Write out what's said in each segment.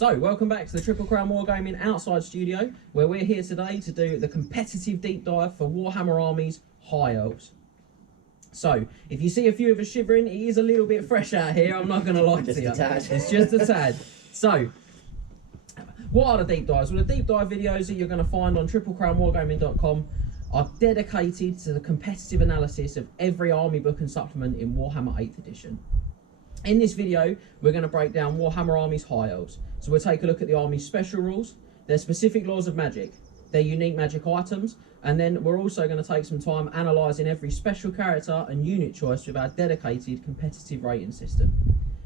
So, welcome back to the Triple Crown Wargaming Outside Studio, where we're here today to do the competitive deep dive for Warhammer Armies High Elves. So, if you see a few of us shivering, it is a little bit fresh out here, I'm not going to lie to you. It's just a tad. So, what are the deep dives? Well, the deep dive videos that you're going to find on triplecrownwargaming.com are dedicated to the competitive analysis of every army book and supplement in Warhammer 8th edition. In this video, we're going to break down Warhammer Armies High Elves. So we'll take a look at the Army's special rules, their specific laws of magic, their unique magic items, and then we're also going to take some time analysing every special character and unit choice with our dedicated competitive rating system.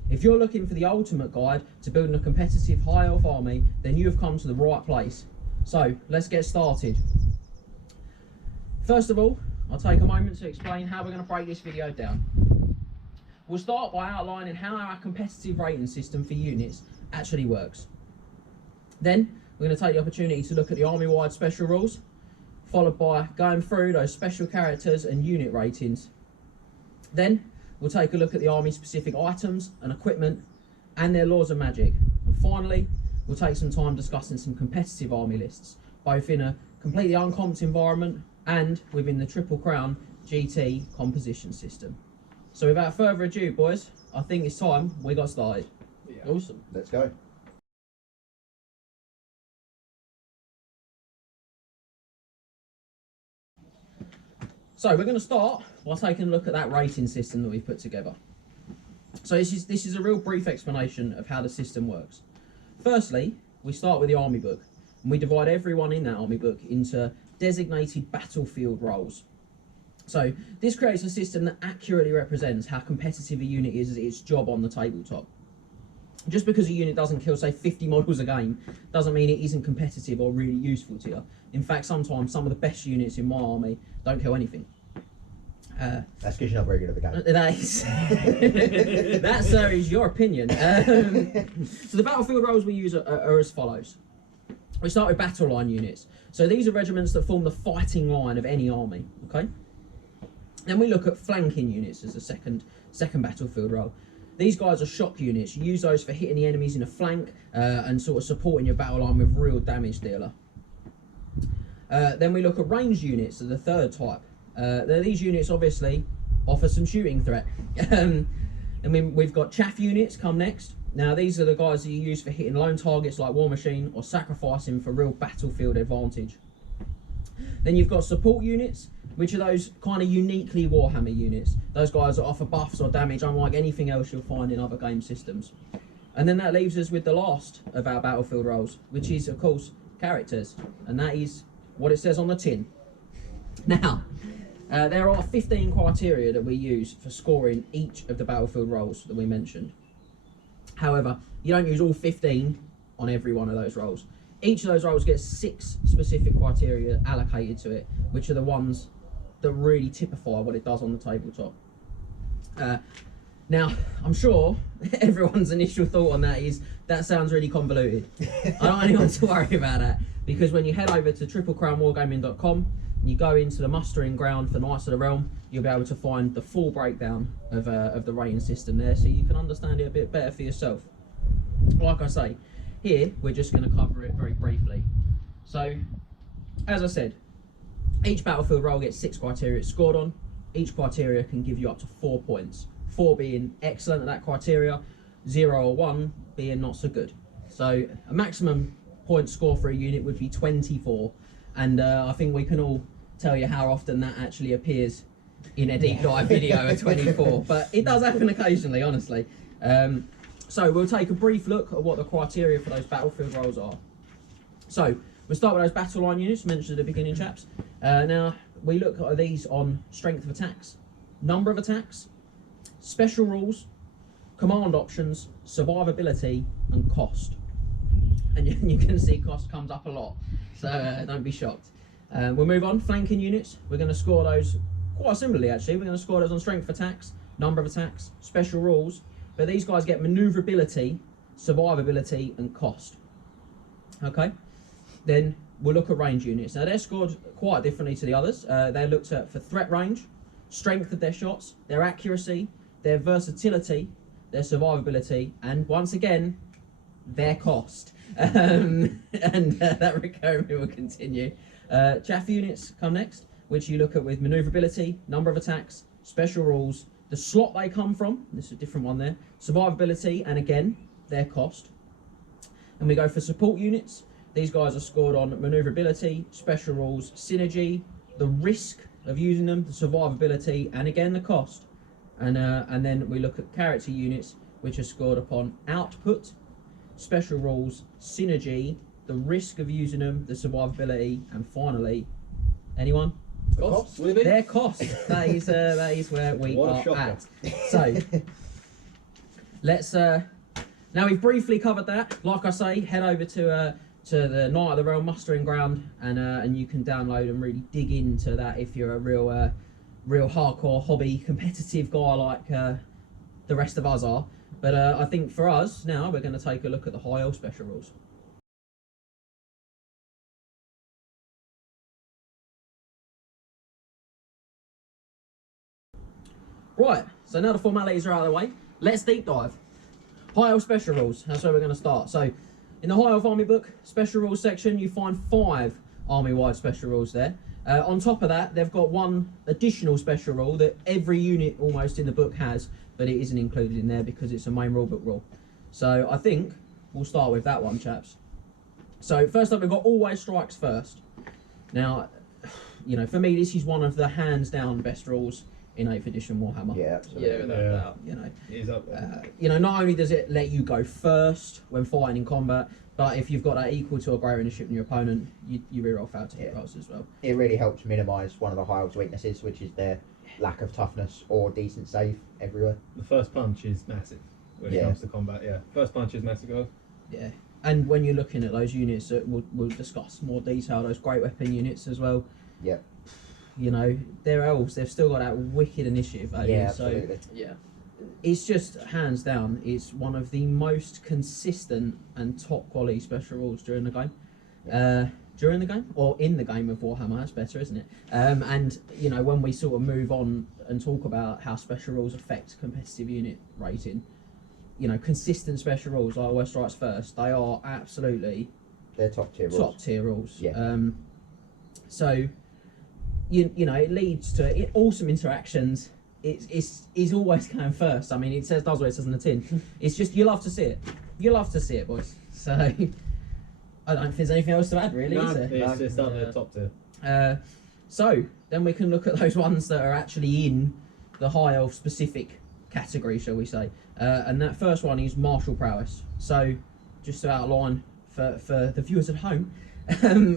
If you're looking for the ultimate guide to building a competitive High Elf army, then you have come to the right place. So let's get started. First of all, I'll take a moment to explain how we're going to break this video down. We'll start by outlining how our competitive rating system for units actually works. Then we're going to take the opportunity to look at the army-wide special rules, followed by going through those special characters and unit ratings. Then we'll take a look at the army-specific items and equipment and their laws of magic. And finally, we'll take some time discussing some competitive army lists, both in a completely uncomped environment and within the Triple Crown GT composition system. So without further ado, boys, I think it's time we got started. Yeah. Awesome. Let's go. So we're going to start by taking a look at that rating system that we've put together. So this is a real brief explanation of how the system works. Firstly, we start with the army book, and we divide everyone in that army book into designated battlefield roles. So this creates a system that accurately represents how competitive a unit is at its job on the tabletop. Just because a unit doesn't kill, say, 50 models a game, doesn't mean it isn't competitive or really useful to you. In fact, sometimes some of the best units in my army don't kill anything. That's because you're not very good at the game. That is, that, sir, is your opinion. So the battlefield roles we use are as follows. We start with battle line units. So these are regiments that form the fighting line of any army. Okay. Then we look at flanking units as a second battlefield role. These guys are shock units. You use those for hitting the enemies in a flank and sort of supporting your battle line with real damage dealer. Then we look at ranged units as the third type. These units obviously offer some shooting threat. And we've got chaff units come next. Now these are the guys that you use for hitting lone targets like War Machine or sacrificing for real battlefield advantage. Then you've got support units, which are those kind of uniquely Warhammer units. Those guys that offer buffs or damage unlike anything else you'll find in other game systems. And then that leaves us with the last of our battlefield roles, which is, of course, characters. And that is what it says on the tin. Now, there are 15 criteria that we use for scoring each of the battlefield roles that we mentioned. However, you don't use all 15 on every one of those roles. Each of those roles gets 6 specific criteria allocated to it, which are the ones that really typify what it does on the tabletop. Now, I'm sure everyone's initial thought on that is, that sounds really convoluted. I don't want anyone to worry about that, because when you head over to triplecrownwargaming.com and you go into the mustering ground for Knights of the Realm, you'll be able to find the full breakdown of the rating system there, so you can understand it a bit better for yourself. Like I say, here we're just going to cover it very briefly. So, as I said, each battlefield role gets 6 criteria it's scored on. Each criteria can give you up to 4 points. 4 being excellent at that criteria, 0 or 1 being not so good. So a maximum point score for a unit would be 24. And I think we can all tell you how often that actually appears in a deep dive video at 24. But it does happen occasionally, honestly. So we'll take a brief look at what the criteria for those battlefield roles are. So we'll start with those battle line units mentioned at the beginning, chaps. Now, we look at these on strength of attacks, number of attacks, special rules, command options, survivability, and cost. And you can see cost comes up a lot, so don't be shocked. We'll move on. Flanking units, we're going to score those quite similarly, actually. We're going to score those on strength of attacks, number of attacks, special rules, but these guys get maneuverability, survivability, and cost. Okay? Then we'll look at range units. Now, they're scored quite differently to the others. They're looked at for threat range, strength of their shots, their accuracy, their versatility, their survivability, and once again, their cost. And that recurring will continue. Chaff units come next, which you look at with maneuverability, number of attacks, special rules, the slot they come from, this is a different one there, survivability, and again, their cost. And we go for support units. These guys are scored on maneuverability, special rules, synergy, the risk of using them, the survivability, and again the cost. And then we look at character units, which are scored upon output, special rules, synergy, the risk of using them, the survivability, and finally, anyone? Cost? Their cost. That is where we are at. So let's now we've briefly covered that. Like I say, head over to the Night of the Realm mustering ground, and you can download and really dig into that if you're a real hardcore hobby competitive guy like the rest of us are. But I think for us now, we're going to take a look at the High Elf special rules. Right, so now the formalities are out of the way, let's deep dive. High Elf special rules, that's where we're going to start. So, in the High Elf Army book, special rules section, you find 5 army-wide special rules there. On top of that, they've got one additional special rule that every unit almost in the book has, but it isn't included in there because it's a main rulebook rule. So, I think we'll start with that one, chaps. So, first up, we've got always strikes first. Now, you know, for me, this is one of the hands-down best rules in 8th edition Warhammer. Yeah, absolutely. Yeah, without doubt. You know, It is up there. you know, not only does it let you go first when fighting in combat, but if you've got that equal to or greater initiative than your opponent, you reroll fail to hit rolls as well. It really helps minimise one of the High Elves' weaknesses, which is their lack of toughness or decent save everywhere. The first punch is massive when it comes to combat, yeah. First punch is massive, guys. Yeah, and when you're looking at those units that we'll discuss more detail, those great weapon units as well. Yeah. You know, they're elves, they've still got that wicked initiative value. Yeah, so absolutely. Yeah. it's just hands down, it's one of the most consistent and top quality special rules during the game. During the game or in the game of Warhammer, that's better, isn't it? And you know, when we sort of move on and talk about how special rules affect competitive unit rating, you know, consistent special rules like Always Strikes First, they are absolutely They're top tier rules. top tier rules. Yeah. So you know, it leads to awesome interactions. It's always going first. I mean, it says does what it says on the tin. It's just, you love to see it. You love to see it, boys. So I don't think there's anything else to add, really, is there? It's just up there, top tier. So then we can look at those ones that are actually in the High Elf specific category, shall we say. And that first one is martial prowess. So just to outline for the viewers at home,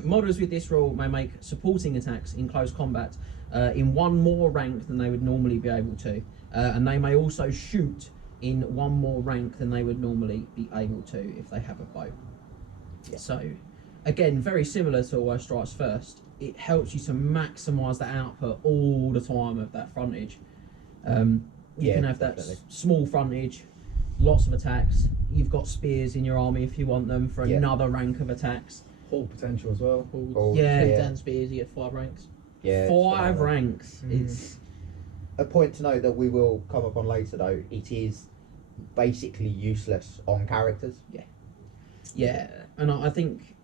models with this rule may make supporting attacks in close combat in one more rank than they would normally be able to, and they may also shoot in one more rank than they would normally be able to if they have a bow. Yeah. So again, very similar to Always Strikes First, it helps you to maximise the output all the time of that frontage. You can have that small frontage, lots of attacks. You've got spears in your army if you want them for another rank of attacks. Hall potential as well. Yeah. 10 spears, you get 5 ranks. Yeah, 5 ranks. It's a point to note that we will come up on later, though. It is basically useless on characters. yeah, and I think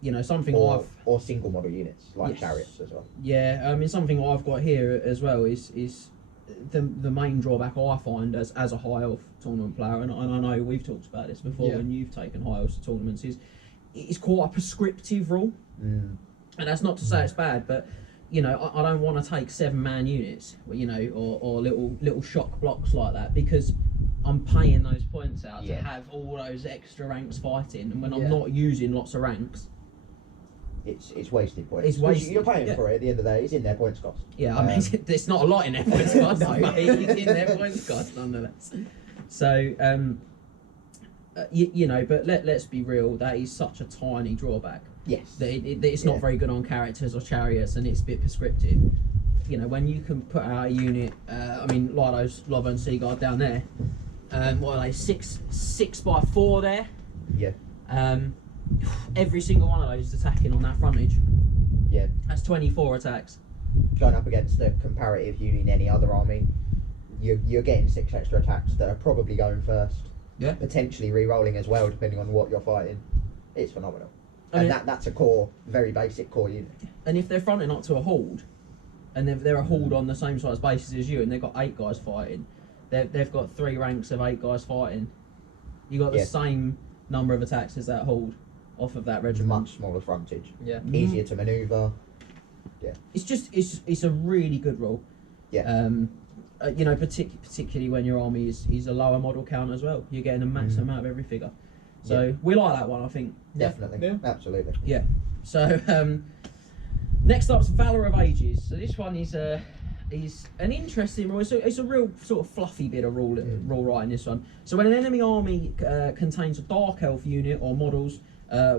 you know, something or single model units like chariots as well. Yeah, I mean, something I've got here as well is the main drawback I find as a High Elf tournament player, and I know we've talked about this before when you've taken High Elves to tournaments, is it's quite a prescriptive rule. And that's not to say it's bad, but you know, I don't want to take 7-man units, you know, or little shock blocks like that, because I'm paying those points out to have all those extra ranks fighting, and when I'm not using lots of ranks, it's wasted points. It's wasted. You're paying for it at the end of the day. It's in their points cost. Yeah, I mean, it's not a lot in their points cost, but it's in their points cost nonetheless. So, you know, but let's be real, that is such a tiny drawback. Yes. That it's not very good on characters or chariots, and it's a bit prescriptive. You know, when you can put out a unit, I mean, like those Lava and Sea Guard down there, what are they, 6x4 there? Yeah. Every single one of those is attacking on that frontage. Yeah. That's 24 attacks. Going up against the comparative unit in any other army, you're getting 6 extra attacks that are probably going first. Yeah. potentially re-rolling as well, depending on what you're fighting. It's phenomenal. I mean, And that's a core, very basic core unit. and if they're fronting up to a horde, and they're a horde on the same size basis as you, and they've got 8 guys fighting, they've got 3 ranks of 8 guys fighting. You got the Yeah. same number of attacks as that horde off of that regiment. Much smaller frontage, Yeah. easier to manoeuvre. It's a really good rule. Yeah. You know, particularly when your army is a lower model count as well. You're getting a maximum out of every figure. So we like that one, I think. Definitely, Yeah. absolutely. Yeah. So next up's Valor of Ages. So this one is an interesting rule. It's a real sort of fluffy bit of rule writing, this one. So when an enemy army contains a Dark Elf unit or models a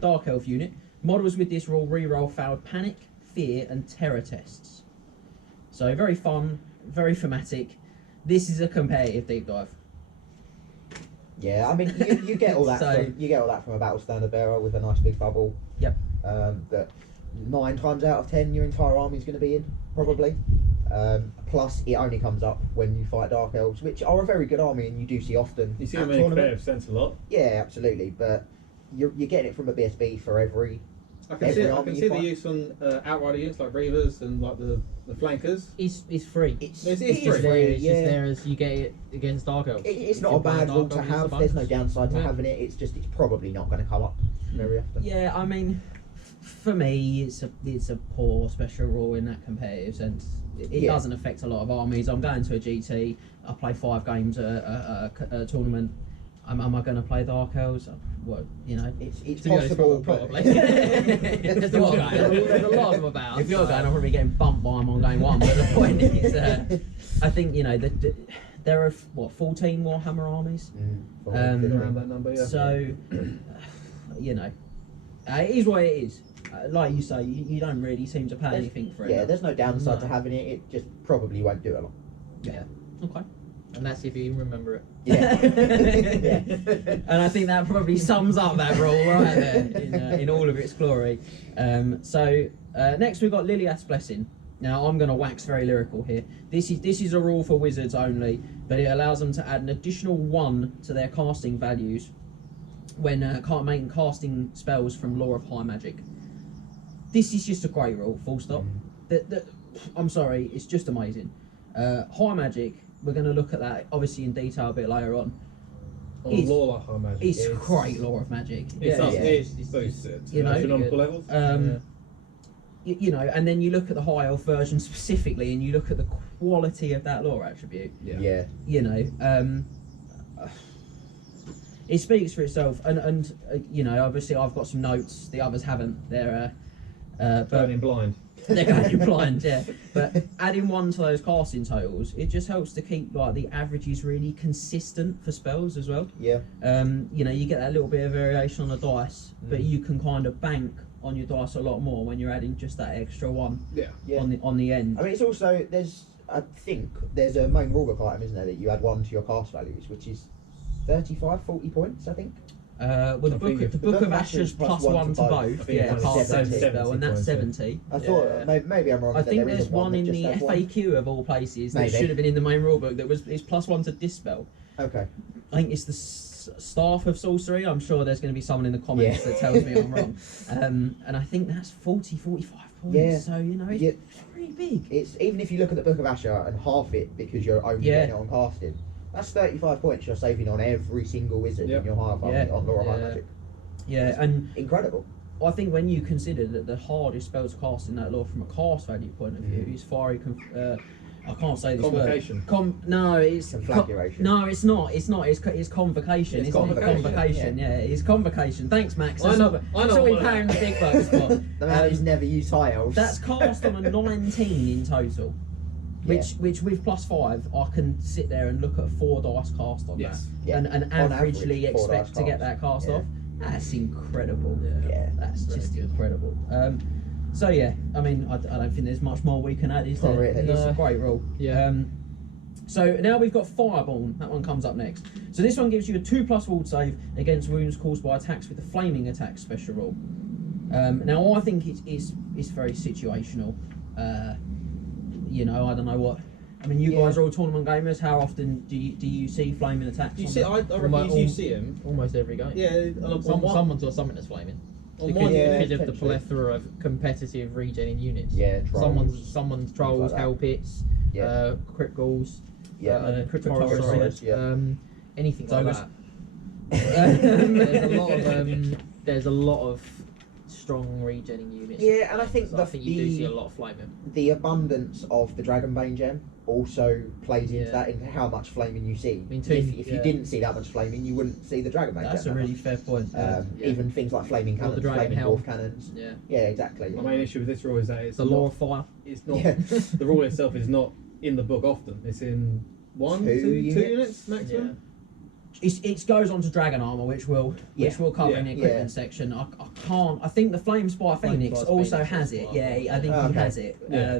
Dark Elf unit, models with this rule reroll failed Panic, Fear, and Terror tests. So very fun, very thematic. This is a competitive deep dive. Yeah, I mean, you get all that. So- You get all that from a battle standard bearer with a nice big bubble. Yep. That 9 times out of 10 your entire army's going to be in, probably. Plus, it only comes up when you fight Dark Elves, which are a very good army, and you do see often. You see at them in tournament. competitive sense a lot. Yeah, absolutely. But you're getting it from a BSB for every. I can Every see, I army can you see the fight. use on outrider units like Reavers and like the flankers. It's free. It's It's It's free. just there. It's yeah. just there as you get it against Dark Elves. It's If not you a buy bad Dark rule to Elves, it's a have. There's no bonus. downside to Yeah. having it. It's just it's probably not going to come up very often. Yeah, I mean, for me, it's a poor special rule in that competitive sense. It Yeah. doesn't affect a lot of armies. I'm going to a GT. I play 5 games a tournament. Am I going to play Dark Elves? Well, you know, It's To be honest, possible, but probably. There's a lot of them about. if you're going, I'm probably getting bumped by them on game 1. But the point is, I think, you know, there are 14 Warhammer armies. Around that number, yeah. So, you know, it is what it is. Like you say, you don't really seem to pay There's- anything for it. Yeah, there's no downside to No. having it. It just probably won't do a lot. Okay. And that's if you even remember it. Yeah. And I think that probably sums up that rule right there in all of its glory. Next we've got Liliath's Blessing. Now I'm going to wax very lyrical here. This is a rule for wizards only, but it allows them to add an additional 1 to their casting values when making casting spells from Law of High Magic. This is just a great rule, full stop. I'm sorry, it's just amazing. High Magic, we're going to look at that obviously in detail a bit later on. On It's- law like magic. It's great Law of Magic. It's Yeah. up, yeah. it's boosted to You know, astronomical levels. You know, and then you look at the High Elf version specifically, and you look at the quality of that lore attribute. Yeah. You know, it speaks for itself. And you know, obviously, I've got some notes. The others haven't. They're but Burning blind. they're going blind, yeah. But adding 1 to those casting totals, it just helps to keep like the averages really consistent for spells as well. Yeah. You know, you get that little bit of variation on the dice, but you can kind of bank on your dice a lot more when you're adding just that extra 1 Yeah. Yeah. on the end. I mean, it's also I think there's a main rulebook item, isn't there, that you add 1 to your cast values, which is 40 points, I think. Well, the I think book, the book of Ashes plus 1 to both, I think yeah, it's past 70 spell, and that's points, yeah. 70. I thought Yeah. maybe I'm wrong. I that think there there's isn't one one that in just the has one. FAQ of all places that Maybe. should have been in the main rulebook. That was it's plus 1 to dispel. Okay. I think it's the staff of sorcery. I'm sure there's going to be someone in the comments Yeah. that tells me I'm wrong. And I think that's 45 points. Yeah. So you know, it's Yeah. pretty big. It's even if you look at the Book of Asher and half it because you're only Yeah. getting it on casting, that's 35 points you're saving on every single wizard Yep. in your high Yeah. on Law of High Yeah. Magic. Yeah, and Incredible. I think when you consider that the hardest spell to cast in that law from a cast value point of view is fiery. I can't say this Convocation. word. No, it's Conflagration. no, it's not. It's not. It's convocation. It's isn't it? convocation, Convocation. Yeah. It's convocation. Thanks, Max. I That's know- what I know that's what we're what paying the that- big bucks for. The man who's never used high elves. That's cast on a 19 in total. Which with +5, I can sit there and look at 4 dice cast on Yes. that, Yeah. and On averagely average, 4 dice expect to get that cast Yeah. off. That's incredible. Yeah. That's Very just good. incredible. So yeah, I mean, I don't think there's much more we can add. Is Not there? really. It's a No. great rule. Yeah. So now we've got Fireborn. That one comes up next. So this one gives you a 2+ ward save against wounds caused by attacks with the flaming attack special rule. Now I think it's very situational. You know, I don't know I mean, you guys are all tournament gamers. How often do you see flaming attacks? You on see, that? I reckon you see him. Almost every game. Yeah, Someone's got something that's flaming. on Because, one yeah, because of the potentially. plethora of competitive regening units. Yeah, trolls. Someone's trolls, like that. hell pits, Yeah. crit ghouls, Crit Taurus, Taurus, yeah. anything like Zogres. that. There's a lot of strong regening units. Yeah, and I think So I think you do see a lot of flaming. The abundance of the Dragonbane gem also plays into Yeah. that, into how much flaming you see. I mean, if you yeah. didn't see that much flaming, you wouldn't see the Dragonbane That's gem. a really fair point. Yeah. Even things like flaming Or the cannons, dragon flaming helm. dwarf cannons. Yeah. Yeah, exactly. My main issue with this rule is that it's The law of fire. It's not. Yeah. The rule itself is not in the book often. It's in Two two units? units maximum. It goes on to Dragon Armor, which we'll cover in the equipment Yeah. section. I can't. I think the Flame Spire Phoenix Spire also Phoenix has as it. well. Yeah, I think Okay. he has it. Yeah.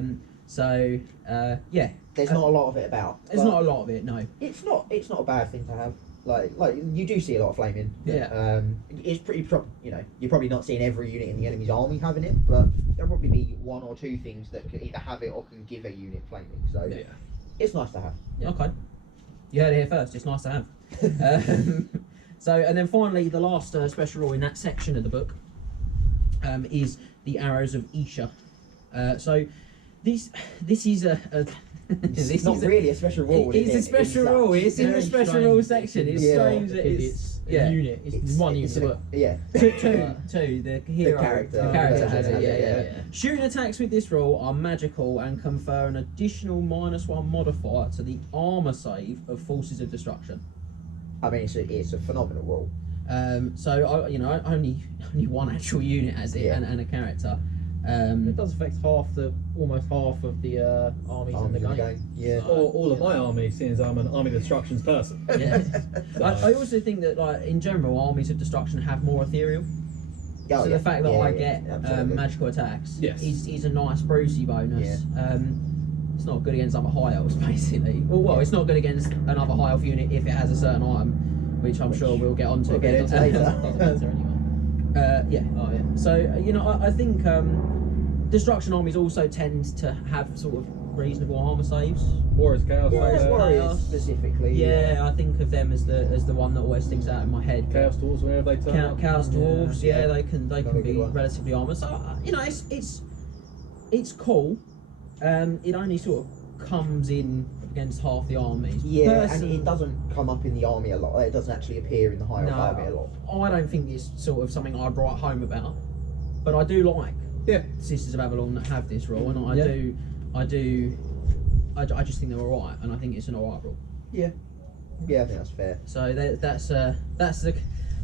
Yeah, There's not a lot of it about. there's but not a lot of it. No. It's not a bad thing to have. Like you do see a lot of flaming. Yeah. It's pretty. You're probably not seeing every unit in the enemy's army having it, but there'll probably be one or two things that could either have it or can give a unit flaming. So Yeah. it's nice to have. Yeah. Okay. You heard it here first. It's nice to have. And then finally, the last special rule in that section of the book is the Arrows of Isha. So this is a It's not really a special rule. It's a special rule. It's in the very special strange rule because section. It's Yeah. strange that It's yeah. a unit. It's one unit. But Yeah. Two, the hero, character. the character Yeah, has it, yeah. yeah. Shooting attacks with this rule are magical and confer an additional -1 modifier to the armor save of Forces of Destruction. I mean, it's a phenomenal rule. Only one actual unit has it, Yeah. and a character. it does affect almost half of the armies in the game. Yeah. Or all of my army, seeing as I'm an army destructions person. Yeah. So- I also think that, like, in general, armies of destruction have more ethereal. Oh, So yeah. the fact that Yeah, I yeah, get absolutely. magical attacks Yes. is a nice bruisey bonus. It's not good against other high elves, basically. Well, it's not good against another high elf unit if it has a certain item, which I'm sure we'll get onto. We'll get into Doesn't later. matter anyway. Yeah. Oh yeah. So I think destruction armies also tend to have sort of reasonable armor saves. Warriors Chaos. Warriors specifically. Yeah, I think of them as the one that always sticks out in my head. Chaos Dwarves, whenever they turn up. Chaos dwarves, yeah, Yeah. they can Another be good one. relatively armored. So it's cool. It only sort of comes in against half the armies. Yeah, and it doesn't come up in the army a lot. It doesn't actually appear in the high elf No, army a lot. I don't think it's sort of something I'd write home about, but I do like Yeah. Sisters of Avalon that have this rule, and I just think they're alright, and I think it's an alright rule. Yeah, I think that's fair. So that's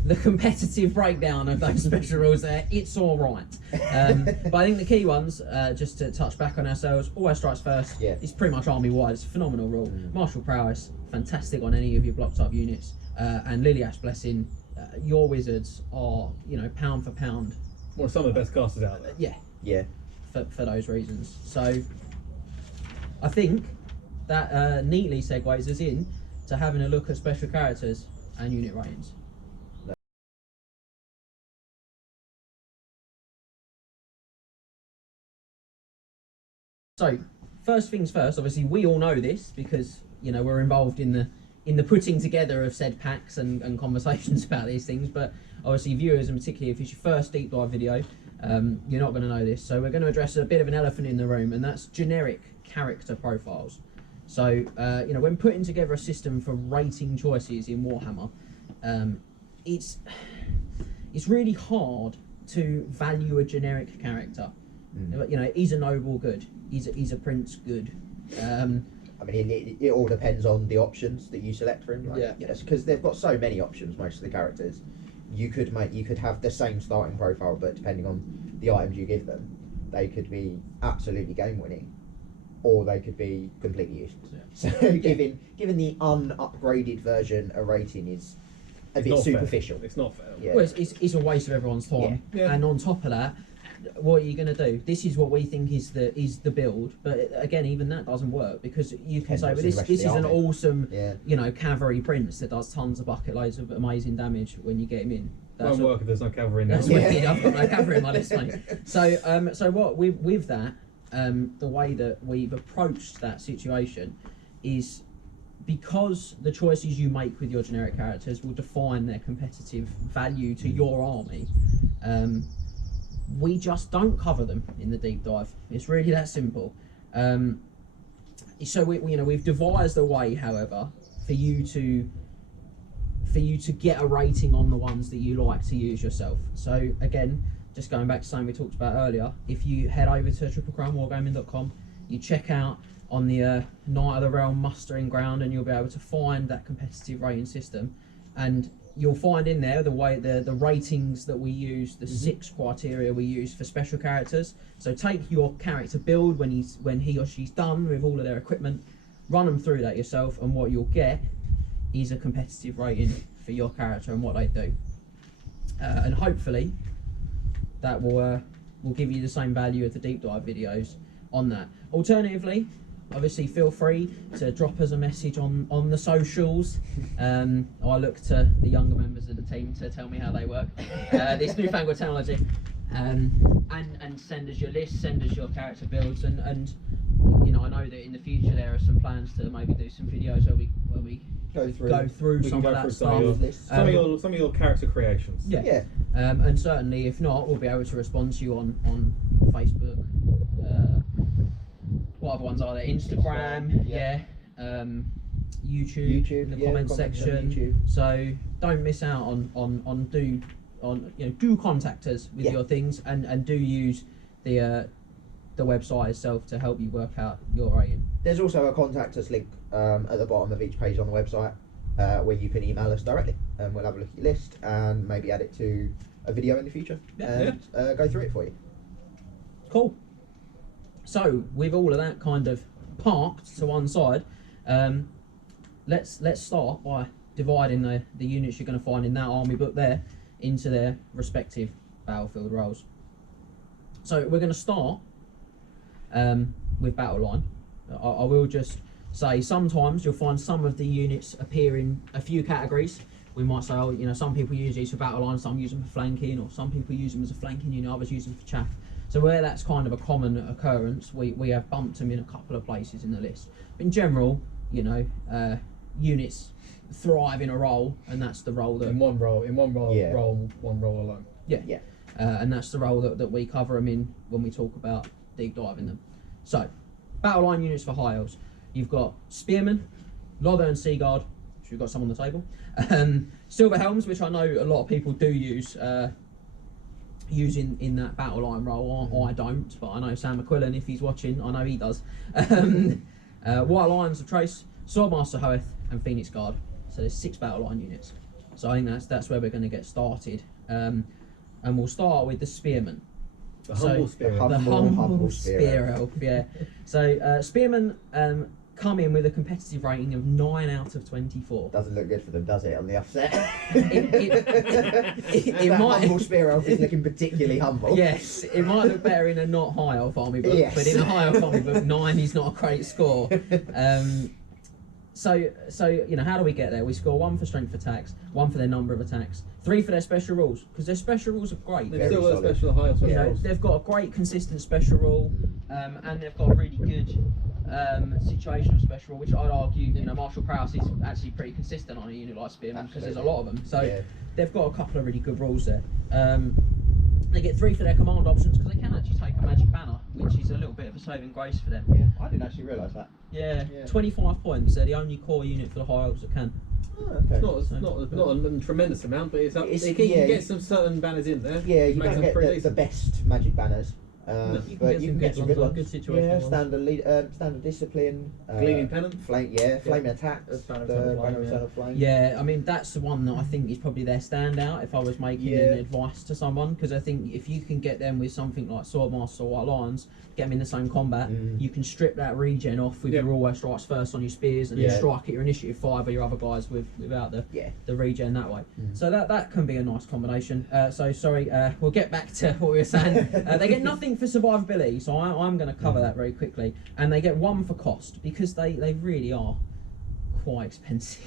the competitive breakdown of those special rules there. It's all right. But I think the key ones, just to touch back on ourselves, always strikes first. Yeah. It's pretty much army wide. It's a phenomenal rule. Martial prowess, fantastic on any of your block type units. And Lilia's Blessing, your wizards are, pound for pound. One of some of the best casters out there. Yeah, Yeah. for those reasons. So I think that neatly segues us in to having a look at special characters and unit ratings. So, first things first, obviously we all know this because, we're involved in the putting together of said packs and conversations about these things, but obviously viewers, and particularly if it's your first deep dive video, you're not going to know this. So we're going to address a bit of an elephant in the room, and that's generic character profiles. So, when putting together a system for rating choices in Warhammer, it's really hard to value a generic character. He's a noble good. He's a prince good. I mean, it all depends on the options that you select for him. Yeah. Yes, because they've got so many options. Most of the characters, you could have the same starting profile, but depending on the items you give them, they could be absolutely game winning, or they could be completely useless. Yeah. So giving the unupgraded version a rating is a bit Not fair. superficial. It's not fair. Yeah. Well, it's a waste of everyone's time. Yeah. And on top of that, what are you going to do? This is what we think is the build, but again, even that doesn't work because you can Depends say, what's well, in this the rest this of is the an army. awesome, Yeah. cavalry prince that does tons of bucket loads of amazing damage when you get him in. Won't work if there's no cavalry in there. That's Yeah. wicked. I've got no cavalry in my list, mate. So what with that, the way that we've approached that situation is because the choices you make with your generic characters will define their competitive value to your army. We just don't cover them in the deep dive. It's really that simple. So we've devised a way, however, for you to get a rating on the ones that you like to use yourself. So again, just going back to something we talked about earlier, if you head over to triplecrownwargaming.com, you check out on the Night of the Realm mustering ground, and you'll be able to find that competitive rating system, and you'll find in there the ratings that we use, the 6 criteria we use for special characters. So take your character build when he or she's done with all of their equipment, run them through that yourself, and what you'll get is a competitive rating for your character and what they do. And hopefully that will give you the same value as the deep dive videos on that. Alternatively, obviously feel free to drop us a message on the socials. I look to the younger members of the team to tell me how they work this newfangled technology, and send us your list, send us your character builds, and I know that in the future there are some plans to maybe do some videos where we go through some of that stuff. Some of your character creations. Yeah. And certainly, if not, we'll be able to respond to you on Facebook. What other ones are there? Instagram, YouTube in the comment section. So don't miss out do contact us with your things, and do use the website itself to help you work out your rating. There's also a contact us link at the bottom of each page on the website where you can email us directly, and we'll have a look at your list and maybe add it to a video in the future and go through it for you. Cool. So with all of that kind of parked to one side, let's start by dividing the units you're going to find in that army book there into their respective battlefield roles. So we're going to start with battle line. I will just say sometimes you'll find some of the units appear in a few categories. We might say, some people use these for battle line, some use them for flanking, or some people use them as a flanking unit, others use them for chaff. So where that's kind of a common occurrence, we have bumped them in a couple of places in the list. In general, units thrive in a role, and that's the role that one role alone. And that's the role that we cover them in when we talk about deep diving them. So, battle line units for high elves. You've got Spearmen, Lothern Sea Guard, which we've got some on the table, Silver Helms, which I know a lot of people do use in that battle line role. I don't, but I know Sam McQuillan, if he's watching, I know he does. White Lions of Trace, Swordmaster Hoeth, and Phoenix Guard. So there's 6 battle line units. So I think that's where we're going to get started. And we'll start with the Spearmen. The humble spear. The humble spear elf, yeah. So Spearmen come in with a competitive rating of 9 out of 24. Doesn't look good for them, does it, on the offset? It might. Humble spear elf is looking particularly humble. Yes, it might look better in a not high elf army book, but in a high elf army book, 9 is not a great score. So how do we get there? We score 1 for strength attacks, 1 for their number of attacks, 3 for their special rules, because their special rules are great. They've still got a special high special rules. They've got a great consistent special rule, and they've got a really good situational special rule, which I'd argue, martial prowess is actually pretty consistent on a unit like Spearman, because there's a lot of them. So they've got a couple of really good rules there. They get 3 for their command options, because they can actually take a magic banner, which is a little bit of a saving grace for them. Yeah, I didn't actually realise that. Yeah, 25 points. They're the only core unit for the high elves that can. Oh, okay. It's not a tremendous amount, but you can get some certain banners in there. Yeah, you don't get the best magic banners. But you can get some good ones. Good situation. Yeah, standard discipline. Gleaming pennant. Flaming attacks. Flame. Yeah, I mean that's the one that I think is probably their standout. If I was making an advice to someone, because I think if you can get them with something like Swordmaster or White Lions, get them in the same combat, you can strip that regen off with your always strikes first on your spears, and then strike at your initiative 5 or your other guys without the regen that way. So that can be a nice combination. We'll get back to what we were saying. They get nothing for survivability, so I'm going to cover that very quickly, and they get 1 for cost, because they really are quite expensive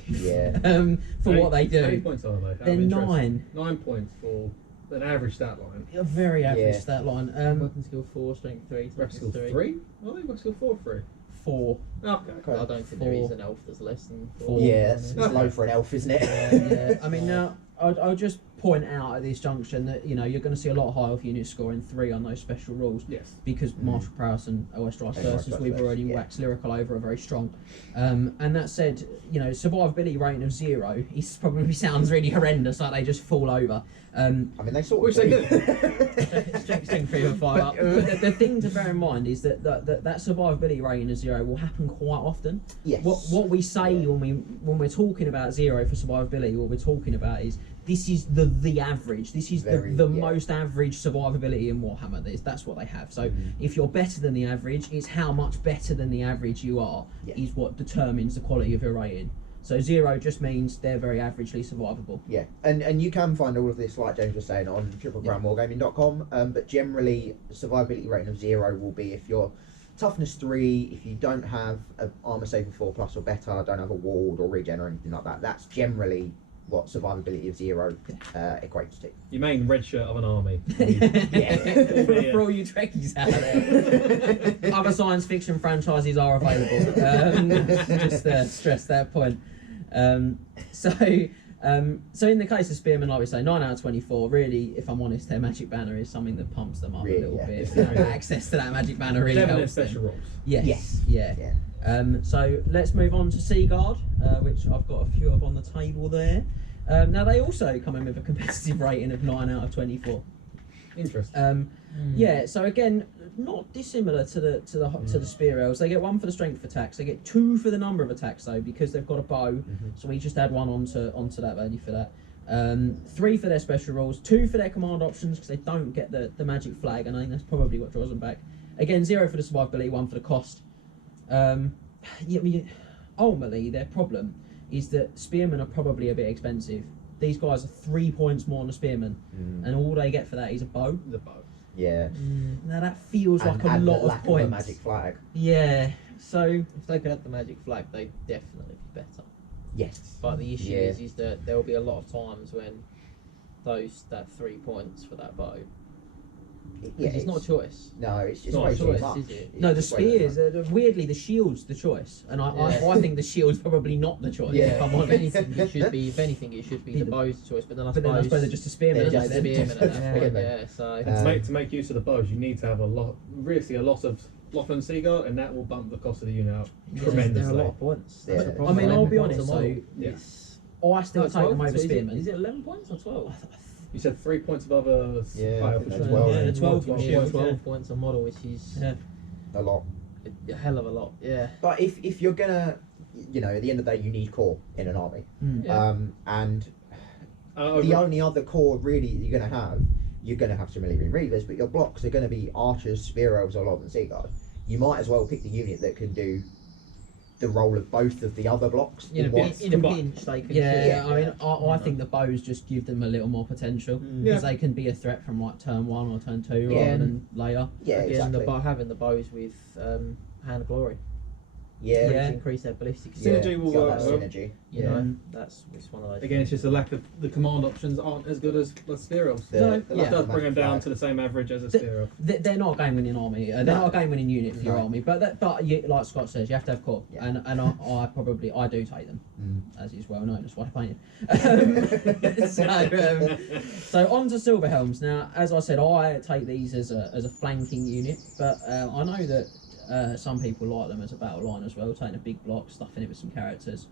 for what they do. How many points are they? They're 9. 9 points for an average stat line. A very average Yeah. stat line. Weapon skill 4, strength 3, Rep skill toughness 3. 3? I think rep skill 4 3. 4. Okay. Okay. I don't think there is an elf that's less than 4. Four. Yeah, it's Okay. low for an elf, isn't it? Yeah. I mean, now I'll just point out at this junction that you're going to see a lot of high elf units scoring 3 on those special rules. Yes. Because martial prowess and OS Drive And Versus, OS we've Drive already Versus, yeah. waxed lyrical over, are very strong. And that said, survivability rating of 0, it probably sounds really horrendous, like they just fall over. I mean, they sort Which of they do. Strength 3 and 5 up. But the thing to bear in mind is that survivability rating of 0 will happen quite often. Yes. What we say when we're talking about 0 for survivability, what we're talking about is this is the average. This is the most average survivability in Warhammer. That's what they have. So if you're better than the average, it's how much better than the average you are is what determines the quality of your rating. So 0 just means they're very averagely survivable. Yeah, and you can find all of this, like James was saying, on triplecrownwargaming.com. But generally, survivability rating of 0 will be if you're toughness 3, if you don't have an armor saving 4+ or better, don't have a ward or regen or anything like that. That's generally what survivability of 0 equates to. Your main red shirt of an army. For all you Trekkies out there. Other science fiction franchises are available. Just stress that point. So in the case of Spearmen, like we say, 9 out of 24. Really, if I'm honest, their magic banner is something that pumps them up Really, a little yeah. bit. Access to that magic banner really Definitely helps them. special rules. Yes. Yeah. So let's move on to Seaguard, which I've got a few of on the table there. Now they also come in with a competitive rating of 9 out of 24. Interesting. Yeah, so again, not dissimilar to the Spear Elves. They get 1 for the strength of attacks. They get 2 for the number of attacks though, because they've got a bow. So we just add 1 onto that value for that. 3 for their special rules, 2 for their command options because they don't get the magic flag, and I think that's probably what draws them back. Again, 0 for the survivability, 1 for the cost. Ultimately, their problem is that Spearmen are probably a bit expensive. These guys are 3 points more than a Spearman, and all they get for that is a bow. The bow. Yeah. Now that feels like a and lot the of lack points. Of a magic flag. Yeah. So If they could have the magic flag, they'd definitely be better. Yes. But the issue Yeah. is that there will be a lot of times when that 3 points for that bow. Yeah, It's not a choice. No, it's just not way a too choice, much. is it? It's no, the just way too spears. much. Weirdly, the shield's the choice, and I Yeah. think the shield's probably not the choice. Yeah. If I'm If honest. anything, it should be. If anything, it should be the bow's choice. But then I But then I suppose suppose they're just a spearman. They're aren't just they, a then? spearmen at that point. Yeah. Yeah. So And to make use of the bows, you need to have a lot of Lothland Seagull, and that will bump the cost of the unit up there are tremendously. a lot of points. That's Yeah. the I problem. mean, I'll be honest, It's a though, model. Yeah. It's I still take them over is spearmen. it 11 points or 12? You said 3 points above a Yeah, high I elf, think which that's is 12. Yeah, 12 12 shield, shield. 12 points a model, which is Yeah. A lot. a hell of a lot. Yeah. But if you're gonna, at the end of the day, you need core in an army. Yeah. And I the only other core really you're gonna have some Illyrian Reavers, but your blocks are gonna be archers, spear elves, or Lothland Seaguard. You might as well pick the unit that can do the role of both of the other blocks In a one. pinch, they can. Yeah, shoot. I mean, I think the bows just give them a little more potential because Yeah. they can be a threat from like turn 1 or turn 2 Yeah. rather than later. Yeah, Again, exactly. having the bows with Hand of Glory, Yeah, Yeah. to increase their ballistic. yeah. Synergy will got work that well. synergy. You Yeah. know, it's one of those. Again, it's just a lack of the command options aren't as good as the spear elves. The- No, the That lack does of bring them magic down flag. to the same average as a The- spear elf. They're not a game winning army. They're No. not a game winning unit for your No. army. But you, like Scott says, you have to have core, Yeah. and I do take them, as is well known. That's why I painted. So on to Silver Helms. Now, as I said, I take these as a flanking unit, but I know that some people like them as a battle line as well, taking a big block, stuffing it with some characters.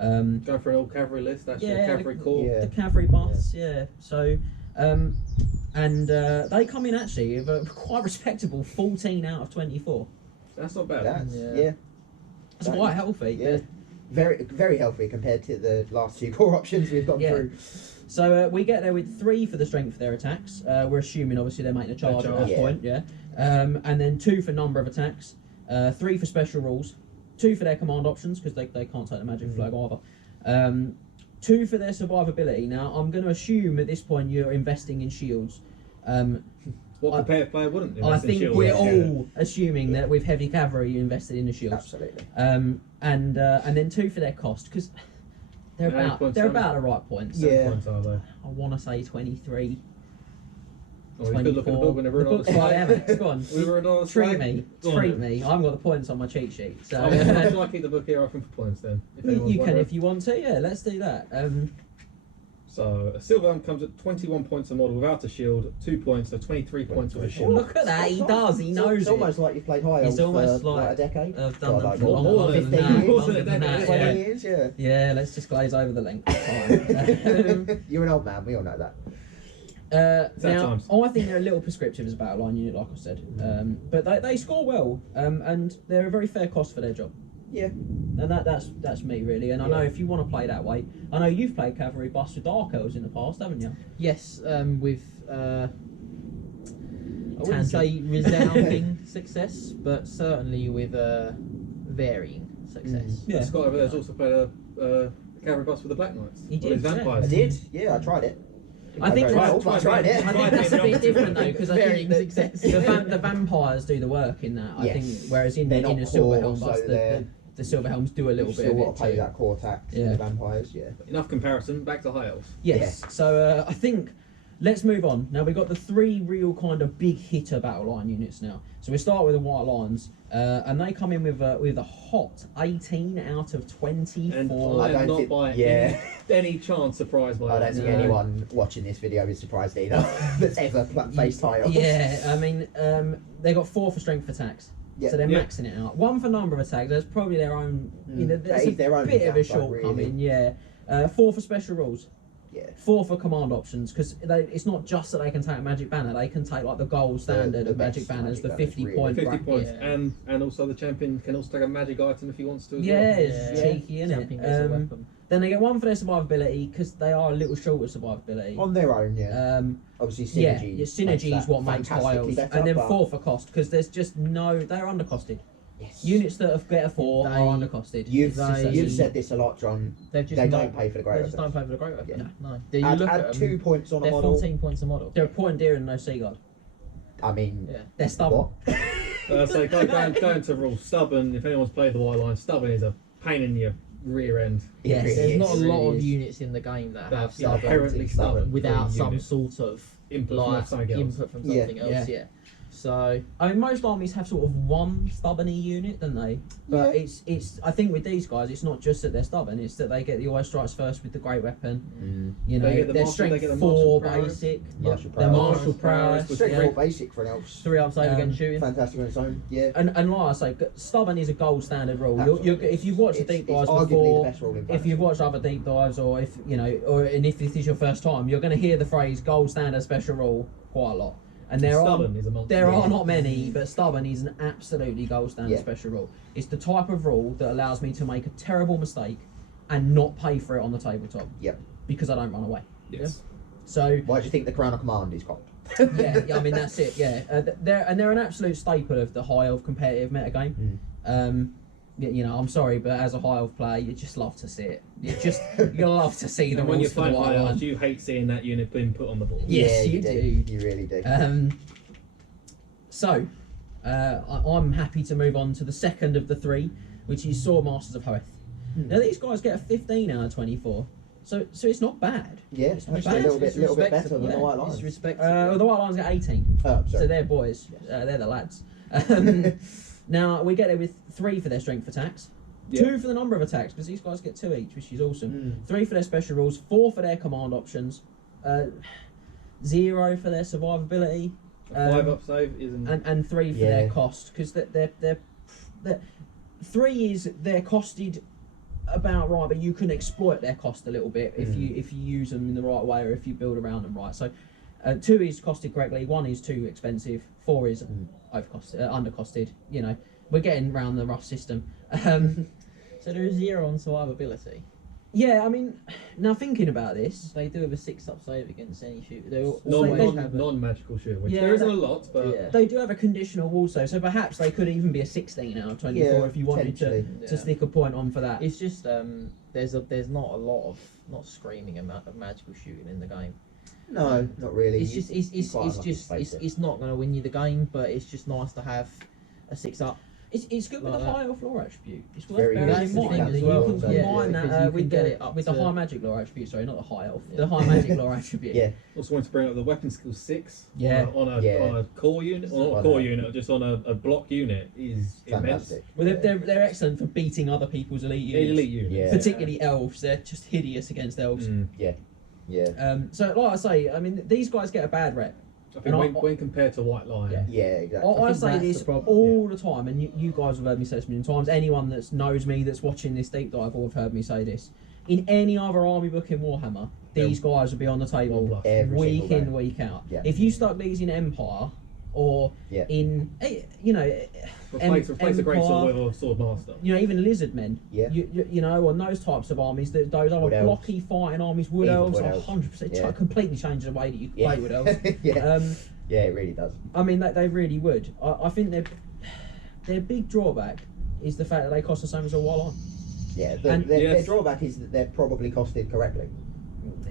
Go for an old cavalry list, that's your cavalry corps. Yeah. The cavalry buffs, yeah. So, they come in actually with a quite respectable 14 out of 24. That's not bad. That's, Yeah. yeah. That's That quite is- healthy. Yeah. Very, very healthy compared to the last 2 core options we've gone Yeah. through. So we get there with 3 for the strength of their attacks. We're assuming obviously they're making a charge at that Yeah. point, yeah. And then 2 for number of attacks, 3 for special rules, 2 for their command options because they can't take the magic flag either. 2 for their survivability. Now I'm going to assume at this point you're investing in shields. What competitive player wouldn't? I invest in think shields? we're Yeah. all assuming that with heavy cavalry you invested in the shields. Absolutely. And then 2 for their cost because they're Yeah, about 8.7. the right points. Yeah. Points are they? I want to say 23. Oh, you could look at the book whenever The book's by Emmett. Go on. We were on Treat me. Treat me. I haven't got the points on my cheat sheet. So Should I keep the book here open for points then? If anyone's you can wondering? if you want to. Yeah, let's do that. So a silver helm comes at 21 points a model without a shield, 2 points, so 23 points with a shield. Look at that. He does. He knows It's it. almost like you've played high It's elves almost for like a decade. I've done God, them like for more longer than than 15 that. years. Longer than that, 20 yeah. years, yeah. Yeah, let's just glaze over the length of time. You're an old man, we all know that. Now, times. I think they're a little prescriptive as a battle line unit, like I said, but they score well, and they're a very fair cost for their job. Yeah. And that's me really. And I know if you want to play that way, I know you've played cavalry busts with Dark Elves in the past, haven't you? Yes, with I wouldn't say resounding success, but certainly with varying success. Yeah. Scott over there's also played a cavalry boss with the Black Knights. He Or did, his vampires. I did, yeah, I tried it. I think Very well, that's, but I tried it. I think that's a bit different though, because I Varying think success. the vampires do the work in that. I Yes. think, whereas in They're the not silver core, helm so bust, they're- the silver helms do a little You've bit still of got it to play too. that core tax Yeah. in the vampires, yeah. Enough comparison, back to high elves. Yes. So I think let's move on. Now we've got the three real kind of big hitter battle line units now. So we start with the White Lions, and they come in with a hot 18 out of 24. And I I don't am not think- by yeah. any chance surprised by I that. don't think No. anyone watching this video is surprised either that's ever faced high elves. Yeah, I mean, they got 4 for strength attacks. Yeah. So they're Yeah. maxing it out. 1 for number of attacks. There's probably their own. You know, That there's is their a own bit of a downside, shortcoming. really. Yeah. 4 for special rules. Yeah. 4 for command options, because it's not just that they can take a magic banner. They can take like the gold standard the of magic best banners, magic the banners, 50 really. point 50 bracket. points, Yeah. and also the champion can also take a magic item if he wants to as Yeah, well. it's Yeah. cheeky, isn't Jumping it? as a weapon. Then they get 1 for their survivability because they are a little short of survivability. On their own, yeah. Obviously, Yeah, synergy. your synergy is what makes high fantastically elves, better, and then but- 4 for cost because there's just they're undercosted. Yes. Units that have get a 4 They- are undercosted. You've They- you've said this a lot, John. They've just They not, don't pay for the great They just weapons. don't pay for the great weapon. Yeah. No. Do you Add, look add at 2 them, points on a they're model. 14 points a model. They're a point deer and no sea guard. I mean, Yeah. They're stubborn. what? So going to rule stubborn. If anyone's played the white line, stubborn is a pain in your rear end. Yes, It There's is. not a It lot really of is. units in the game that have That's Yeah, stubborn inherently stubborn without for a some unit. sort of Input from like something else. input from Yeah. something else. Yeah. So I mean, most armies have sort of one stubborny unit, don't they? But Yeah. it's. I think with these guys, it's not just that they're stubborn; it's that they get the always strikes first with the great weapon. You know, They get the their martial- strength they get the 4 martial prowess. basic, Martial their prowess. martial prowess, Which Straight yeah. for basic for an elves. 3 up save against shooting. Fantastic on its own, yeah. And like I say, stubborn is a gold standard rule. Absolutely. If you've watched the It's- deep it's dives arguably before, the best rule in if fantasy. you've watched other deep dives, or if you know, and if this is your first time, you're going to hear the phrase "gold standard special rule" quite a lot. And Stubborn is a monster. there Yeah. are not many, but stubborn is an absolutely gold standard Yeah. special rule. It's the type of rule that allows me to make a terrible mistake and not pay for it on the tabletop. Yep. Because I don't run away. Yes. So Why do you think the Crown of Command is called? yeah, I mean that's it. Yeah, they're an absolute staple of the high elf competitive metagame. You know, I'm sorry, but as a high elf player, you just love to see it. You love to see the And when you're rules for the playing white high line. elves, you hate seeing that unit being put on the board. Yes, yeah, you do. You really do. So, I'm happy to move on to the second of the 3, which is Sword Masters of Hoeth. Now these guys get a 15 out of 24, so it's not bad. yeah, it's not actually a bad. little bit It's better than respectable. the White It's Lions. respectable. The White Lions get 18, Oh, so sorry. they're boys. They're the lads. Now we get it with 3 for their strength attacks, Yeah. 2 for the number of attacks because these guys get 2 each, which is awesome. Mm. 3 for their special rules, 4 for their command options, 0 for their survivability, A 5 up save isn't. and 3 for Yeah. their cost because they're 3 is they're costed about right, but you can exploit their cost a little bit if you use them in the right way or if you build around them right. So 2 is costed correctly, 1 is too expensive, 4 is overcosted, undercosted. You know, we're getting around the rough system. So there is 0 on survivability. Yeah, I mean, now thinking about this, They do have a 6 up save against any shooter. They non- always have a non-magical shoot, which Yeah, there isn't that- a lot, but Yeah. they do have a conditional also, so perhaps they could even be a 16 out of 24 Yeah, if you wanted to, potentially. to stick a point on for that. It's just there's not a lot of not screaming amount of magical shooting in the game. No, not really. It's just it's quite it's unlucky just to face it. it's not going to win you the game, but it's just nice to have a 6 up. It's good with Like the that. high elf lore attribute. It's worth Very bearing good. in That's the mind thing as as well. well. You can Yeah, combine because that you with can get it up the to- high magic lore attribute. Sorry, not the high elf. Yeah. The high magic lore attribute. Yeah, Also want to bring up the weapon skill 6 Yeah. on a core unit, or not a On core a- unit, just on a block unit is immense. fantastic. Well, they're excellent for beating other people's elite units. Elite units. Yeah. Particularly elves. They're just hideous against elves. Mm. Yeah, So, like I say, I mean, these guys get a bad rep. I think And when compared to White Lion, Yeah. yeah, exactly. I think say that's this the problem. all the time, and you guys have heard me say this a million times. Anyone that knows me, that's watching this deep dive, will have heard me say this. In any other army book in Warhammer, these guys will be on the table 1+. Every week single in, game. week out. Yeah. If you start these in Empire or Yeah. in, you know, replace the Great Empire, Sword with a Sword Master. you know, even lizard men, Yeah. you know, on those types of armies, those other Wood elves. blocky fighting armies, wood Even elves, wood elves. 100% Yeah. completely changes the way that you Yeah. play wood elves. yeah, Um, yeah, it really does. I mean, they really would. I think their big drawback is the fact that they cost the same as a Wallon. Yeah, And- their Yes. drawback is that they're probably costed correctly.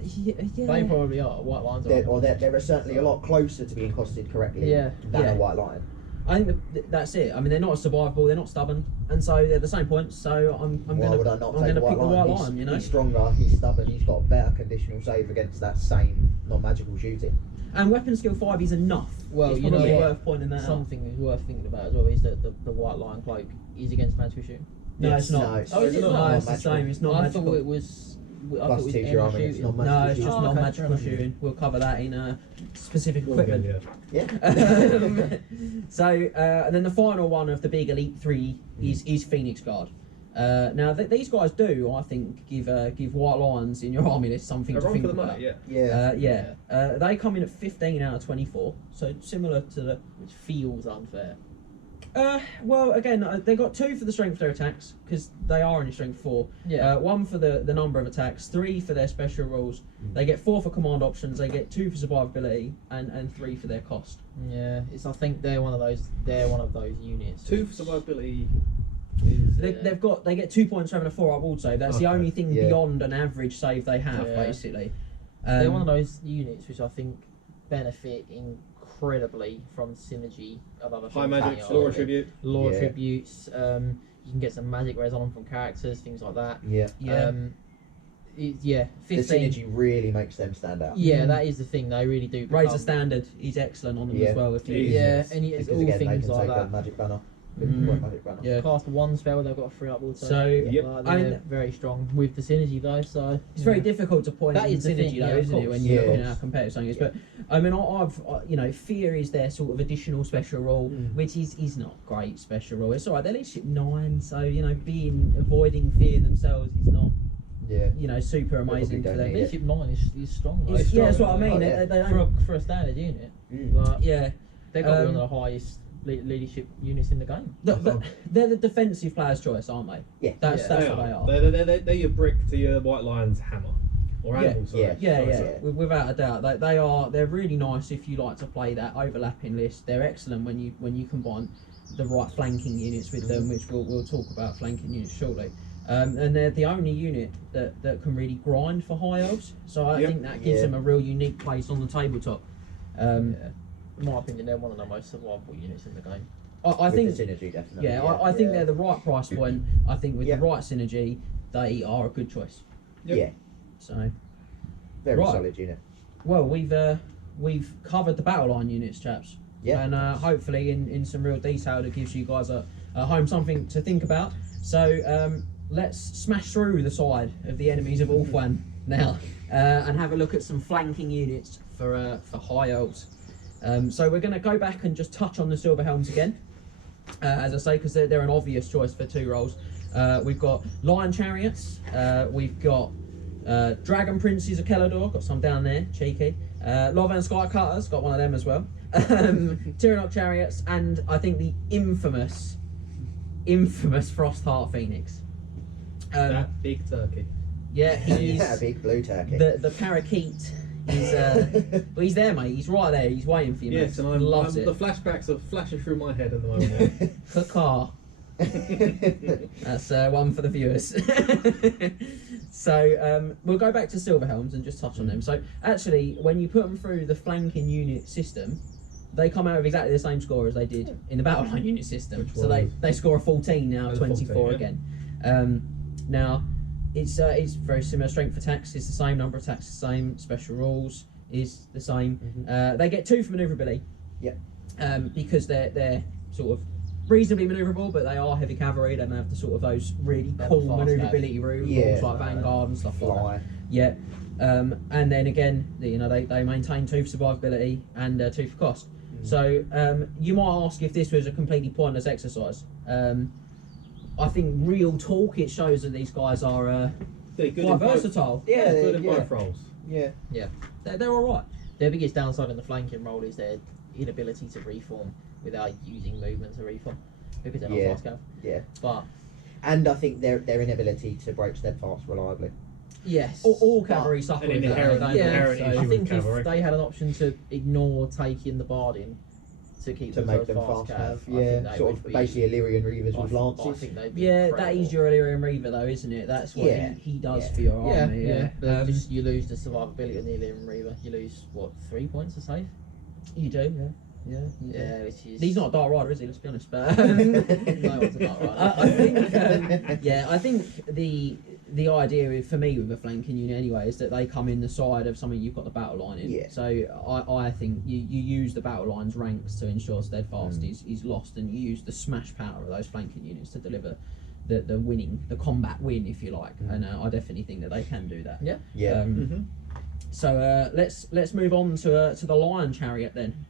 Yeah, They probably are. White lines are. They're certainly a lot closer to being costed correctly Yeah. than Yeah. a white lion. I think that's it. I mean, they're not survivable, they're not stubborn, and so they're the same points. So I'm Why gonna would I not I'm take gonna the white pick the lion? white He's, lion. You know, he's stronger, he's stubborn, he's got a better conditional save against that same non-magical shooting. and weapon skill 5 is enough. Well, it's you know probably what? worth pointing that out. Something is worth thinking about as well is that the white lion cloak is against magical shooting. No, Yes. it's not. No, it's- Oh, is it it's not? not No, it's the magical. same. It's not I magical. thought it was. I thought Plus it was two to any your army, it's shooting. not No, magical it's just Oh, okay, non-magical fair enough. shooting. We'll cover that in specific Well, equipment. yeah. Yeah. So, and then the final one of the big elite three is Phoenix Guard. Now, these guys do, I think, give White Lions in your army list something A to run think for the about. money, yeah. Yeah. They come in at 15 out of 24, so similar to the. Which feels unfair. Well, again, they got 2 for the strength of their attacks because they are only strength 4. Yeah. 1 for the number of attacks, 3 for their special rules. They get 4 for command options. They get 2 for survivability, and 3 for their cost. Yeah. It's. I think they're one of those. They're one of those units. 2 for survivability is. They get 2 points for having a 4-up ward save. That's the Okay. only thing Yeah. beyond an average save they have, Yeah. basically. They're one of those units which I think benefit incredibly from synergy of other High things. magic, Like, lore attribute. lore Yeah. attributes. You can get some magic res on them from characters, things like that. Yeah. Yeah. Yeah, The 15. synergy really makes them stand out. Yeah, Mm. that is the thing. They really do. Razor become- Standard is excellent on them Yeah. as well. If you, He is. Yeah, and it's Because all again, they things can like take a that. magic banner. Mm. Magic banner. Yeah. Cast one spell, they've got a 3-up ward save. So Yep. Like, I they're mean, very strong with the synergy though. So it's very yeah. difficult to point That in is the synergy thing, though, yeah, of isn't it? course. When you're Yeah. looking at how competitive something is. But I mean, fear is their sort of additional special rule, Mm. which is not great special rule. It's alright. They're leadership 9, so avoiding fear themselves is not Yeah. Super amazing probably for don't them. need it. Leadership 9 is strong. though. Yeah, that's what I Oh, mean. yeah. They for don't, a standard unit. Mm. Like, yeah. they've got to be Um, one of the highest leadership units in the game. They're the defensive player's choice, aren't they? Yeah. That's Yeah. that's They what are. they are. They're your brick to your White Lion's hammer. Or Yeah. anvil, sorry. Yeah. Yeah, Sorry, yeah. without a doubt. They're really nice if you like to play that overlapping list. They're excellent when you combine the right flanking units with them, which we'll talk about flanking units shortly. And they're the only unit that can really grind for high elves. So I Yep. think that gives Yeah. them a real unique place on the tabletop. Yeah. In my opinion, they're one of the most survivable units in the game. I With think the synergy, definitely. I think they're the right price point. I think with Yeah. the right synergy, they are a good choice. Yep. Yeah. So Very Right. solid unit. well, we've covered the battle line units, chaps. Yeah. And hopefully in some real detail that gives you guys at home something to think about. So let's smash through the side of the enemies of Ulfwan now and have a look at some flanking units for high elves. So we're going to go back and just touch on the Silver Helms again, as I say, because they're an obvious choice for 2 roles. We've got Lion Chariots, we've got Dragon Princes of Kelador, got some down there, cheeky. Lovan Sky Cutters, got one of them as well. Tyrannok Chariots, and I think the infamous Frostheart Phoenix. That big turkey. Yeah, he's Yeah, big blue turkey. the parakeet. He's well, he's there, mate. He's right there. He's waiting for you, Yes, mate. and Loves the it. flashbacks are flashing through my head at the moment. Caca. That's one for the viewers. So we'll go back to Silver Helms and just touch on them. So actually, when you put them through the flanking unit system, they come out with exactly the same score as they did in the battle line unit system. Which So was- they score a 14 now, Oh, 24 14, yeah. again. Now it's very similar. Strength attacks is the same, number of attacks the same, special rules is the same. They get 2 for manoeuvrability. Yep. Because they're sort of reasonably manoeuvrable, but they are heavy cavalry. They don't have the sort of those really They're cool not fast, manoeuvrability rules Yeah. like Vanguard and stuff like that. Fly. Yeah. And then again, they maintain 2 for survivability and 2 for cost. So you might ask if this was a completely pointless exercise. I think real talk, it shows that these guys are They're good quite in both. versatile. Yeah, They're good in yeah. both roles. Yeah. They're all right. Their biggest downside in the flanking role is their inability to reform without using movement to reform because they're not Yeah. fast cav. Yeah. But And I think their inability to break steadfast reliably. yes, All cavalry suffer And with an that. inherent- don't they? inherent So- issue I with think cavalry. if they had an option to ignore taking the Bardin to keep To them make so them fast fast cav, cav. I think Yeah. they Sort would of be, basically Illyrian Reavers I with think- I lances. think they'd be Yeah, that incredible. is your Illyrian Reaver though, isn't it? That's what Yeah. he does Yeah. for your Yeah, army. yeah. But Um, you lose the survivability of the Illyrian Reaver. You lose what 3 points to save? you do, yeah. Yeah, you do. Yeah, which is He's not a Dark Rider, is he? Let's be honest. But no one's a Dark Rider. I think, I think the idea for me with a flanking unit anyway is that they come in the side of something you've got the battle line in. Yeah. So I think you use the battle line's ranks to ensure steadfast is lost, and you use the smash power of those flanking units to deliver the combat win, if you like. And I definitely think that they can do that. Yeah. Yeah. So let's move on to the Lion Chariot then.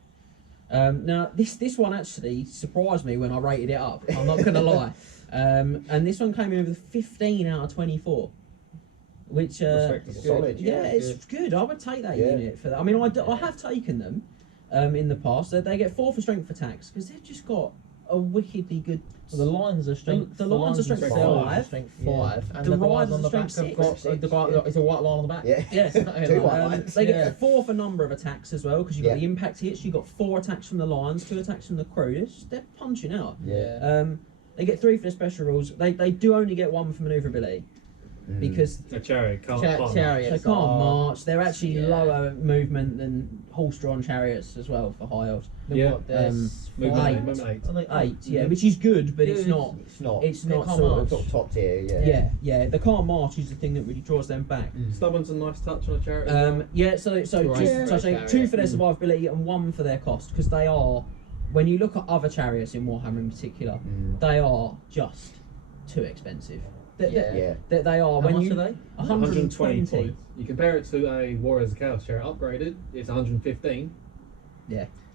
Now this one actually surprised me when I rated it up. I'm not gonna lie. And this one came in with a 15 out of 24, which Respectable. Solid. yeah, it's good. I would take that Yeah. unit for that. I mean, I have taken them in the past. They get 4 for strength attacks because they've just got a wickedly good. Well, the Lions are strength. The Lions are strength five. Strength Yeah. 5, and The the, Riders guys on are the back strength have got six. the guy. Yeah. It's a white line on the back. Yeah. Yes, Two white lines. they get Yeah. 4 for number of attacks as well because you've got Yeah. the impact hits. You've got 4 attacks from the Lions, 2 attacks from the Crew. They're punching out. Yeah. They get 3 for the special rules. They do only get 1 for manoeuvrability because A chariot can't. Chariot. they can't march. They're actually Yeah. lower movement than horse-drawn chariots as well for high elves. Yeah. There's Movement eight. eight, movement eight. Are they 8, yeah, Mhm. which is good, but it's Good. not. It's not. It's They not can't sort march. of. Top tier. Yeah. Yeah. They can't march is the thing that really draws them back. Stubborn's a nice touch on a chariot. as well. Yeah, so Great just, for so I a say chariot. 2 for their survivability and 1 for their cost because they are. When you look at other chariots in Warhammer in particular, they are just too expensive. Yeah. They are. How when much you, are they? 120 120. points. You compare it to a Warriors of Chaos chariot upgraded, it's 115.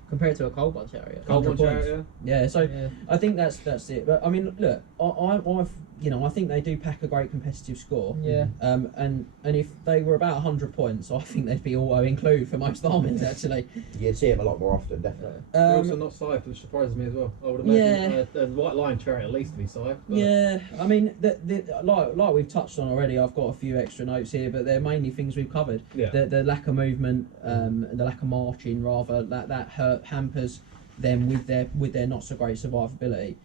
Compared to a Cold One Chariot. Cold 100 One points. chariot, Yeah, so Yeah. I think that's it. But I mean, look, I think they do pack a great competitive score. Yeah. And if they were about 100 points, I think they'd be auto include for most armies actually. You'd see them a lot more often, definitely. They're also Um, not scythed, which surprises me as well. I would imagine a White Lion chariot at least to be scythed. but- yeah, I mean, like we've touched on already. I've got a few extra notes here, but they're mainly things we've covered. Yeah. The lack of movement, the lack of marching, rather that hampers them with their not so great survivability.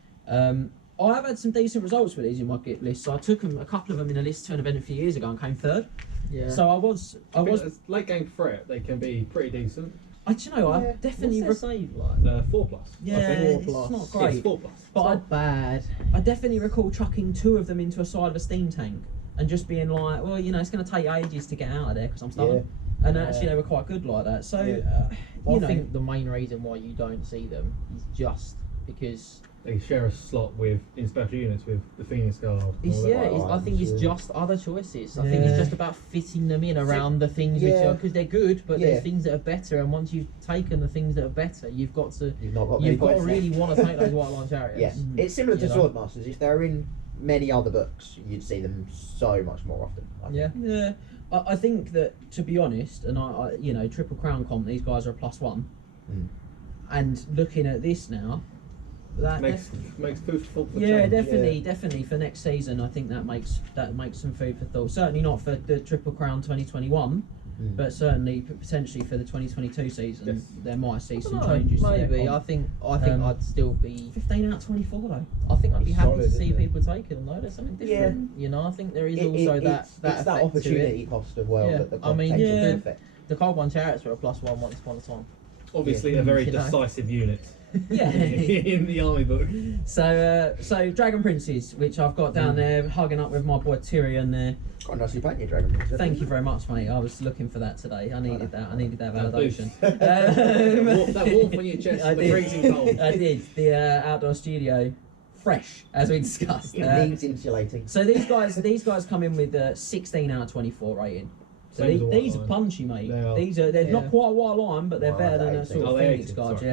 I have had some decent results with these in my git list. So I took a couple of them in a list to an event a few years ago and came 3rd. Yeah. So I was as late game threat, they can be pretty decent. I Yeah. definitely What's their save like? 4+. yeah, I think. it's not Yeah, great. it's 4+. But Not bad. I definitely recall chucking 2 of them into a side of a steam tank and just being like, well, it's going to take ages to get out of there because I'm stubborn. And Yeah. actually, they were quite good like that. So, I think the main reason why you don't see them is just because They share a slot with in special units with the Phoenix Guard. and it's all that. White I think it's Lions, yeah. just other choices. I think it's Yeah. just about fitting them in around the things which Yeah. are because they're good, but Yeah. there's things that are better. And once you've taken the things that are better, you've got to You've not got many you've got to points really left. want to take those White Line Chariots. Yeah, it's similar to You know? Swordmasters. If they're in many other books, you'd see them so much more often. I think. Yeah. Yeah, I think that to be honest, and I Triple Crown comp, these guys are a +1, and looking at this now, that Makes food for thought for yeah, change. definitely for next season, I think that makes some food for thought. Certainly not for the Triple Crown 2021, but certainly potentially for the 2022 season, Yes. there might see I some don't know, changes. to their maybe. comp. I think Um, I'd still be. 15 out of 24 though. I think I'd be happy Solid, to see isn't it? people taking them though. There's something different. You know, I think there is also that it's effect that to opportunity it. cost as well Yeah. that the I mean, comp takes yeah. into effect. The Cold One Chariots were a +1 once upon a time. Obviously, a very You know. decisive unit Yeah. in the army book. So Dragon Princes, which I've got down there, hugging up with my boy Tyrion there. Quite nicely painted Dragon Prince. Thank you very much, mate. I was looking for that today. I needed that. I needed that That validation. That warmth on your chest, I the did. freezing cold. I did. The outdoor studio, fresh as we discussed. It needs insulating. So these guys come in with a 16 out of 24 rating. So Same as a white these are line. punchy, mate. They are. They're Yeah. not quite a white line, but they're Wow, better than they're a sort 18. of Oh, they're Phoenix 18, guard. sorry.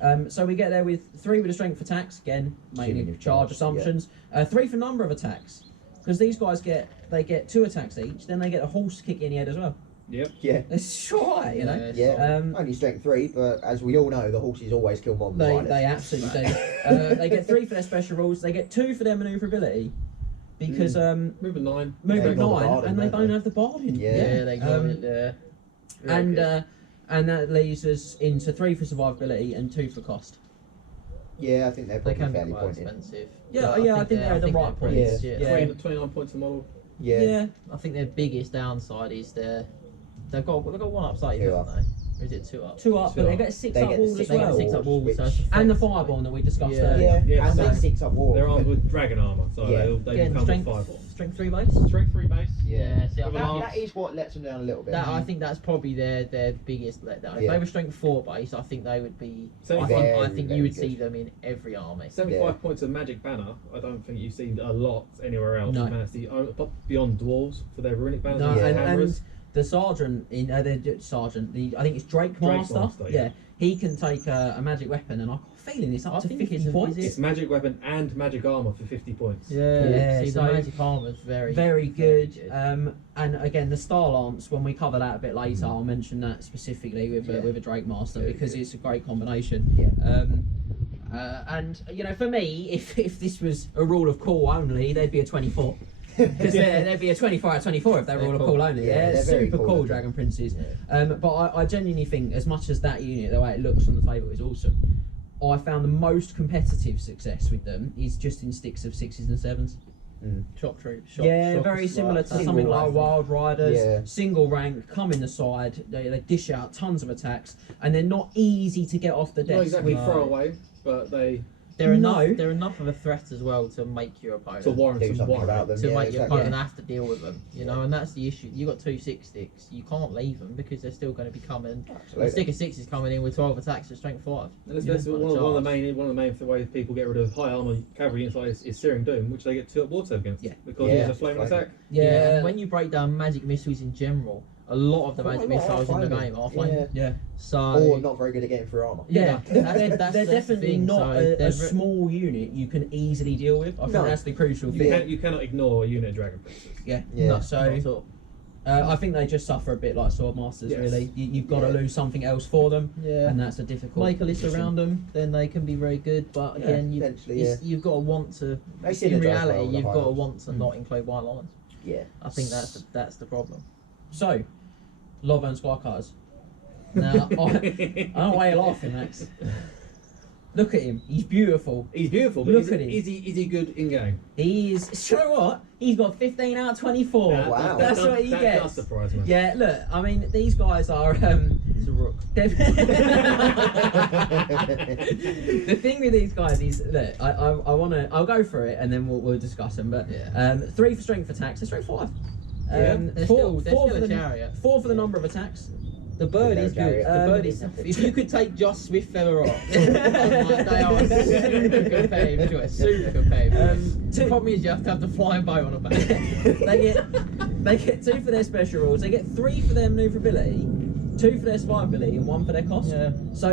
Yeah. So we get there with 3 with the strength attacks, again, mainly Cumulative charge charge, assumptions. 3 for number of attacks, because these guys get 2 attacks each. Then they get a horse kick in the head as well. Yep. Yeah. It's alright, you know. Yeah. Um, Only strength 3, but as we all know, the horses always kill more than the They riders. absolutely do. They get 3 for their special rules. They get 2 for their manoeuvrability, because Moving 9. moving They've got the 9, Barding, and they don't don't they? have the Barding. Yeah. they got it there. Very good. And that leaves us into 3 for survivability and 2 for cost. Yeah, I think they're They probably can be fairly quite pointed. expensive. Yeah, But I think they're the right pretty- points. Yeah. Yeah. 29 points a model. Yeah. I think their biggest downside is they've got 1 up save, 2 haven't up. they? Or is it 2 up? 2 up, Two but they up. get 6 They up get wall the as six They well. get 6 up wall, which- so it's And the effectively- fireball that we discussed Yeah. earlier. Yeah, Yeah, and so they 6 up war. They're armed but- with dragon armour, so Yeah. they Again, become strength, with fireball. strength 3 base. Strength 3 base. Yeah. See, I With think a lance. That is what lets them down a little bit. that, I think that's probably their biggest letdown. If Yeah. they were strength 4 base, I think they would be. I Very, think very you would good. see them in every army. 75 Yeah. points of magic banner. I don't think you see a lot anywhere else. No. Man, it's the beyond dwarves for their runic banners. No, and Yeah. and hammers. the sergeant I think it's Drake Master. Master, yeah. He can take a magic weapon, and I've got a feeling it's up I to think 50 it's- points. is It's magic weapon and magic armour for 50 points. Yeah, See, so- the magic armor's very Very good. good. And again, the Star Lance, when we cover that a bit later, I'll mention that specifically with Yeah. with a Drake Master, Very because good. it's a great combination. Yeah. And you know, for me, if this was a rule of cool only, there'd be a 24. Because there'd be a 24 out of 24 if they were They're all a cool. cool only. Yeah, Yeah, they're very super cool cool, looking. Dragon Princes. Yeah. But I genuinely think, as much as that unit, the way it looks on the table is awesome, I found the most competitive success with them is just in sticks of 6s and 7s. shock troops. Yeah, very similar to Single something like rank. Wild Riders. Yeah. Single rank, come in the side, they dish out tons of attacks, and they're not easy to get off the desk. Not exactly with- throwaway, but they They're No. enough. They're enough of a threat as well to make your opponent. to warrant Do some something warrant. about them. to yeah, make your exactly. opponent have to deal with them, you know, and that's the issue. You got 2 6 sticks, you can't leave them because they're still going to be coming. The Absolutely. stick of 6 is coming in with 12 attacks at strength 5. And that's, Yeah. that's one of the main ways people get rid of high armor cavalry units like is Searing Doom, which they get 2 up war save against. Yeah. Because Yeah. it's a flaming Flaming. attack. Yeah, and when you break down magic missiles in general, a lot of the Quite magic a lot are missiles in the flaming. game are flaming. yeah. So Or not very good at getting through armour. Yeah, Yeah, they're that's the definitely thing, not so a they're small unit you can easily deal with. I think No. that's the crucial You, thing. you cannot ignore a unit of Dragon Princes. Yeah. Yeah. no, So- not at all. I think they just suffer a bit like Sword Masters, Yes. really. You've got to Yeah. lose something else for them, Yeah. and that's a difficult. Make a list position. around them, then they can be very good. But Yeah, again, potentially, you've got to want to. They In synergise well reality, with the you've got to high-ups. want to not include white lines. Yeah. I think that's the problem. So, Love and Skycutters. Now, I don't know why you're laughing, Max. Look at him. He's beautiful. He's beautiful, but Look is, at him. is he good in game? He is. You know what? He's got 15 out of 24. Wow. That's what he that gets. does surprise me. Yeah, look. I mean, these guys are. It's a rook. The thing with these guys is, look, I want to. I'll go for it and then we'll discuss them. But Yeah. 3 for strength attacks. They're strength 5. They're four still for a the chariot. 4 for the number of attacks. The bird They're is good. chariot. The bird is. If you could take just Swift Feather off, they are super competitive. To it, super competitive. The problem is you have to have the flying bow on a back. they get 2 for their special rules. They get 3 for their manoeuvrability, 2 for their survivability, and 1 for their cost. Yeah. So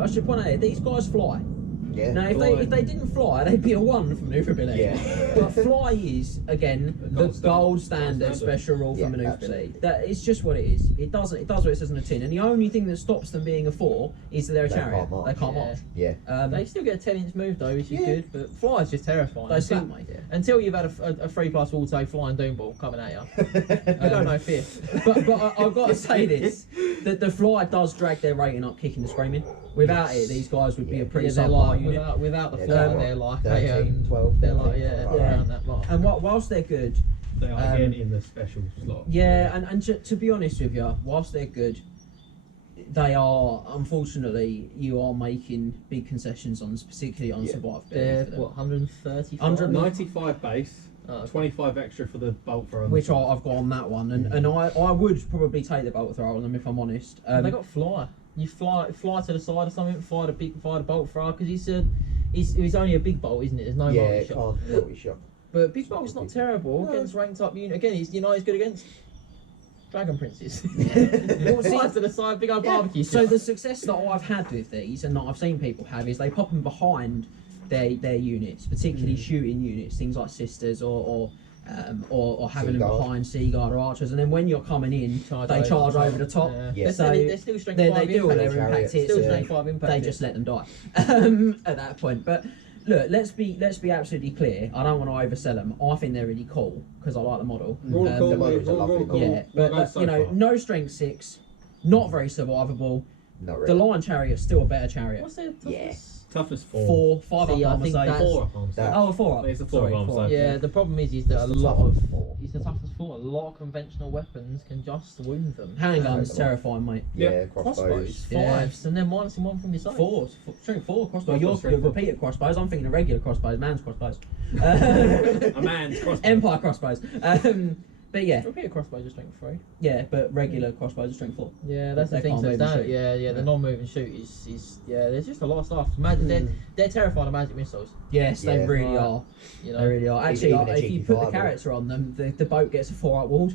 I should point out these guys fly. Yeah. Now, if they didn't fly, they'd be a 1 for manoeuvrability. Yeah. But fly is again the gold standard special rule for Yeah, manoeuvrability. absolutely. That it's just what it is. It does what it says on the tin. And the only thing that stops them being a 4 is that they're a They chariot. can't march. They can't Yeah. march. Yeah. They still get a 10-inch move though, which is Yeah. good. But fly is just terrifying. They slap, Until- mate. Until you've had a 3+ auto flying doom ball coming at you, you don't know fear. But I've got to say this: that the fly does drag their rating up, kicking and screaming. Without it, these guys would be a pretty Yeah, they're subpar like, unit. without the Yeah, fly, they're they're like 13, 12, they're like 13, yeah, Yeah. around that mark. And whilst they're good, They are again in the special slot. yeah, and to be honest with you, whilst they're good, they are, unfortunately, you are making big concessions on, particularly on survivability. They're for them. what, 130? 95 base, 25 extra for the bolt thrower. Which I've got on that one, and I would probably take the bolt thrower on them if I'm honest. They got fly. You fly to the side or something. Fire the bolt thrower because he's only a big bolt, isn't it? There's no multi-shot. multi-shot. But big bolt's not terrible against ranked up unit. Again, he's he's good against dragon princes. Well, see, Fly to the side, big old barbecue. so shot. the success that I've had with these, and that I've seen people have, is they pop them behind their units, particularly shooting units, things like sisters or having them behind Sea Guard or archers, and then when you're coming in, they charge over the top. Yeah. So they're still strength they 5 do all impact. their impact hits. Still and strength 5 impact. they hits. just let them die at that point. But look, let's be absolutely clear. I don't want to oversell them. I think they're really cool because I like the model. Raw cool, the models are raw lovely. cool. Yeah, Well, but that's so you know, far. no strength 6, not very survivable. Not The really. Lion Chariot's still a better chariot. What's their toughness? Toughness 4. 4, 5 See, up I armor think save. that's- 4 up arm save. That- Oh, 4 up. It's a 4 Sorry, arm 4 up. save. Yeah, the problem is that It's a the lot toughness of 4. it's the toughness 4. A lot of conventional weapons can just wound them. Handgun's terrifying, mate. Yeah, Crossbows, crossbows. Yeah. 5s, and then minus one from the side. 4, strength 4 crossbow. Crossbow, You're strength four. repeated crossbows. I'm thinking of regular crossbows, man's crossbows. A man's crossbow. Empire crossbows. But yeah, Repeat a crossbow just strength 3. yeah, but regular crossbows are strength 4. Yeah, that's They the thing. can't So move it's and down. shoot. Yeah, Yeah. the non-move and shoot is there's just a lot of stuff. They're terrified of magic missiles. Yes, they Yeah. really Right. are. You know. They really are. Actually, Even a if you cheeky put the fireball. character on them, the boat gets a 4 up walled.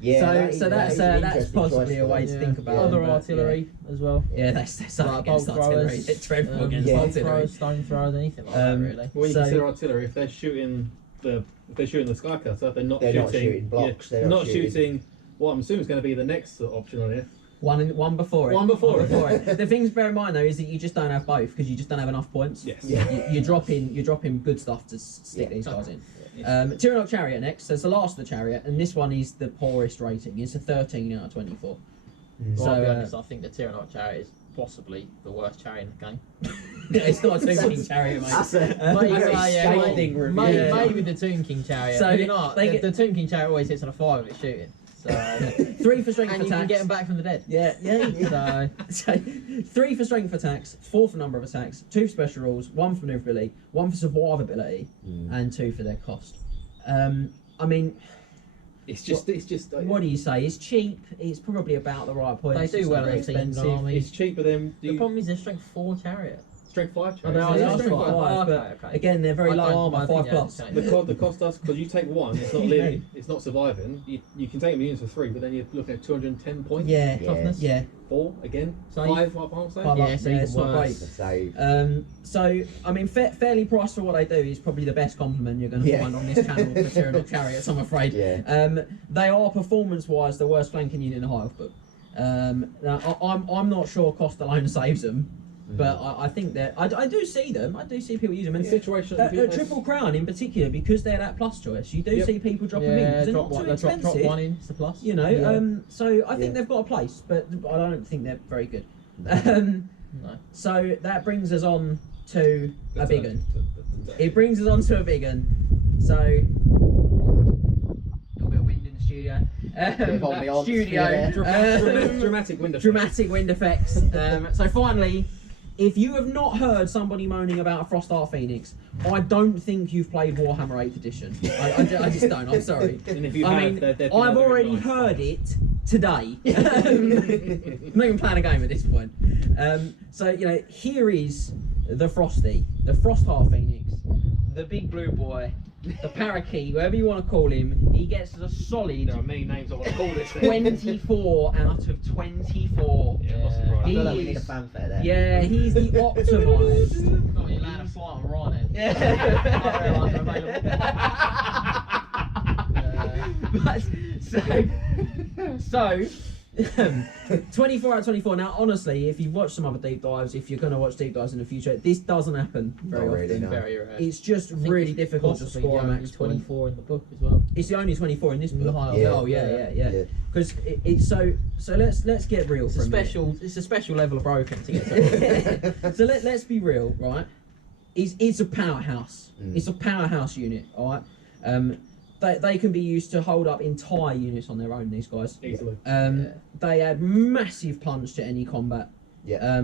Yeah, So that's an that's interesting possibly choice a way for to them. think about other it, but, artillery as well. Yeah, that's something Like against bolt artillery. throwers, It's dreadful against yeah. bolt artillery. throwers, stone throwers, anything like that really. Well, you So- consider artillery if they're shooting the sky cutter, they're not They're shooting. not shooting blocks, they're not shooting. shooting- What I'm assuming is going to be the next option on it. One before it. One before it. The things to bear in mind though is that you just don't have both because you just don't have enough points. Yes. Yeah. You're dropping good stuff to stick Yeah. these guys in. Yes. Tyrannoc Chariot next. So it's the last of the chariot, and this one is the poorest rating. It's a 13 out of 24. Well, So, I'll be honest, I think the Tyrannoc chariot is possibly the worst chariot in the game. It's not a two-king chariot, mate. That's it. Maybe, Very scathing review. maybe, Yeah. maybe the Tomb King chariot. So So you know, they the, get- the Tomb King chariot always hits on a 5 if it's shooting. So 3 for strength and you can attacks. get them back from the dead. Yeah. So So 3 for strength attacks, 4 for number of attacks, 2 for special rules, 1 for maneuverability, 1 for survivability, and 2 for their cost. I mean, It's just. what do you say? It's cheap. It's probably about the right point. They It's do not well very at the team expensive. army. It's cheaper than the problem is they're strength 4 chariot. strength 5. Oh, they are They are strength strength five. five, but Okay. again, they're very I- low, I by think 5 they're plus. the same. The cost us because you take one, it's not living, it's not surviving. You can take them units for 3, but then you're looking at 210 points. Yeah, Yeah. toughness. Yeah, 4 again. So 5 up arm save. Five Yeah, up. so Yeah, even it's not great. worse. So So, I mean, fairly priced for what they do is probably the best compliment you're going to Yeah. find on this channel for Tyrannoc Chariots, I'm afraid. yeah. They are performance-wise the worst flanking unit in the High Elf book. Now, I'm not sure cost alone saves them, but I think that I do see them. I do see people use them. And Situation. Triple Crown in particular, because they're that plus choice, you do Yep. see people drop them in. 'Cause they're drop not too one, drop expensive. one in. It's a plus. You know, Yeah. so I think Yeah. they've got a place, but I don't think they're very good. No. So that brings us on to a big one. It It brings us on to a big one. So, a little bit of wind in the studio. of ambiance, Studio. yeah. dramatic window. Dramatic wind effects. So finally, if you have not heard somebody moaning about a Frost Art Phoenix, I don't think you've played Warhammer 8th edition. I just don't. I'm sorry. And if you I have, mean, they're very I've already nice. heard it today. I'm not even playing a game at this point. So, you know, here is the Frosty, the Frostheart Phoenix, the big blue boy, the parakeet, whatever you want to call him. He gets a solid There are many names I want to call this. 24 out of 24. Yeah, I'm not I surprised. feel like we He need a is- fanfare there. Yeah, he's the optimised. Oh, you land a flight on Ryanair. But, so 24 out of 24. Now, honestly, if you've watched some other deep dives, if you're going to watch deep dives in the future, this doesn't happen very Not often. really, no. Very rare. It's just I think really it's difficult to possibly score a the only max point. 24 in the book as well. It's the only 24 in this In the book. high Yeah. Oh yeah. Because it's so. So let's get real It's for a a minute. special. It's a special level of broken to get to. So let's be real, right? It's a powerhouse. Mm. It's a powerhouse unit, all right. they can be used to hold up entire units on their own. These guys. Easily. They add massive punch to any combat. Yeah.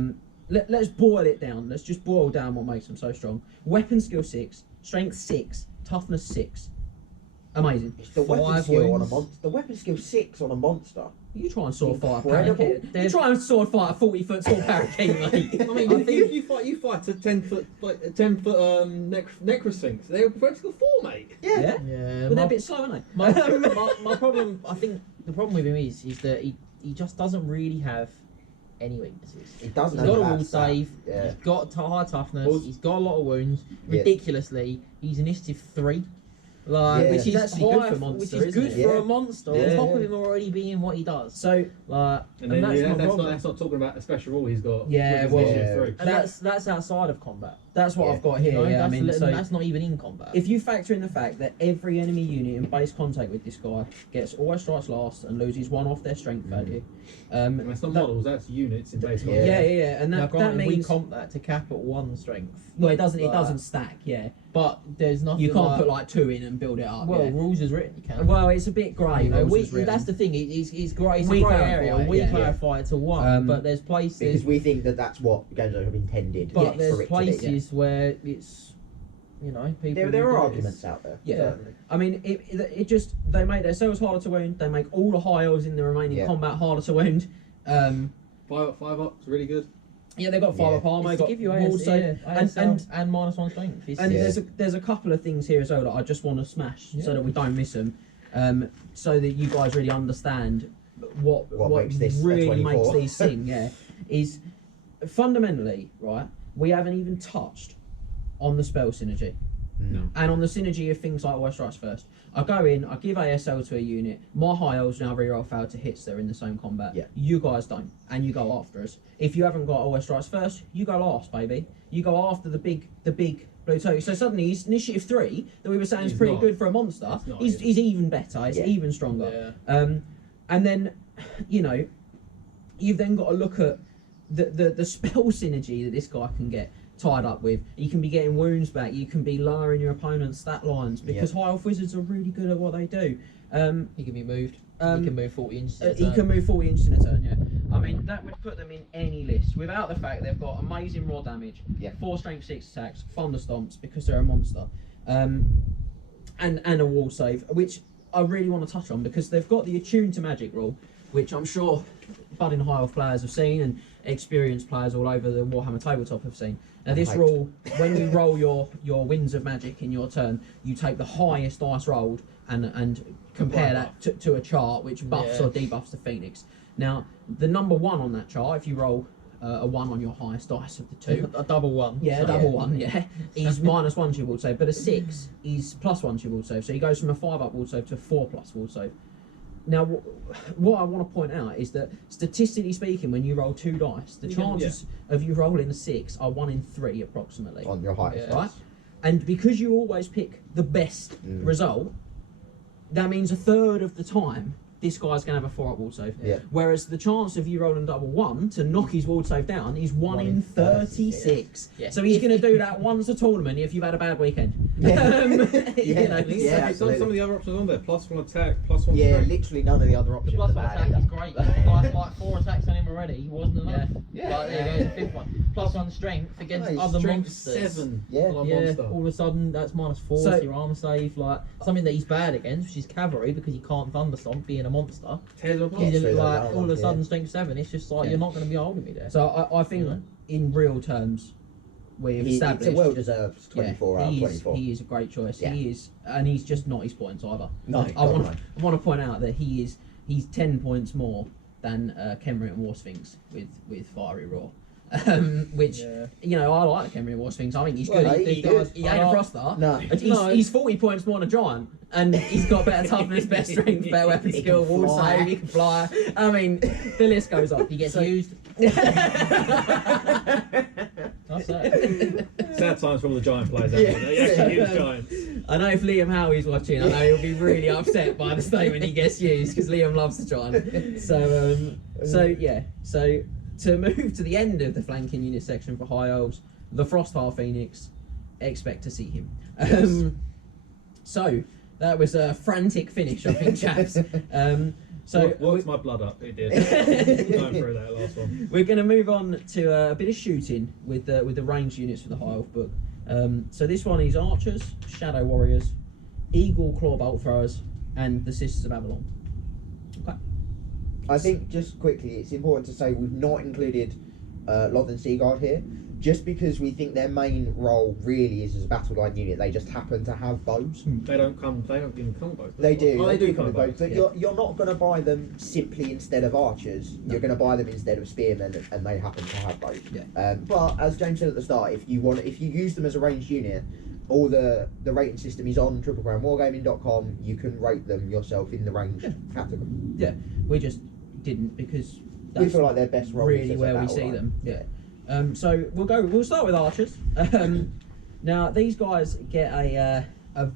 Let's boil it down. Let's just boil down what makes them so strong. Weapon skill 6, strength 6, toughness 6. Amazing. It's the weapon 5 skill on a wounds. monster. The weapon skill 6 on a monster. You try and sword fight a Incredible. parakeet. You try and sword fight a 40-foot tall parakeet, mate. I mean, you fight a 10-foot necrosphinx. They're practical 4, mate. Yeah. Yeah. Yeah, But they're a bit slow, aren't they? my problem, I think the problem with him is that he just doesn't really have any weaknesses. He doesn't He's have got a that will stat. save, Yeah. he's got high toughness, Well, he's got a lot of wounds. Yeah. Ridiculously, he's initiative 3. Like, Yeah. which Which is is actually good high, for monster, which is isn't good it? for Yeah. a monster. Yeah. On top of him already being what he does. So, Like, And and then that's yeah, my that's problem. not talking about a special rule he's got. Yeah, which is well, initiative yeah. 3. And that's outside of combat. that's what Yeah. I've got here. You know, Yeah, I mean, so that's not even in combat. if you factor in the fact that every enemy unit in base contact with this guy gets always strikes last and loses 1 off their strength value, And that's not that- models, that's units in base. Yeah. yeah, and now, that granted, we means comp that to cap at 1 strength, well, it doesn't Right. stack. Yeah, but there's nothing. you can't like, put like 2 in and build it up. well, yeah. rules is written. You can. Well, it's a bit grey. You know, rules we, is written. that's the thing. It's great. It's We a grey clarify area. it, We yeah. clarify it to 1, but there's places. Because we think that that's what games have intended but Yeah, for there's it to be. places where it's, you know, people. There will are do arguments this. out there. Yeah. certainly. I mean, it just they make their cells harder to wound. They make all the high elves in the remaining Yeah. combat harder to wound. 5 up is really good. Yeah, they've got 5 Yeah. up armor. It's Got to give you wall AS, save, yeah, and ASL and -1 strength. It's, and Yeah. there's a couple of things here as well that I just want to smash so Yeah. that we don't miss them, so that you guys really understand what makes this a really makes 24. these sing. Yeah, is fundamentally right. We haven't even touched on the spell synergy. No. And on the synergy of things like Always Strikes First. I go in, I give ASL to a unit, my high elves now reroll fail to hits, they're in the same combat. Yeah. You guys don't, and you go after us. If you haven't got Always Strikes First, you go last, baby. You go after the big blue token. So suddenly he's initiative 3, that we were saying is He's pretty not. good for a monster, It's not, he's even better, it's Yeah. even stronger. yeah. And then, you know, you've then got to look at the spell synergy that this guy can get tied up with. You can be getting wounds back, you can be lowering your opponent's stat lines, because high elf wizards are really good at what they do. He can be moved. Um, he can move 40 inches. at a He turn. can move 40 inches in a turn, yeah. I mean, that would put them in any list, without the fact they've got amazing raw damage, Yeah. 4 strength 6 attacks, thunder stomps, because they're a monster, and a wall save, which I really want to touch on, because they've got the attune to magic rule, which I'm sure budding high elf players have seen, and experienced players all over the Warhammer tabletop have seen. Now this Right. rule, when you roll your winds of magic in your turn, you take the highest dice rolled and compare that to a chart which buffs Yeah. or debuffs the Phoenix. Now the number 1 on that chart, if you roll a 1 on your highest dice of the 2, a double 1. yeah, So- double 1, yeah, he's -1 to your wall save, but a 6 is +1 to your wall save, so he goes from a 5 up wall save to a 4+ wall save. Now, what I want to point out is that statistically speaking, when you roll 2 dice, the chances of you rolling a 6 are 1 in 3 approximately. On your highest. Yeah. Right? And because you always pick the best result, that means a third of the time this guy's going to have a 4 up wall save. Yeah. Whereas the chance of you rolling double 1 to knock his wall save down is 1 in 36. Yeah. So he's going to do that once a tournament if you've had a bad weekend. Yeah. You know, Yeah. Some of the other options on there, +1 attack, +1 Yeah, strength. literally none of the other The options plus are 1 bad attack either. is great. like 4 attacks on him already. He wasn't enough. Yeah. Like, there you go, the 5th one. +1 strength against Nice. other Strength monsters. 7 Yeah. on a Yeah, monster. all of a sudden that's -4 So- to your armor save, like something that he's bad against, which is cavalry, because he can't thunderstomp being a monster. Tears them Yeah, apart. He's so like that all of a one, sudden yeah. strength 7. It's just like Yeah. you're not going to be holding me there. So I think You know? in real terms, we've It's established. a well-deserved 24 out of he 24. He is a great choice. Yeah. He is, and he's just not his points either. No, I God, want no. I want to point out that he's 10 points more than Khemri and War Sphinx with Fiery Roar. Which Yeah. you know, I like the Khemri and War Sphinx. I think he's Well, good. he's good. He ain't a Froster. No. He's 40 points more than a giant, and he's got better toughness, better strength, better weapon He skill, can wall fly. save, he can fly. I mean, the list goes on. He gets So- used. That's it. Sad times for all the giant players out Yeah. there. They actually use giants. I know if Liam Howie's watching, I know he'll be really upset by the statement he gets used, because Liam loves the giant. So yeah. So to move to the end of the flanking unit section for High Elves, the Frostheart Phoenix, expect to see him. So That was a frantic finish, I think, chaps. So worked my blood up. It did. Going through that last one. We're going to move on to a bit of shooting with the ranged units for the High Elf book. So this one is archers, shadow warriors, eagle claw bolt throwers, and the Sisters of Avalon. Okay. I think just quickly, it's important to say we've not included Loth and Seaguard here, just because we think their main role really is as a battle line unit. They just happen to have bows. They don't even come with bows. They do. Oh, they do come come with bows, but yeah. you're not going to buy them simply instead of archers. No. You're going to buy them instead of spearmen, and they happen to have bows. Yeah. But as James said at the start, if you use them as a ranged unit, all the rating system is on triplecrownwargaming.com. You can rate them yourself in the range category. Yeah, we just didn't because We feel like their best role is really as a where we battle see line. them. Yeah. So we'll start with archers. Now these guys get a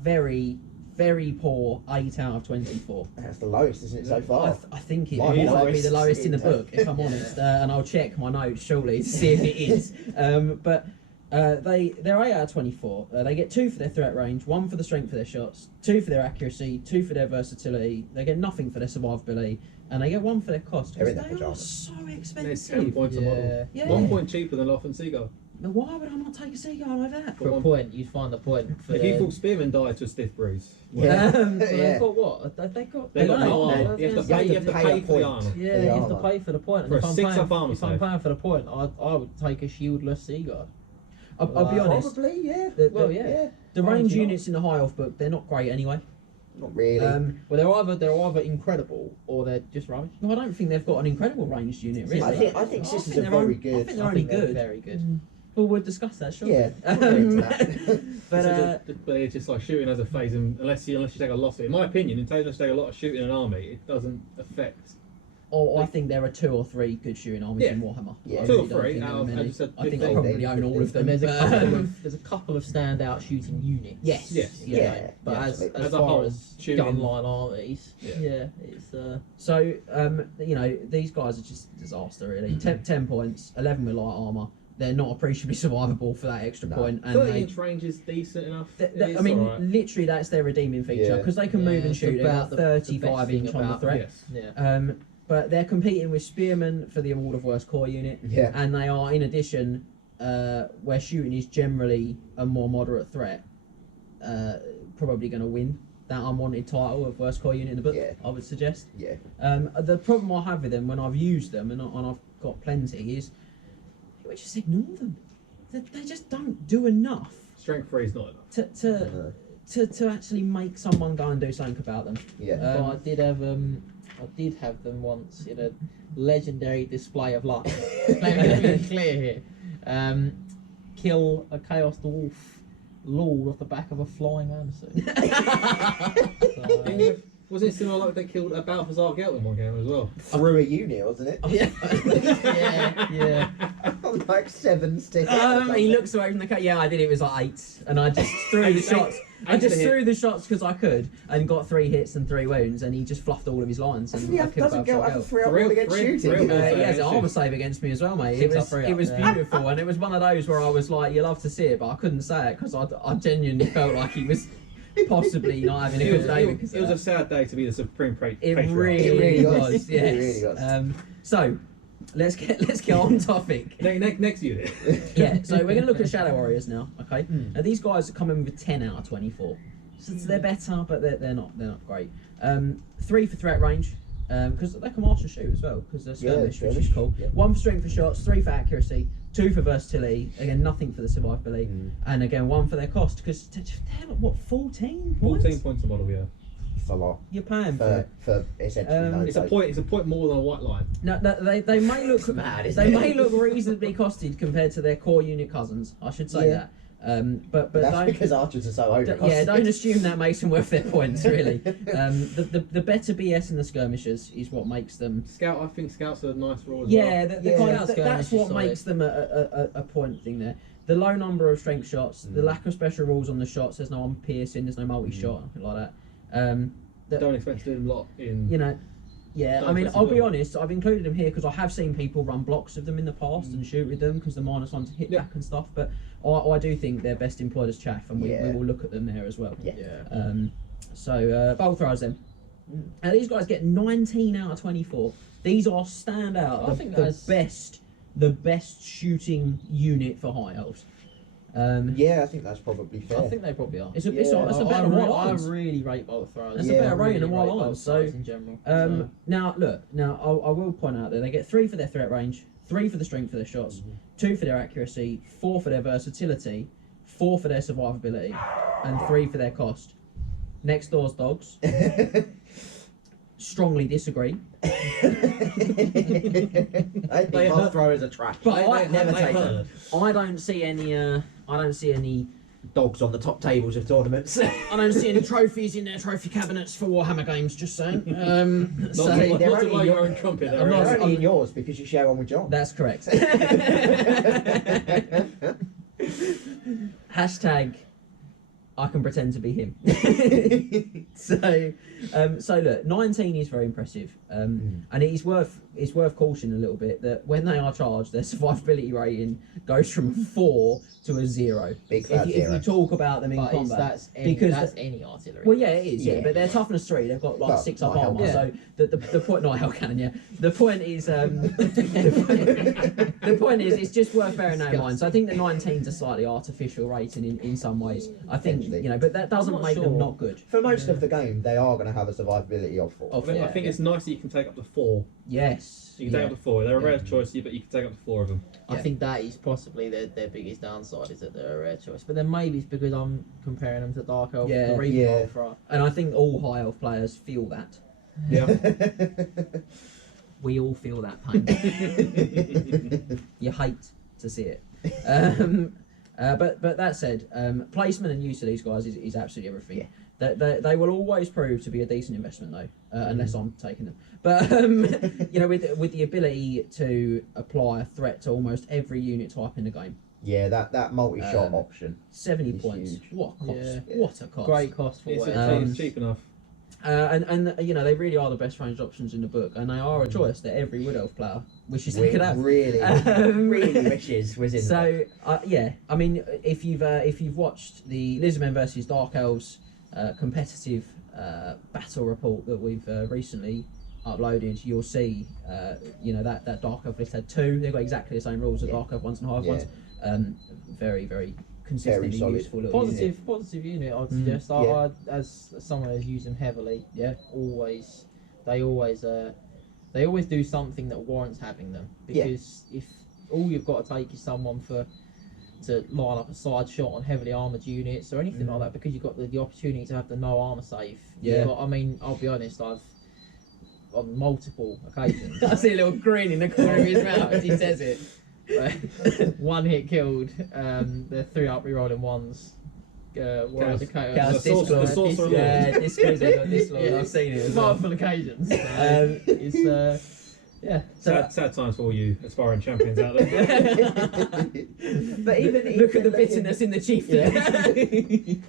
very, very poor 8 out of 24. That's the lowest, isn't it, so far? I think it Might be might be lowest the lowest in the in book, if I'm honest, and I'll check my notes shortly to see if it is. But they're 8 out of 24. They get 2 for their threat range, 1 for the strength of their shots, 2 for their accuracy, 2 for their versatility. They get nothing for their survivability, and they get 1 for their cost. They're Because in they their are pajamas. so They're 10 expensive. points a model. Yeah. 1 point cheaper than Loth and Seagull. Now, why would I not take a seagull over that? For a point, you'd find a point for If their... you thought Spearmen died to a stiff breeze. Yeah. Well, Yeah. they've got what? They got... They got They no don't. armour. Yeah, You have to you pay, have to pay a for the point. armour. Yeah, For the you have to armour. pay for the point. For a if I'm 6 paying, up armour if I'm save. paying for the point, I would take a shieldless Seaguard. I'll be honest. Probably, yeah. Well, yeah. The Why would range you not? units in the High Elf book, they're not great anyway. Not really. Well, they're either incredible or they're just rubbish. No, I don't think they've got an incredible ranged unit, really. I think Sisters are they're very only- good. I think they're I only think they're good. very good. Well, we'll discuss that, sure. Yeah. I'll agree to that. But It's just like shooting as a phase, unless you take a lot of it. In my opinion, until you take a lot of shooting in an army, it doesn't affect. I think there are 2 or 3 good shooting armies Yeah. in Warhammer. Yeah. I 2 or really don't 3 think there out are of, many. as you said, I think 15. they probably own all of them. And but, there's a couple of standout shooting units. Yes. Yes. Yeah. But Yeah, as absolutely. As a far whole, as shooting- gunline armies, Yeah. it's So, these guys are just a disaster, really. 10 points, 11 with light armour. They're not appreciably survivable for that extra No. point. And 30-inch range is decent enough. I mean, literally, that's their redeeming feature Yeah. because they can move and it's shoot. They've got about the best 35 thing inch on the about- threat. Yes. yeah. But they're competing with Spearmen for the award of worst core unit, Yeah. and they are, in addition, where shooting is generally a more moderate threat, probably going to win that unwanted title of worst core unit in the book. Yeah. I would suggest. Yeah. The problem I have with them when I've used them and I've got plenty is we just ignore them. They just don't do enough Strength 3 is not enough. to actually make someone go and do something about them. Yeah. But I did have them once in a legendary display of luck. Let me be clear here. Kill a Chaos Dwarf Lord off the back of a flying Anderson. So, Was it similar like they killed a Balthazar Gelt in one game as well? Through a unit, wasn't it? yeah. Like 7 sticks. He looks away from the cat. Yeah, I did. It was like 8, and I just threw the shots. I just threw the shots because I could, and got 3 hits and 3 wounds, and he just fluffed all of his lines. And I killed Doesn't go Balthazar have a 3 up Three- roll against three- shooting. three- He has an armor save against me as well, mate. It 6 up, was 3 it up, was yeah. beautiful, and it was one of those where I was like, you love to see it, but I couldn't say it because I genuinely felt like he was possibly not having a good day because It of was that. a sad day to be the supreme It patriarch. really was. It Yes. really was. So let's get on topic. Next unit. Yeah. So we're going to look at Shadow Warriors now. Okay. Hmm. Now these guys are coming with 10 out of 24. So they're better, but they're not great. 3 for threat range. Because they can march and shoot as well, because they're skirmish, which is skirmish, cool. yeah. 1 for strength for shots, 3 for accuracy, 2 for versatility, again nothing for the survivability, and again 1 for their cost, because they're what, 14 points? 14 points a model, yeah. It's a lot. You're paying for it. For essentially no It's a save. point. It's a point more than a white line. No, they may look mad, isn't they it? may look reasonably costed compared to their core unit cousins. I should say Yeah. that. But That's don't, because archers are so over. yeah, don't assume that makes them worth their points. Really, the better BS in the skirmishers is what makes them. Scout. I think scouts are a nice role as Yeah, well. the Yeah. kind of, Skirmish that's is what solid. makes them a point thing there. The low number of strength shots, the lack of special rules on the shots. There's no piercing, there's no multi-shot, nothing like that. Don't expect to do them a lot in. You know, yeah. Don't I mean, expect to I'll do be it. honest. I've included them here because I have seen people run blocks of them in the past and shoot with them because the -1 to hit Yeah. back and stuff. But I do think they're best employed as chaff, and we Yeah. will look at them there as well. Yeah. So bolt throwers then. Now these guys get 19 out of 24. These are standout. I think the that's- best shooting unit for high elves. Yeah, I think that's probably fair. I think they probably are. It's a Yeah. it's a better than Wild I Irons. really rate bolt throwers. That's a better rating than I Wild really rate Irons, bolt so, throwers in general. Now look, I will point out that they get 3 for their threat range, 3 for the strength for their shots, 2 for their accuracy, 4 for their versatility, 4 for their survivability, and 3 for their cost. Next door's dogs strongly disagree. I think bolt throwers are trash. But I never they take heard. them. I don't see any Dogs on the top tables of tournaments. I don't see any trophies in their trophy cabinets for Warhammer games. Just saying. Not So to they're blow only your own trumpet. I'm not- They're only in yours because you share one with John. that's correct. Hashtag I can pretend to be him. So look, 19 is very impressive, and it is worth cautioning a little bit that when they are charged, their survivability rating goes from 4 to a 0. Big fat If zero. you talk about them in But combat, that's any, because that's any artillery. well, yeah, it is, yeah. Yeah. But they're toughness 3. They've got like Well, 6 up not armor. Hellcannon. So the point, not Hellcannon, yeah. The point is, the point is, it's just worth bearing that in mind. So I think the 19's a slightly artificial rating in some ways. I think Potentially. but that doesn't I'm not make them sure. not good. For most of the game, they are going to have a survivability of 4. Of- I Yeah. think it's nice that you can take up to 4. Yes. You can take yeah. up to 4. They're a Yeah. rare choice, but you can take up to 4 of them. I Yeah. think that is possibly their biggest downside is that they're a rare choice. But then maybe it's because I'm comparing them to Dark Elf, Yeah. the Reaper Yeah. Ultra. And I think all high elf players feel that. Yeah. We all feel that pain. You hate to see it. But that said, placement and use of these guys is absolutely everything. Yeah. They will always prove to be a decent investment though, unless I'm taking them. But with the ability to apply a threat to almost every unit type in the game, Yeah, that multi-shot option. 70 It's points. huge. What a cost? Yeah. What a cost! Great cost for It's, what it it's is. cheap enough. And they really are the best ranged options in the book, and they are a choice that every Wood Elf player wishes they could have. Really, really wishes was in there. So yeah, I mean, if you've watched the Lizardmen versus Dark Elves competitive battle report that we've recently uploaded, you'll see that Dark Elf list had 2. They've got exactly the same rules as Yeah. Dark Elf ones and High Elf Yeah. ones. Very very consistently solid. useful little unit. Positive unit, I'd Mm. suggest. Yeah. I, as someone who's used them heavily, Yeah. they always do something that warrants having them. Yeah. Because if all you've got to take is someone to line up a side shot on heavily armoured units or anything like that, because you've got the opportunity to have the no armour save. Yeah. But, I mean, I'll be honest, I've on multiple occasions. I see a little grin in the corner of his mouth as he says it. One hit killed. The 3 up rerolling ones. Warriors of Chaos. Chaos The Discord. Sorcerer Lord. Yeah, Discord's got this Lord. I've seen it as well. Multiple occasions. It's yeah. Sad times for all you aspiring champions out there. But even Look at the looking- bitterness in the chieftain.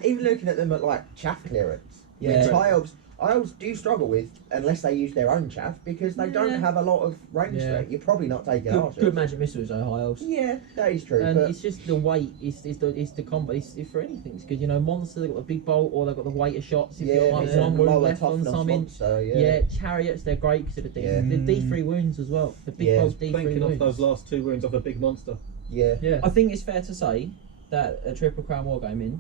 Even looking at them at like chaff clearance, Yeah. which high elves do struggle with unless they use their own chaff because they Yeah. don't have a lot of range Yeah. to it. You're probably not taking Good, archers. good magic missiles, though, high elves. Yeah, that is true. And but it's just the weight. It's the combo. It's for anything. Because monsters, they've got the big bolt or they've got the weight of shots. If you're like one wound lower left on toughness something. monster, Yeah. Chariots, they're great because of the D. Yeah. The D3 wounds as well. The big Yeah. bolt D3 Thinking off wounds. those last 2 wounds off a big monster. yeah. Yeah. I think it's fair to say that a Triple Crown Wargaming,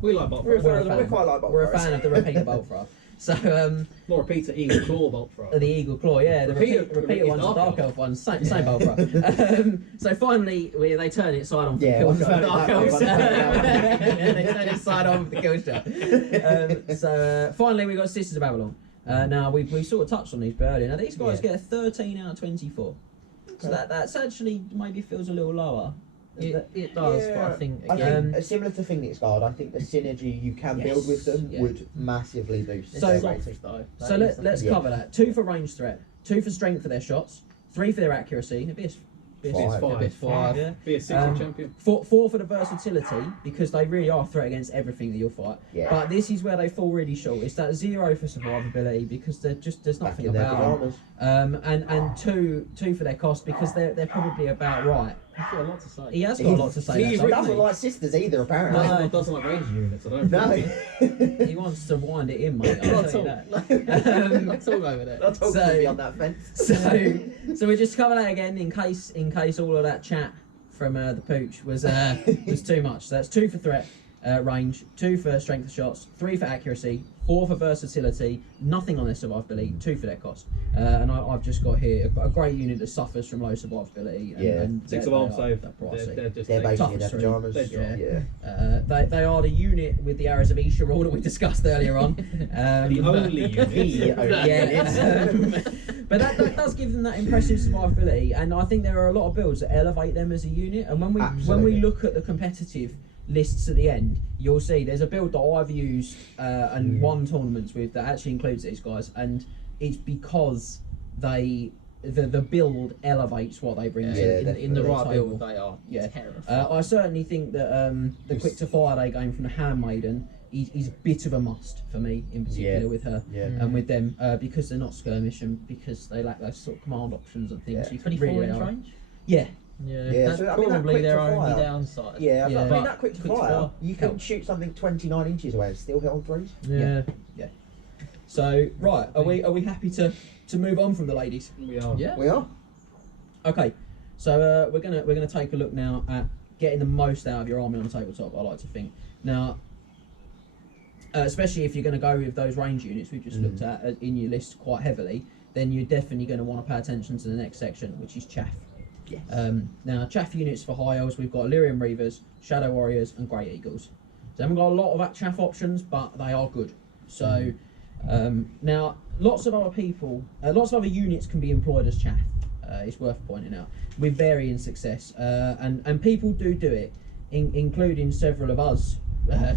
We like bolt We're a thrower. fan. We quite like bolt we're a throwers. fan of the repeater bolt thrower. So More repeater eagle claw bolt thrower. the Eagle Claw, yeah, the repeater ones, the Dark Elf ones, same bolt thrower. So finally, they turn it side on for Yeah, the kill one for turn it Dark that way, Elves. one turn it that way. They turn it side on for the kill shot. So finally, we got Sisters of Babylon. Now we sort of touched on these bit earlier. Now these guys get a 13 out of 24. So that's actually maybe feels a little lower. It does, but I think I again, think similar to Phoenix Guard, I think the synergy you can build with them yeah. would massively boost So- their soft rating. though. So That is the let's thing. Yeah. cover that. 2 for range threat, 2 for strength for their shots, 3 for their accuracy. A bit It's Five. five. Bit five. yeah. Be a 60 champion. 4 for the versatility, because they really are a threat against everything that you'll fight. Yeah. But this is where they fall really short. It's that 0 for survivability, because there's Back nothing in their about them. pajamas. And two for their cost, because they're probably about right. He's got a lot to say. He has got a lot to say. He that doesn't like sisters either, apparently. No, doesn't like range units. I don't. No. He wants to wind it in, mate. I'll Not tell you at that. all. Not all over there. Not talking So- to me on that fence. So we're just covering that again in case all of that chat from the pooch was too much. So that's 2 for threat range, 2 for strength of shots, 3 for accuracy, 4 for versatility, nothing on their survivability, 2 for their cost. And I've just got here a great unit that suffers from low survivability. And 6 of they arm are- save. they're pricey. They're just They're basically in their tough pyjamas. They're Yeah. They are the unit with the arrows of Isha rule that we discussed earlier on. the only unit. The only Yeah, but that does give them that impressive survivability, and I think there are a lot of builds that elevate them as a unit. And when we Absolutely. look at the competitive lists at the end, you'll see there's a build that I've used and won tournaments with that actually includes these guys, and it's because the build elevates what they bring Yeah, in the right build, build. they are Yeah. terrifying. I certainly think that the quick to fire they game from the Handmaiden is a bit of a must for me, in particular Yeah. with her Yeah. and with them, because they're not skirmish and because they lack those sort of command options and things. Yeah. You can 24 really inch are. range? Yeah, Yeah, That's so, I mean, that probably quick their to only fire- downside. Yeah, Yeah. I mean, But that quick to quick to fire, fire you can helps. shoot something 29 inches away and still hit on threes. Yeah. So right, are we happy to move on from the ladies? We are. Yeah. We are. Okay, so we're gonna take a look now at getting the most out of your army on the tabletop. I like to think now, especially if you're going to go with those range units we've just looked at in your list quite heavily, then you're definitely going to want to pay attention to the next section, which is chaff. Yes. Now, chaff units for high elves, we've got Illyrian Reavers, Shadow Warriors, and Great Eagles. So they haven't got a lot of chaff options, but they are good. So now, lots of other units can be employed as chaff. It's worth pointing out with varying success, and people do it, including several of us.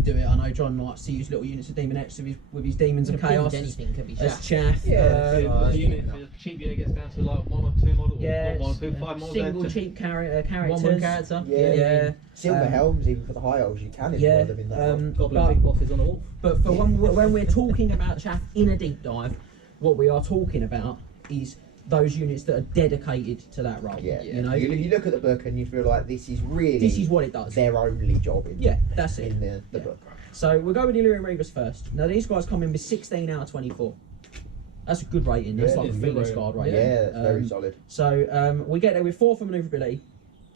Do it. I know John likes to use little units of Demon X with his demons of chaos Anything can be as chaff. chaff. Yeah, The unit, the cheap unit gets down to like 1 or 2 models. Yeah, or 1 or 2, 5 models. single down to- cheap characters. One character. Yeah. Silver um, helms, even for the high elves, you can employ Yeah, them in that. Goblin big bosses on a wolf. but for when we're talking about chaff in a deep dive, what we are talking about is those units that are dedicated to that role. Yeah, You know, you look at the book and you feel like this is really this is what it does. their only job in Yeah, that's it. in the Yeah. book. So we'll go with the Illyrian Reavers first. Now these guys come in with 16 out of 24. That's a good rating. That's Yeah, like a it's a good Phoenix rating. Guard Yeah, rating. it's very solid. So we get there with 4 for manoeuvrability.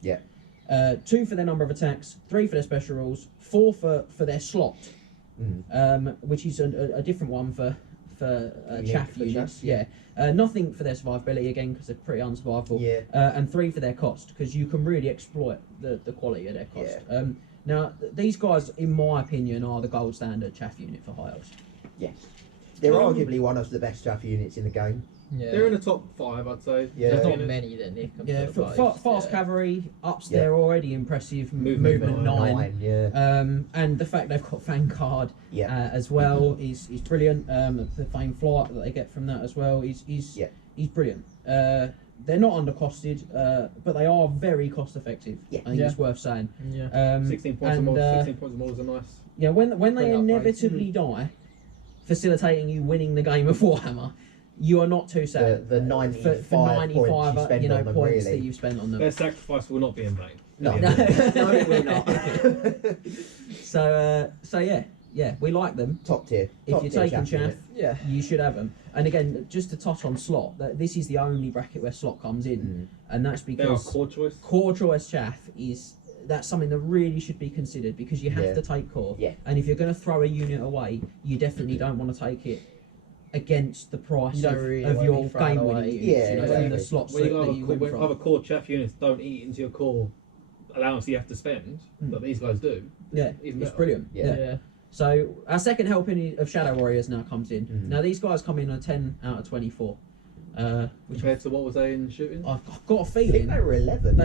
Yeah. 2 for their number of attacks, 3 for their special rules, 4 for their slot, which is a different one for chaff for units. chaff, Yeah. Nothing for their survivability again because they're pretty unsurvivable. Yeah. And 3 for their cost because you can really exploit the quality of their cost. Now these guys, in my opinion, are the gold standard chaff unit for high elves. Yes. They're arguably one of the best chaff units in the game. Yeah. They're in the top 5, I'd say. Yeah. There's not Units. many that Nick can Yeah, put fast yeah. cavalry ups Yeah. their already impressive Movement movement nine. 9. Yeah. And the fact they've got Vanguard Yeah. as well is brilliant. The fame flight that they get from that as well is brilliant. They're not undercosted, but they are very cost effective. Yeah. I think Yeah. it's worth saying. Yeah. 16 points of and, models. 16 points of models are nice. Yeah, when they Bring up, inevitably die, facilitating you winning the game of Warhammer, you are not too sad. The 95 points you spend on them, points really. that you've spent on them. Their sacrifice will not be in vain. No, No. no, it will not. So yeah, we like them. Top tier. If Top you're tier taking chaff, unit. Yeah. you should have them. And again, just to touch on slot, this is the only bracket where slot comes in, and that's They are because core choice. core choice chaff that's something that really should be considered because you have Yeah. to take core. Yeah. And if you're going to throw a unit away, you definitely don't want to take it against the price You don't of, really of wanna be your throwing game winning away. units. Yeah, you know, exactly. in the slots When that, you that got you other, win when other from. core chaff units don't eat into your core allowance you have to spend, but these guys do. Yeah, Even it's better. brilliant. Yeah. Yeah. So our second helping of Shadow Warriors now comes in. Now these guys come in a 10 out of 24, which Compared to what was they in shooting? I've got a I think feeling they were 11.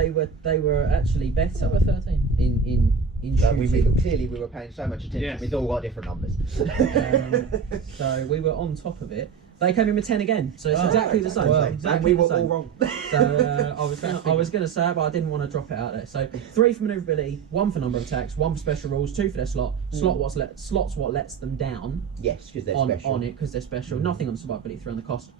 they were actually better Over 13. in Like, shooting. clearly we were paying so much attention. Yes. We've all got different numbers. So we were on top of it. They came in with 10 again, so it's Oh, exactly the same. well, Exactly and we the were same. all wrong. So I was gonna say it, but I didn't want to drop it out there. So 3 for manoeuvrability, 1 for number of attacks, 1 for special rules, 2 for their slot. Slots what lets them down Yes, because they're on special. it because they're special. Nothing on survivability, 3 on the cost.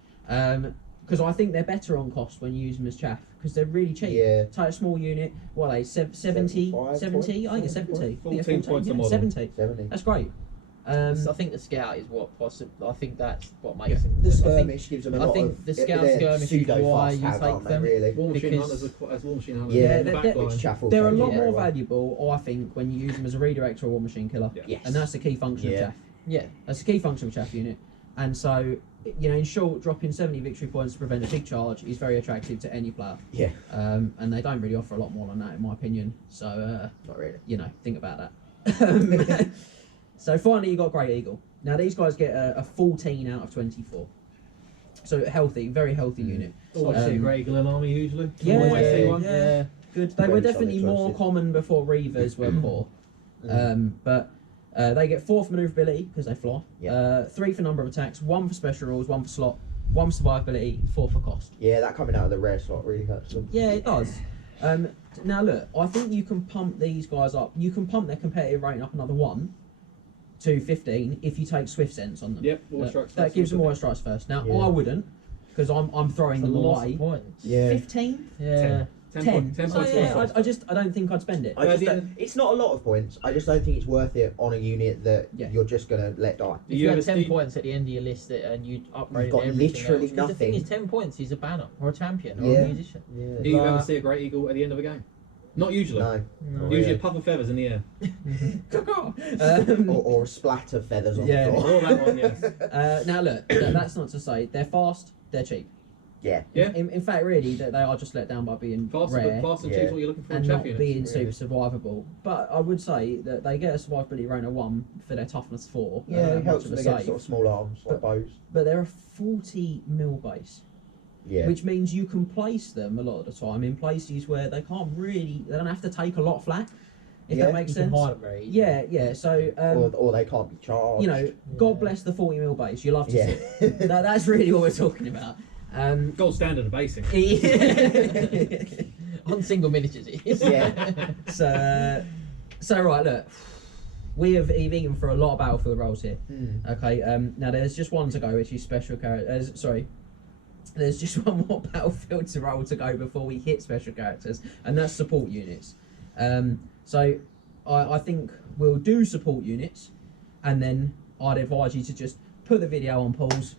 because I think they're better on cost when you use them as chaff because they're really cheap. Yeah. Take a small unit. What are they? 70? 75 70? I think it's 70. 70. 14 points a model. 70. 70. That's great. So I think the scout is what possible. I think that's what makes it. The I think skirmish gives them a I lot think of. the scout they're skirmish is pseudo why fast you have, take aren't they, them. really? War Machine Because- Hunters as War Machine Hunters. Yeah, in the they're- back Which line. chaff will They're a take lot you more very well. valuable, I think, when you use them as a redirect or a war machine killer. Yeah. Yes. And that's the key function Yeah. of chaff. Yeah. That's the key function of chaff unit. And so, you know, in short, dropping 70 victory points to prevent a big charge is very attractive to any player. Yeah. And they don't really offer a lot more than that, in my opinion. So, Not really. you know, think about that. So finally, you got Great Eagle. Now these guys get a 14 out of 24. So healthy, very healthy unit. Always see a Um, Great Eagle in an army usually. Yeah, Always see yeah, one. yeah. Good. They Very were solid definitely more choices. common before Reavers were core. But they get 4 for manoeuvrability because they fly. Yeah. 3 for number of attacks, 1 for special rules, 1 for slot, 1 for survivability, 4 for cost. Yeah, that coming out of the rare slot really hurts them. Yeah, it does. Now look, I think you can pump these guys up. You can pump their competitive rating up another 1 to 15 if you take Swift Sense on them. Yep, War Strikes That first, gives them doesn't more strikes first. Now Yeah. I wouldn't, because I'm throwing It's a them lot away. of points. Yeah. 15? Yeah. 10 10. points. Oh, yeah, I don't think I'd spend it. I just Yeah, don't- it's not a lot of points. I just don't think it's worth it on a unit that Yeah. you're just going to let die. Do If you you ever had 10 see- points at the end of your list and you upgraded got everything literally else, 'cause the thing nothing. is 10 points is a banner or a champion or Yeah. a musician. Yeah. Do you ever But- see a Great Eagle at the end of a game? Not usually. No. No. Usually Yeah. a puff of feathers in the air. Um, Or a splat of feathers on Yeah. the floor. Or that one, yes. now look, that's not to say they're fast, they're cheap. Yeah. Yeah. In fact, really, that they are just let down by being Fast rare and cheap Yeah. is what you're looking for in and not champions. being really. super survivable. But I would say that they get a survivability rating of 1 for their toughness 4. They don't Yeah, have it much helps of them a against save. sort of small arms like bows. But they're a 40 mil base, Yeah. which means you can place them a lot of the time in places where they can't really, they don't have to take a lot of flak, if Yeah, that makes You can sense. hide them very easily. Yeah. So, or they can't be charged. you know, God bless the 40 mil base. You love to see Yeah. it. That's really what we're talking about. Gold standard of basing. On single miniatures it is. Yeah. So right, look, we've eaten for a lot of battlefield roles here. Okay, now there's just one to go, which is special characters. Sorry, there's just one more battlefield to roll to go before we hit special characters, and that's support units. So I think we'll do support units, and then I'd advise you to just put the video on pause.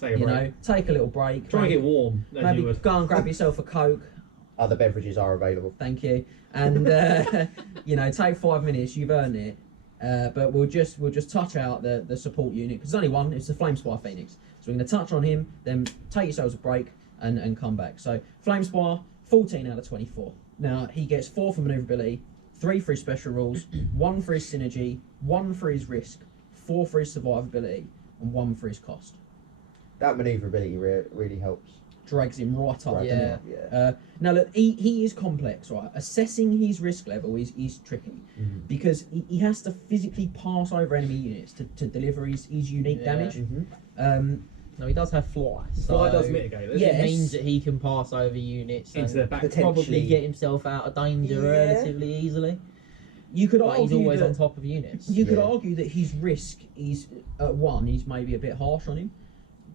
Take a You break. know, take a little break. Try and maybe- get warm, as you Maybe would. go and grab yourself a Coke. Other beverages are available. Thank you. And you know, take 5 minutes. You've earned it. But we'll just touch out the support unit because there's only one. It's the Flame Spire Phoenix. So we're going to touch on him, then take yourselves a break and come back. So Flame Spire, 14 out of 24. Now he gets 4 for manoeuvrability, 3 for his special rules, 1 for his synergy, 1 for his risk, 4 for his survivability, and 1 for his cost. That manoeuvrability really helps. Drags him right up. Right, doesn't Yeah. it? Yeah. Now look, he is complex, right? Assessing his risk level is tricky because he has to physically pass over enemy units to deliver his unique Yeah. damage. Mm-hmm. No, he does have fly. So Fly does mitigate this. Yeah. It Yes. means that he can pass over units Into and their back. Potentially. probably get himself out of danger Yeah. relatively easily. You could But he's argue always that, on top of units. you could Yeah. argue that his risk is at 1. He's maybe a bit harsh on him.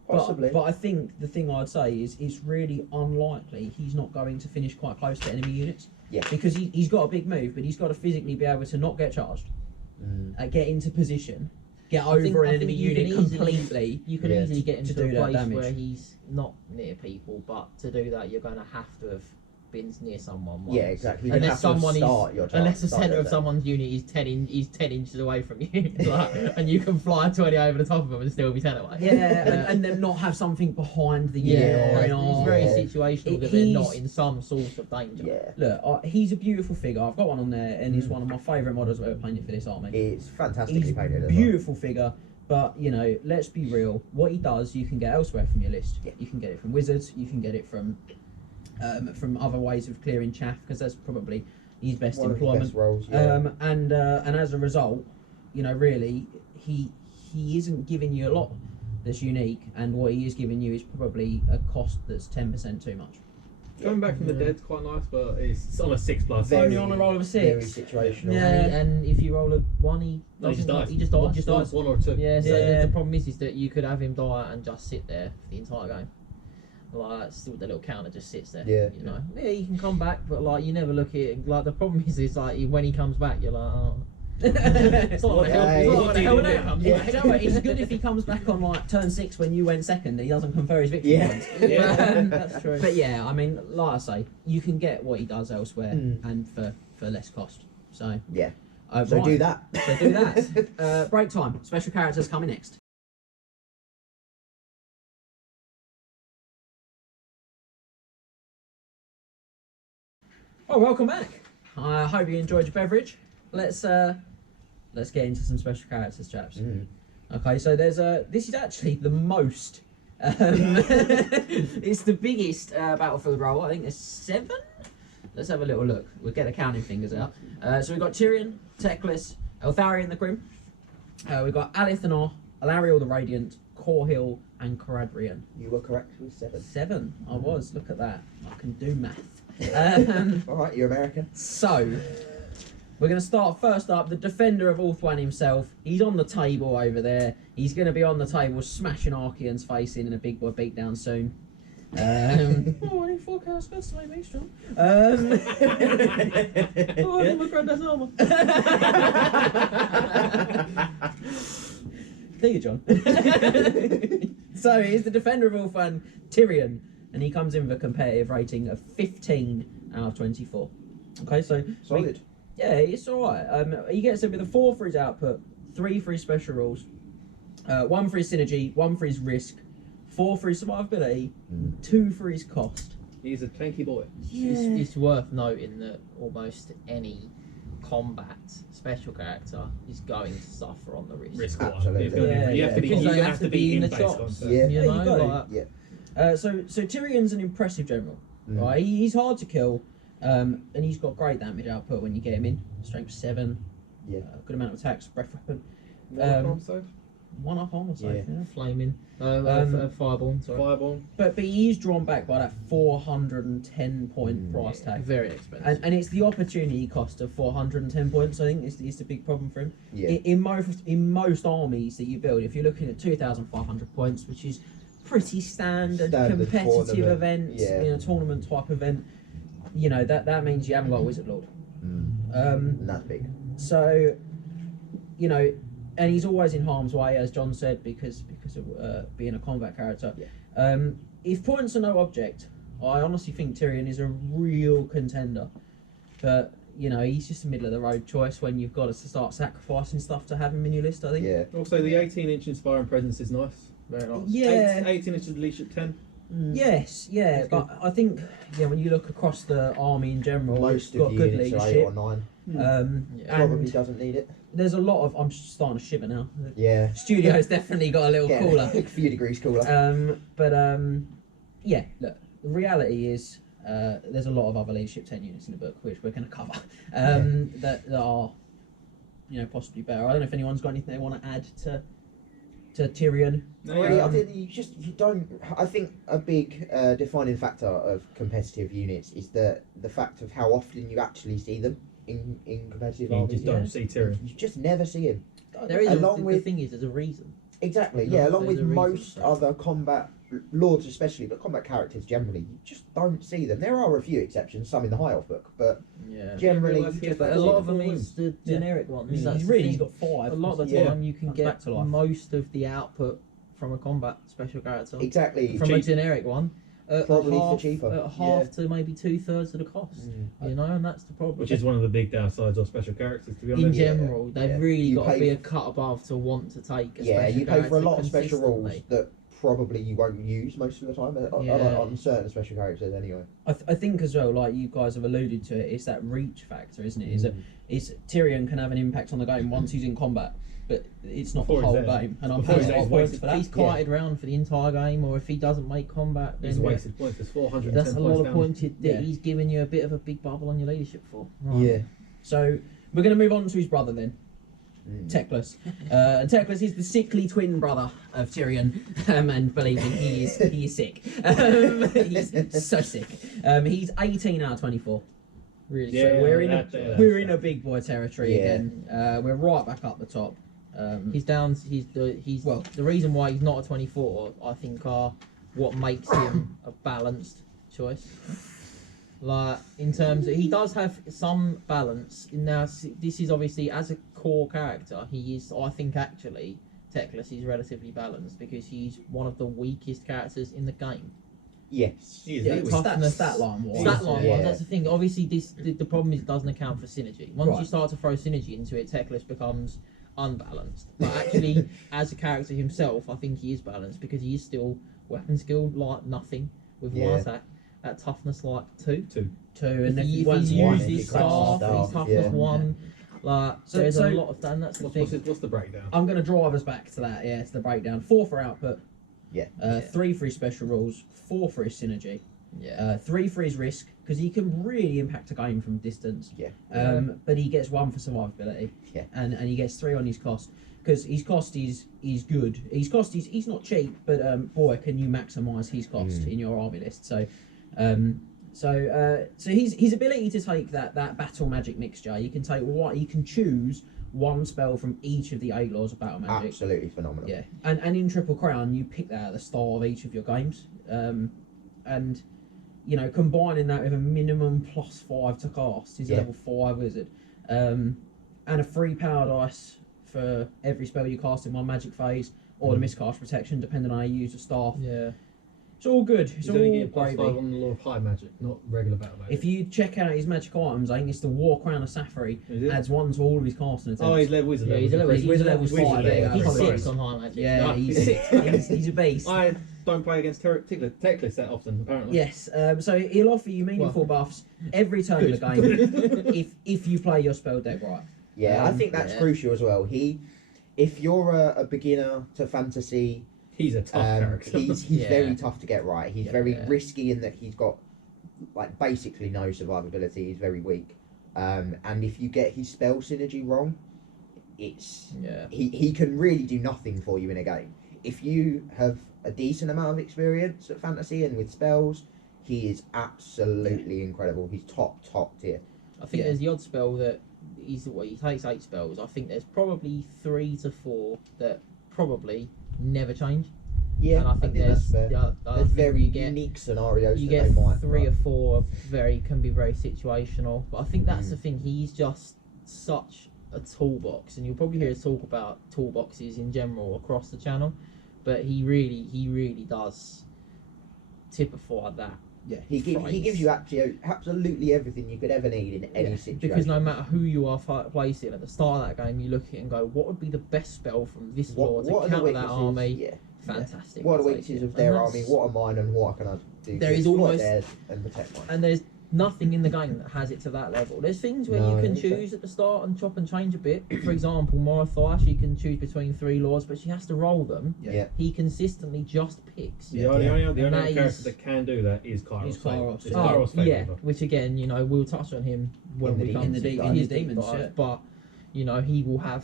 Possibly. But I think the thing I'd say is it's really unlikely he's not going to finish quite close to enemy units. Yeah. Because he's got a big move, but he's got to physically be able to not get charged, get into position, get I think- over an I enemy think you unit can easily- completely. You can Yeah. easily get To into do a that place damage. where he's not near people, but to do that you're going to have to have been near someone once. Yeah, exactly. You Unless have to someone is, start your unless the start centre your of day. someone's unit is 10 inches away from you, like, and you can fly 20 over the top of them and still be 10 away. Yeah, and then not have something behind the Yeah, unit or it's an arm. very Yeah. situational that they're not He's- in some sort of danger. Yeah. Look, he's a beautiful figure. I've got one on there, and he's one of my favourite models I've ever painted for this army. It's fantastically He's painted as well. beautiful figure, but you know, let's be real. What he does, you can get elsewhere from your list. Yeah. You can get it from wizards. You can get it from other ways of clearing chaff, because that's probably his best One of his employment. best roles, yeah. And as a result, you know, really, he isn't giving you a lot that's unique, and what he is giving you is probably a cost that's 10% too much. Going back from the dead's quite nice, but it's on a 6+. Very- Only on a roll of a Very 6. situational. Yeah. And if you roll a 1, he No, he just doesn't- dies. He just dies. He just dies. 1 or 2. Yeah, so Yeah. the problem is that you could have him die and just sit there for the entire game. Like still the little counter just sits there. Yeah. You know. Yeah, he can come back, but like you never look at it. And, like the problem is like when he comes back, you're like, oh. It's not like Yeah, it's not yeah. like the hell now. Yeah. Do you know what? It's good if he comes back on like turn 6 when you went second and he doesn't confer his victory Yeah. points. Yeah, that's true. But yeah, I mean, like I say, you can get what he does elsewhere Mm. and for less cost. So Yeah. So right. do that. So do that. Break time. Special characters coming next. Oh, welcome back. I hope you enjoyed your beverage. Let's get into some special characters, chaps. Mm. Okay, so there's this is actually the most. It's the biggest battlefield roll. I think there's 7. Let's have a little look. We'll get the counting fingers out. So we've got Tyrion, Teclis, Eltharion the Grim. We've got Alithanar, Alariel the Radiant, Corhill, and Caradrian. You were correct with 7. 7. I was. Look at that. I can do math. All right, you're American. So, we're going to start first up, the defender of Ulthuan himself. He's on the table over there. He's going to be on the table smashing Archean's face in a big boy beatdown soon. Oh, I need 4 cast to make me strong. Oh, I need my granddad's armour. There you, John. So, he's the defender of Ulthuan, Tyrion. And he comes in with a competitive rating of 15 out of 24. Okay, so Solid. yeah, it's all right. He gets it with a 4 for his output, 3 for his special rules, 1 for his synergy, 1 for his risk, 4 for his survivability, 2 for his cost. He's a tanky boy. It's worth noting that almost any combat special character is going to suffer on the risk. Absolutely. It's gonna be- Yeah, you have to be, because you're they gonna have have to to be be in in the base shops. concept. Yeah. Yeah, You you know, got it. like, Yeah. So Tyrion's an impressive general, Mm. right? He's hard to kill, and he's got great damage output when you get him in. Strength 7, Yeah. good amount of attacks, breath weapon, One arm save, 1 up armor save. Yeah. flaming, fireball. Sorry, fireball. But he's drawn back by that 410 point price tag. very expensive. And it's the opportunity cost of 410 points. I think is the big problem for him. Yeah. In most armies that you build, if you're looking at 2,500 points, which is pretty standard competitive tournament. event, Yeah. in a tournament type event, you know that means you haven't got a wizard lord. And that's big. So, you know, and he's always in harm's way, as John said, because of being a combat character. Yeah. If points are no object, I honestly think Tyrion is a real contender. But you know, he's just a middle of the road choice when you've got to start sacrificing stuff to have him in your list. I think. Yeah. Also, the 18-inch inspiring presence is nice. Very nice. Yeah. 18 inches leadership 10. Yes, yeah, That's but I think when you look across the army in general, Most it's got of the good units are 8 leadership. or 9. Yeah. Probably And doesn't need it. there's a lot of. I'm starting to shiver now. The Yeah. studio's definitely got a little Yeah. cooler. A few degrees cooler. Yeah, look, the reality is there's a lot of other leadership 10 units in the book which we're going to cover that are, you know, possibly better. I don't know if anyone's got anything they want to add to Tyrion. No, Really, yeah. I think you don't. I think a big defining factor of competitive units is the fact of how often you actually see them in competitive You armies. just don't see Tyrion. You just never see him. There is Along the with- thing is, there's a reason. Exactly. No, Yeah. Along there's with a reason most for it. other combat lords, especially, but combat characters generally, you just don't see them. There are a few exceptions, some in the High Elf book, but Yeah. generally, realise you he just has But don't a see lot of them. them is the generic ones. He's That's the really thing. he's got 5. A lot of the Yeah. time you can Comes get back to life. most of the output from a combat special character Exactly. from a Cheap. generic one at Probably for half, cheaper. at half to maybe 2/3 of the cost. Mm. You know, and that's the problem. Which is one of the big downsides of special characters, to be in honest. general, they've yeah. really You got to pay- be a cut above to want to take a Yeah, special you pay for a character lot of special rules consistently. that probably you won't use most of the time Yeah. on certain special characters anyway. I think as well, like you guys have alluded to it, it's that reach factor, isn't it? Is Tyrion can have an impact on the game once he's in combat, but it's not Before the he's whole there. game. And I'm Before paying he's a lot of there, points he's for If that. he's kited around for the entire game, or if he doesn't make combat, then He's wasted points. There's 410 that's a lot points of down. points that Yeah. he's giving you a bit of a big bubble on your leadership for. Yeah. So we're going to move on to his brother then, Teclis. And Teclis is the sickly twin brother of Tyrion, and believe me, he is sick. He's so sick. He's 18 out of 24. Really. Yeah, So we're in that- we're in a big boy territory Yeah. again. We're right back up the top. He's down. He's Well- the reason why he's not a 24. I think are what makes him a balanced choice. Like in terms of, he does have some balance. Now this is obviously as a core character, he is. I think actually Teclis is relatively balanced because he's one of the weakest characters in the game. Yes. He is Yeah, very weak. stat line wise. Stat line Yeah. wise, that's the thing. Obviously, the problem is it doesn't account for synergy. Once you Right. start to throw synergy into it, Teclis becomes unbalanced. But actually, as a character himself, I think he is balanced because he is still weapon skilled like nothing with one Yeah. attack. At toughness like 2. Two, and If, if he, if once he's you one, used if his he cracks his staff, staff, he's toughness yeah. 1. Like, So- there's so- a lot of that, and that's the thing. What's the breakdown? I'm going to drive us back to that. Yeah, to the breakdown. 4 for output. Yeah. 3 for his special rules. 4 for his synergy. Yeah. 3 for his risk because he can really impact a game from distance. Yeah. But he gets 1 for survivability. Yeah. And he gets 3 on his cost because his cost is good. His cost is he's not cheap, but boy, can you maximise his cost in your army list? So his ability to take that battle magic mixture, you can take you can choose 1 spell from each of the 8 laws of battle magic. Absolutely phenomenal. Yeah, and in Triple Crown, you pick that at the start of each of your games, and you know, combining that with a minimum +5 to cast, he's a level 5 wizard, and a free power dice for every spell you cast in one magic phase, or the miscast protection, depending on how you use the staff. Yeah. It's all good. It's He's all only getting +5 gravy. on the law of high magic, not regular battle magic. If you check out his magic items, I think it's the War Crown of Safari, Is it? adds 1 to all of his casting attempts. Oh, he's level. He's a Yeah, level. he's a level. He's He's a level level 5, six. yeah, He's apologies. 6 on high magic. Yeah, No, he's, he's six. he's a beast. I don't play against Teclis that often, apparently. Yes, so he'll offer you meaningful buffs every turn of the game if you play your spell deck right. Yeah, I think that's Yeah. crucial as well. If you're a beginner to fantasy, He's a tough character. he's Yeah. very tough to get right. He's very Yeah. risky in that he's got like basically no survivability. He's very weak, and if you get his spell synergy wrong, it's Yeah. he can really do nothing for you in a game. If you have a decent amount of experience at fantasy and with spells, he is absolutely incredible. He's top tier. I think Yeah. there's the odd spell that he takes 8 spells. I think there's probably 3 to 4 that probably never change. Yeah, And I think that's fair. I There's think very you get unique scenarios you that get they might 3 or run. 4 can be very situational. But I think that's the thing. He's just such a toolbox, and you'll probably hear us talk about toolboxes in general across the channel. But he really does typify that. Yeah, He gives you absolutely everything you could ever need in any situation. Because no matter who you are placing at the start of that game, you look at it and go, what would be the best spell from this law to what are the counter that weaknesses? army? Yeah. Fantastic. What are the I'll take weaknesses it. of their And army? that's- What are mine, and what can I do There to is exploit almost- theirs and protect mine? And there's nothing in the game that has it to that level. There's things where No, you can okay. choose at the start and chop and change a bit. For example, Morathai, she can choose between 3 laws, but she has to roll them. Yeah. He consistently just picks. The only And that character is- that can do that is Kairos. Is Kairos. It's Oh, Kairos yeah, favour. which again, you know, we'll touch on him when In the we de- come in to the de- his in his deep demons, dive. yeah. But you know, he will have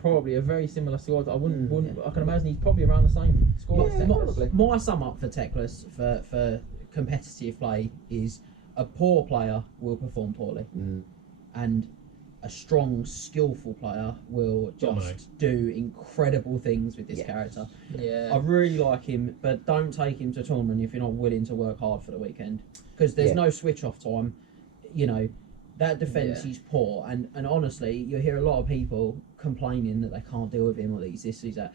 probably a very similar squad. I can imagine he's probably around the same squad. as Teclis. My sum up for Teclis for competitive play is a poor player will perform poorly, and a strong, skillful player will just Dominate. do incredible things with this Yeah. character. Yeah. I really like him, but don't take him to a tournament if you're not willing to work hard for the weekend, because there's Yeah. no switch off time. You know, that defense Yeah. is poor, and honestly, you hear a lot of people complaining that they can't deal with him or these this, that.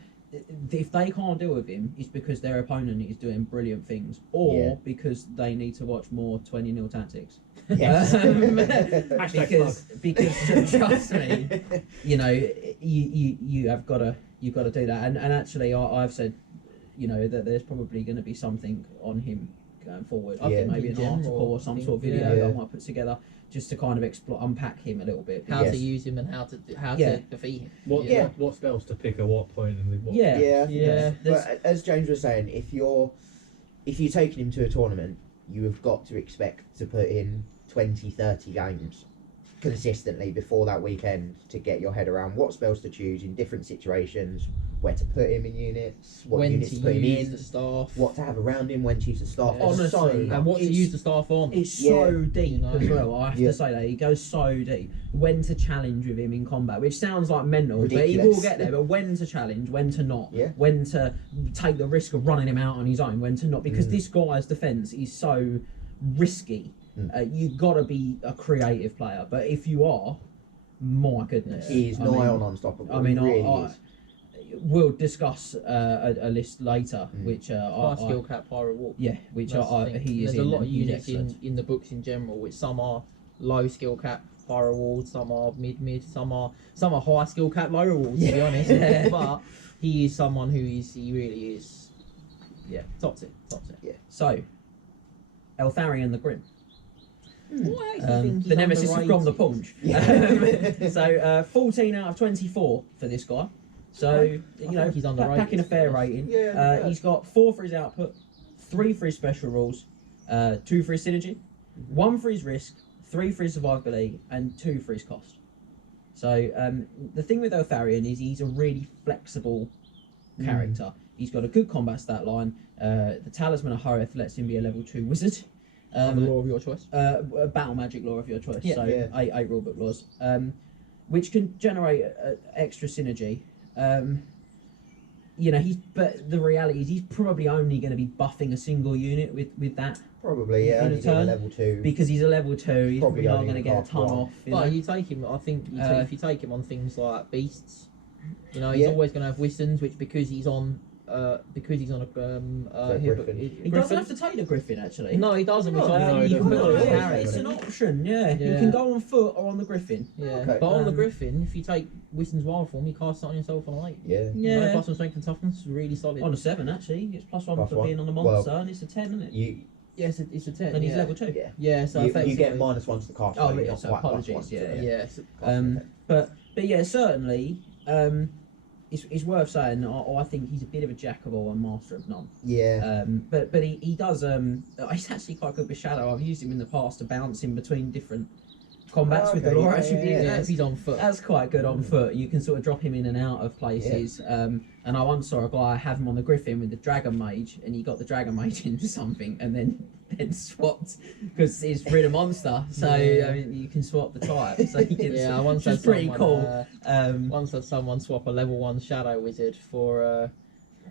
If they can't deal with him, it's because their opponent is doing brilliant things, or Yeah. because they need to watch more 20-0 tactics. Yes. because trust me, you know, you have got to do that. And actually, I've said, you know, that there's probably going to be something on him going forward. I Yeah. think maybe In an article general, or some I think, sort of video yeah. that I might put together just to kind of unpack him a little bit. How Yes. to use him and how to Yeah. defeat him. Yeah. What spells to pick at what point and what? Yeah. Yeah, I think Yeah. that's- But as James was saying, if you're taking him to a tournament, you have got to expect to put in 20, 30 games consistently before that weekend to get your head around what spells to choose in different situations, where to put him in units, what when units to to put him use in, the staff, what to have around him, when to use the staff. Yeah. There's so Honestly, much. and what to It's- use the staff on. It's so Yeah. deep You know? as well. I have Yeah. to say that it goes so deep. When to challenge with him in combat, which sounds like mental, but he will Ridiculous. get there. But when to challenge, when to not, Yeah. when to take the risk of running him out on his own, when to not, because Mm. this guy's defense is so risky. You've got to be a creative player. But if you are, my goodness, He's I nigh mean, on unstoppable. I mean, he really I- is. we'll discuss a list later, which High skill cap, high reward. yeah, which That's the thing. he is There's in. a lot of and he's units excellent. in the books in general, which some are low skill cap, high reward, some are mid, some are high skill cap, low reward. To be honest, Yeah. but he is someone he really is. Yeah, tops it. So, Eltharion the Grim. Well, I actually think he's The nemesis from the underrated. punch. So 14 out of 24 for this guy. So you know, think he's underrated, packing a to be fair honest. rating. Yeah, He's got 4 for his output, 3 for his special rules, 2 for his synergy, 1 for his risk, 3 for his survivability, and 2 for his cost. So the thing with Eltharion is he's a really flexible character. He's got a good combat stat line. The Talisman of Horeth lets him be a level 2 wizard. The law of your choice. Battle magic law of your choice. Yeah. So Yeah. 8 rulebook laws, which can generate extra synergy. You know, but the reality is he's probably only going to be buffing a single unit with that Probably, yeah. in a Only being a turn, level 2. because he's a level 2. He's Probably probably not only going to get a half ton one. off. You But know? you take him. I think if you take him on things like beasts, you know, he's Yeah. always going to have Wistons, which because he's on a Griffin. He doesn't have to take the Griffin actually. No, he doesn't. Which No, I think he you can put doesn't. on No, Harry. It's an option. Yeah, you Yeah. can go on foot or on the Griffin. Yeah, Okay. but on the Um, Griffin, if you take Wiston's wild form, you cast it on yourself on an 8. Yeah. You know, Yeah, plus some strength and toughness, really solid. on a 7 actually. It's +1 Plus for one. being on a Well, monster, and it's a 10, isn't it? You, Yes, it's a 10. And he's yeah. level 2. yeah. Yeah, so You effectively, get -1 to the cast. Oh, value, yeah, not so quite apologies, +1 to yeah, the yeah. cast Um, value. but yeah, certainly, it's worth saying. I think he's a bit of a jack of all and master of none. Yeah. But he does. He's actually quite good with shadow. I've used him in the past to bounce in between different combats Oh, with the okay, lore yeah, attribute. yeah, Yeah, That's, if he's on foot. that's quite good on foot. You can sort of drop him in and out of places. And I once saw a guy have him on the Griffin with the Dragon Mage, and he got the Dragon Mage into something, and then swapped because he's rid of monster. So Yeah. I mean, you can swap the type. So you can, Yeah, I once which is had pretty someone, cool. Once had someone swap a level 1 Shadow Wizard for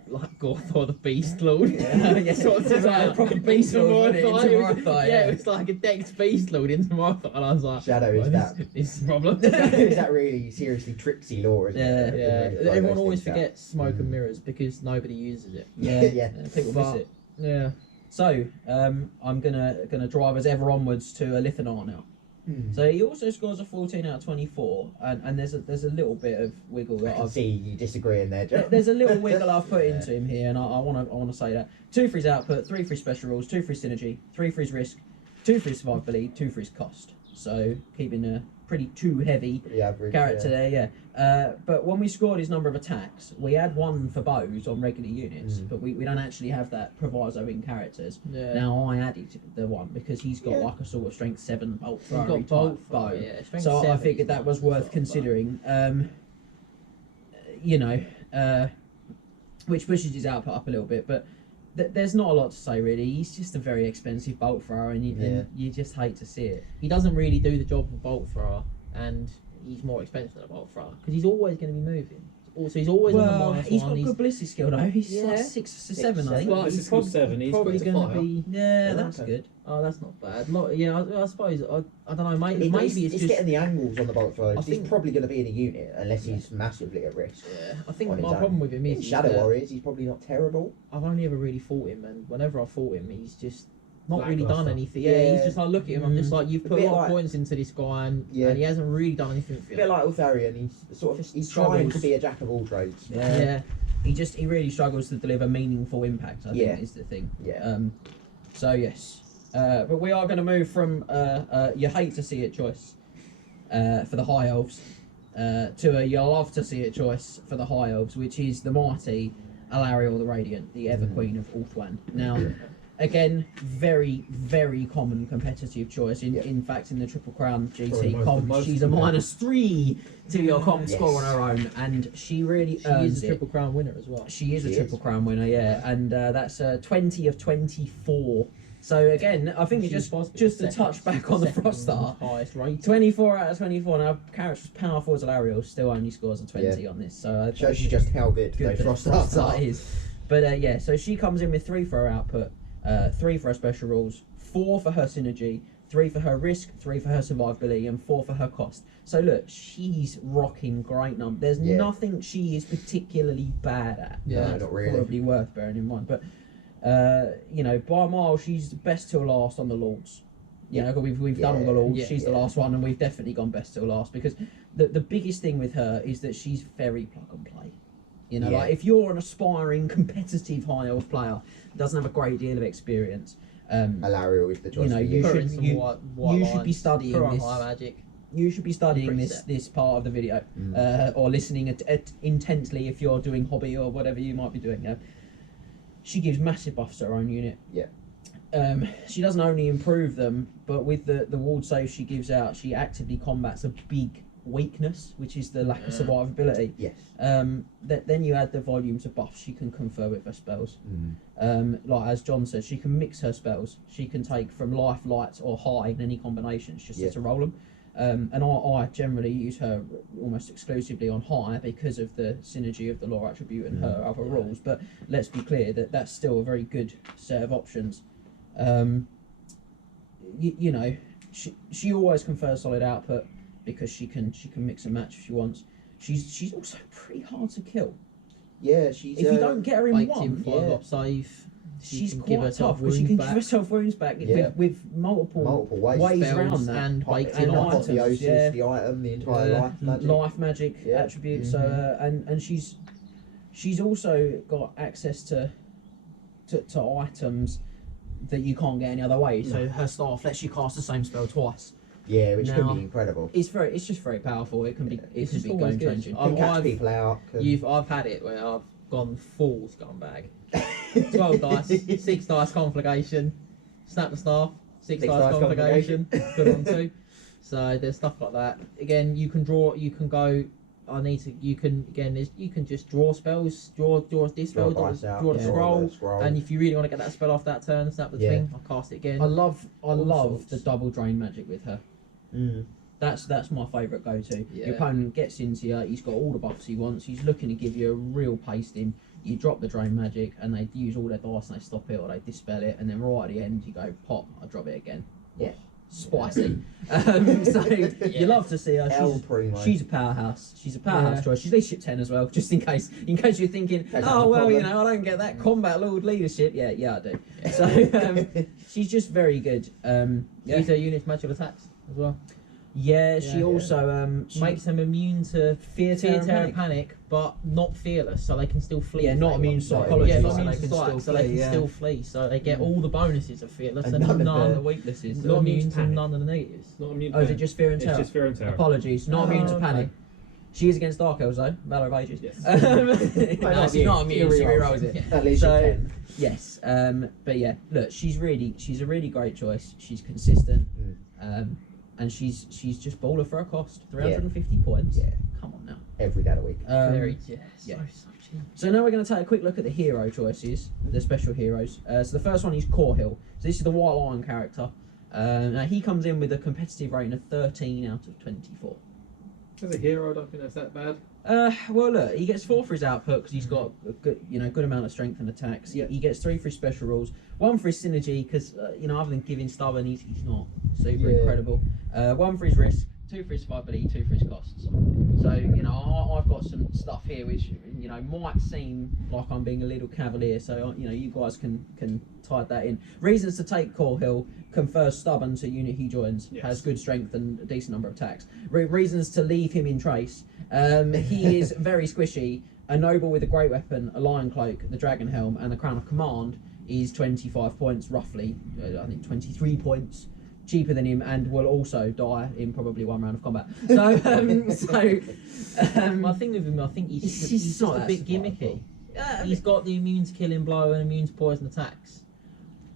like Gorthor the Beast Lord. Yeah, Swapped it's him like a out proper Beast into Lord, wasn't it? Morthai. Into It was- Morthai, Yeah, yeah. it was like a Dex Beast Lord into Morthai, and I was like, Shadow is well, that. This is a problem. Is that really seriously tricksy lore, isn't Yeah. it? Yeah, Really throw everyone those always things out. forgets Smoke and Mirrors because nobody uses it. Yeah, Yeah. people But- miss it. Yeah. So I'm gonna drive us ever onwards to a Lithanar now. So he also scores a 14 out of 24, and there's a little bit of wiggle I that can I've. see you disagreeing there, Joe. There's a little wiggle I've put into him here, and I want to say that 2 for his output, 3 for his special rules, 2 for his synergy, 3 for his risk, 2 for his survivability, 2 for his cost. So keeping a pretty too heavy Pretty average. character yeah. there, yeah. But when we scored his number of attacks, we had 1 for bows on regular units, but we don't actually have that proviso in characters. Yeah. Now I added the 1 because he's got Yeah. like a sort of strength 7 bolt He's thrower got type bolt bow. thrower, yeah. Strength So I 7 figured is that not was as worth well, but- considering. You know, which pushes his output up a little bit, but there's not a lot to say really. He's just a very expensive bolt thrower, and you just hate to see it. He doesn't really do the job of a bolt thrower, and he's more expensive than a bolt thrower because he's always going to be moving. Also, he's always on the Well, minus he's one. got good ballistic skill though. He's Yeah. like 6 or 7, I think. Well, This he's is skill 7, he's probably quick to going to fire. be. Yeah, Oh, that's okay. good. Oh, that's not bad. Yeah, I suppose. I don't know. Maybe It's it's just. getting the angles on the bolt thrower. I He's think- probably going to be in a unit unless he's massively at risk. Yeah, I think on my his own. problem with him In is Shadow that Warriors, he's probably not terrible. I've only ever really fought him, and whenever I fought him, he's just not really done Lackluster. anything. Yeah, Yeah. he's just like look at him. I'm just like you've A put a bit lot of like- points into this guy, and Yeah. he hasn't really done anything for A you. bit like Eltharion, he's sort of Just he's trying struggles. to be a jack of all trades. Yeah. He really struggles to deliver meaningful impact, I Yeah. think is the thing. Yeah. So yes. But we are going to move from you hate to see it choice for the High Elves to a you love to see it choice for the High Elves, which is the mighty Alariel the Radiant, the Ever Queen of Ulthuan. Now, Again, very, very common competitive choice. In fact, in the Triple Crown Probably GT comp, most she's a competitive. -3 to your comp Yes. score on her own, and she really She earns is a it. Triple Crown winner as well. She is a She Triple is. Crown winner, yeah, and that's 20 of 24. So again, I think it She's just supposed to be to second- touch she's back the on the second Frostar. highest rated. 24 out of 24. Now, characters powerful as Alariel still only scores a 20 on this. So Shows you just how good those the frost darts Frostar are. is. But yeah, so she comes in with 3 for her output, 3 for her special rules, 4 for her synergy, 3 for her risk, 3 for her survivability, and 4 for her cost. So look, she's rocking great numbers. There's Yeah. nothing she is particularly bad at. Yeah, No, not really. Probably worth bearing in mind. But you know, by a mile, she's best till last on the Lords. You know, we've done all the Lords. Yeah, She's the yeah. last one, and we've definitely gone best till last because the biggest thing with her is that she's very plug and play. You know, Yeah. like if you're an aspiring competitive high elf player, doesn't have a great deal of experience, Alariel is the choice You know, for you you. Put should- in some you- white you should be lines, studying put on this. high magic. you should be studying Pretty this set. part of the video or listening intently if you're doing hobby or whatever you might be doing. You know? She gives massive buffs to her own unit. Yeah. She doesn't only improve them, but with the ward save she gives out, she actively combats a big weakness, which is the lack of survivability. Yes. Then you add the volumes of buffs she can confer with her spells. Like as John said, she can mix her spells. She can take from life, light, or high in any combinations just to roll them. And I generally use her almost exclusively on high because of the synergy of the lore attribute and her other rules. But let's be clear that that's still a very good set of options. You know, she always confers solid output because she can mix and match if she wants. She's also pretty hard to kill. Yeah, she's. If you don't get her in Baked one, in 5-up save. she's can give quite herself tough, but she wounds can back. give herself wounds back Yeah. with multiple ways. ways around Spells that. and baked in and items. items. Apotheosis, Yeah. the item, the entire life life magic. magic Yeah. attributes. So and she's also got access to items that you can't get any other way. So her staff lets you cast the same spell twice. Yeah, which Now- can be incredible. It's just very powerful. It can be It's just game always good. changing. Can catch I've- people out. I've had it where I've gone full scumbag. 12 dice, 6 dice conflagration, snap the staff, 6 dice conflagration, put on 2. So there's stuff like that. Again, you can draw, you can go, you can just draw spells, draw this spell, draw dice out, the yeah. scroll, and if you really want to get that spell off that turn, snap the thing, I'll cast it again. I love sorts. the double drain magic with her. That's my favourite go-to. Yeah. Your opponent gets into you, he's got all the buffs he wants, he's looking to give you a real pasting. You drop the drain magic and they use all their dice and they stop it or they dispel it, and then right at the end you go pop, I drop it again. Yeah. Spicy. So you love to see her. El Primo. She's a powerhouse. She's a powerhouse choice. She's leadership 10 as well, just in case you're thinking, That's oh the well, you problem. know, I don't get that combat lord leadership. Yeah, I do. So she's just very good. Use her units magical attacks as well. Yeah, she Yeah. also she Makes them immune to fear, terror, and panic, but not fearless, so they can still flee. Yeah, if not they immune want. to psychology, Yeah, not so immune they to can psych, still so they flee, can yeah. still flee. So they get all the bonuses of fearless And and none of none the weaknesses. not immune to panic. none of the negatives. Not immune. Oh, is it panic. just fear and It's terror? just fear and terror. Apologies, not Oh, immune to okay. panic. She is against Dark Elves though, Valor of Ages. Yes. No, not she's not immune. immune, she She rerolls rerolls it. At least So- you can. Yes, but yeah, look, she's a really great choice. She's consistent, and she's just baller for her cost. 350 points. Yeah. Come on now. Every day of the week. Very yeah. so cheap. So now we're going to take a quick look at the hero choices, the special heroes. So the first one is Corhill. So this is the White Lion character. Now he comes in with a competitive rating of 13 out of 24. As a hero, I don't think that's that bad. Well, look, he gets 4 for his output because he's got a good amount of strength and attacks. Yeah. He gets 3 for his special rules, 1 for his synergy because other than giving stubborn, he's not super incredible. 1 for his risk, 2 for his survivability, 2 for his costs. So I've got some stuff here which might seem like I'm being a little cavalier. So you guys can tie that in. Reasons to take Corhill: confers stubborn to unit he joins, Yes. has good strength and a decent number of attacks. Reasons to leave him in trace: he is very squishy. A noble with a great weapon, a lion cloak, the dragon helm, and the crown of command is 25 points roughly. I think 23 points cheaper than him, and will also die in probably 1 round of combat. So, My thing with him, I think he's just not a that bit survivable. gimmicky. He's got the immune to killing blow and immune to poison attacks.